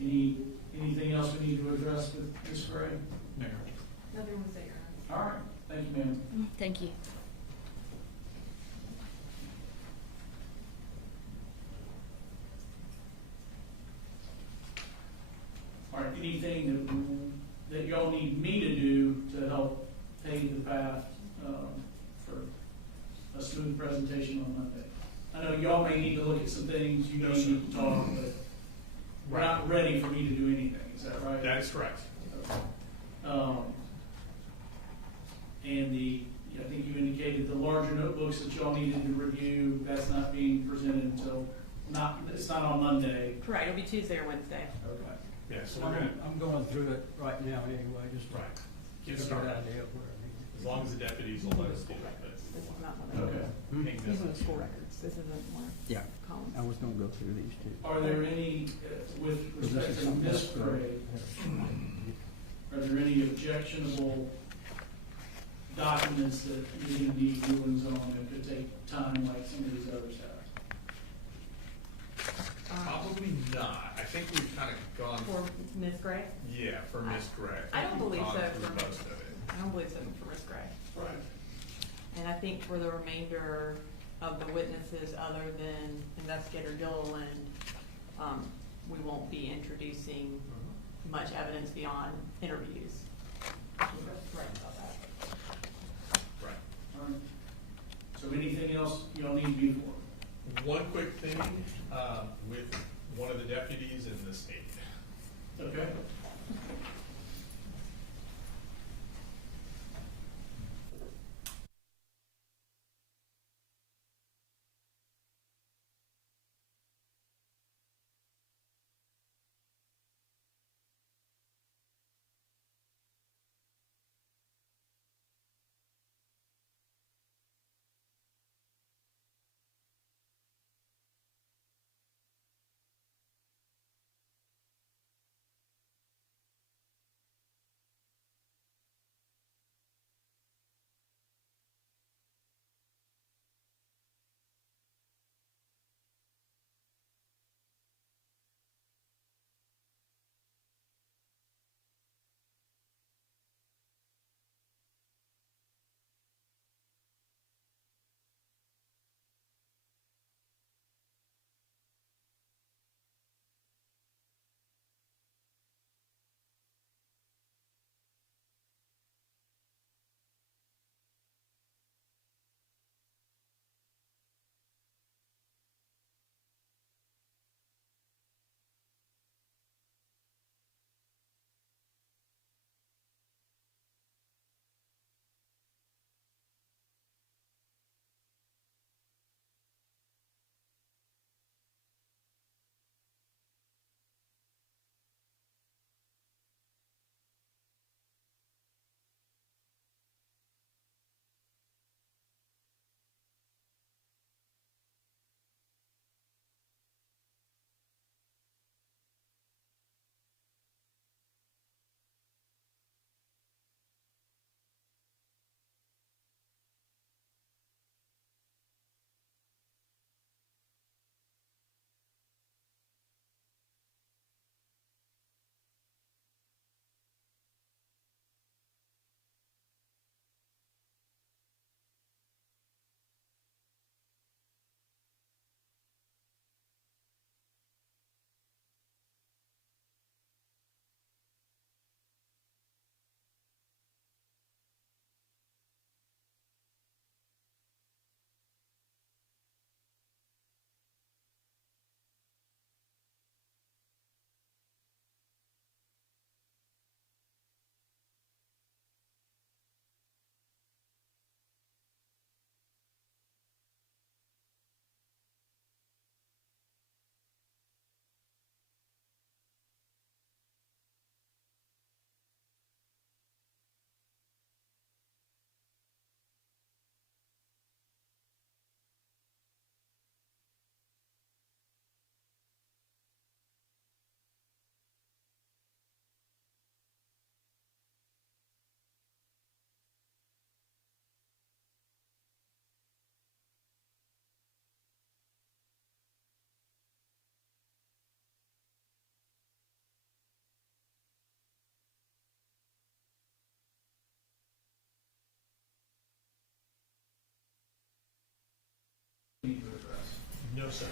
Anything else we need to address with Ms. Gray? Mayor. Nothing was there. All right, thank you, ma'am. Thank you. All right, anything that y'all need me to do to help pave the path for a smooth presentation on Monday? I know y'all may need to look at some things, you may need to talk, but we're not ready for me to do anything, is that right? That's correct. And I think you indicated the larger notebooks that y'all needed to review, that's not being presented until, it's not on Monday. Correct, it'll be Tuesday or Wednesday. Okay. Yeah, so we're gonna, I'm going through it right now anyway, just to right, get get a good started. idea of where I need to As be. long as the deputies will let us do that, This is but. not one of Okay. Hang These are this. the school records, this isn't one Yeah, of Colin's. I was gonna go through these two. Are there any, with respect to Ms. Gray, are there any objectionable documents that you need rulings on that could take time like some of these others have? Probably not. I think we've kind of gone, For Ms. Gray? yeah, for Ms. Gray. I don't believe We've so gone through for- most of it. I don't believe so for Ms. Gray. Right. And I think for the remainder of the witnesses, other than Investigator Gilliland, we won't be introducing much evidence beyond interviews. Right about that. Right. All right. So anything else y'all need me for? one quick thing, with one of the deputies in the state. Okay. Need to address. No, sir.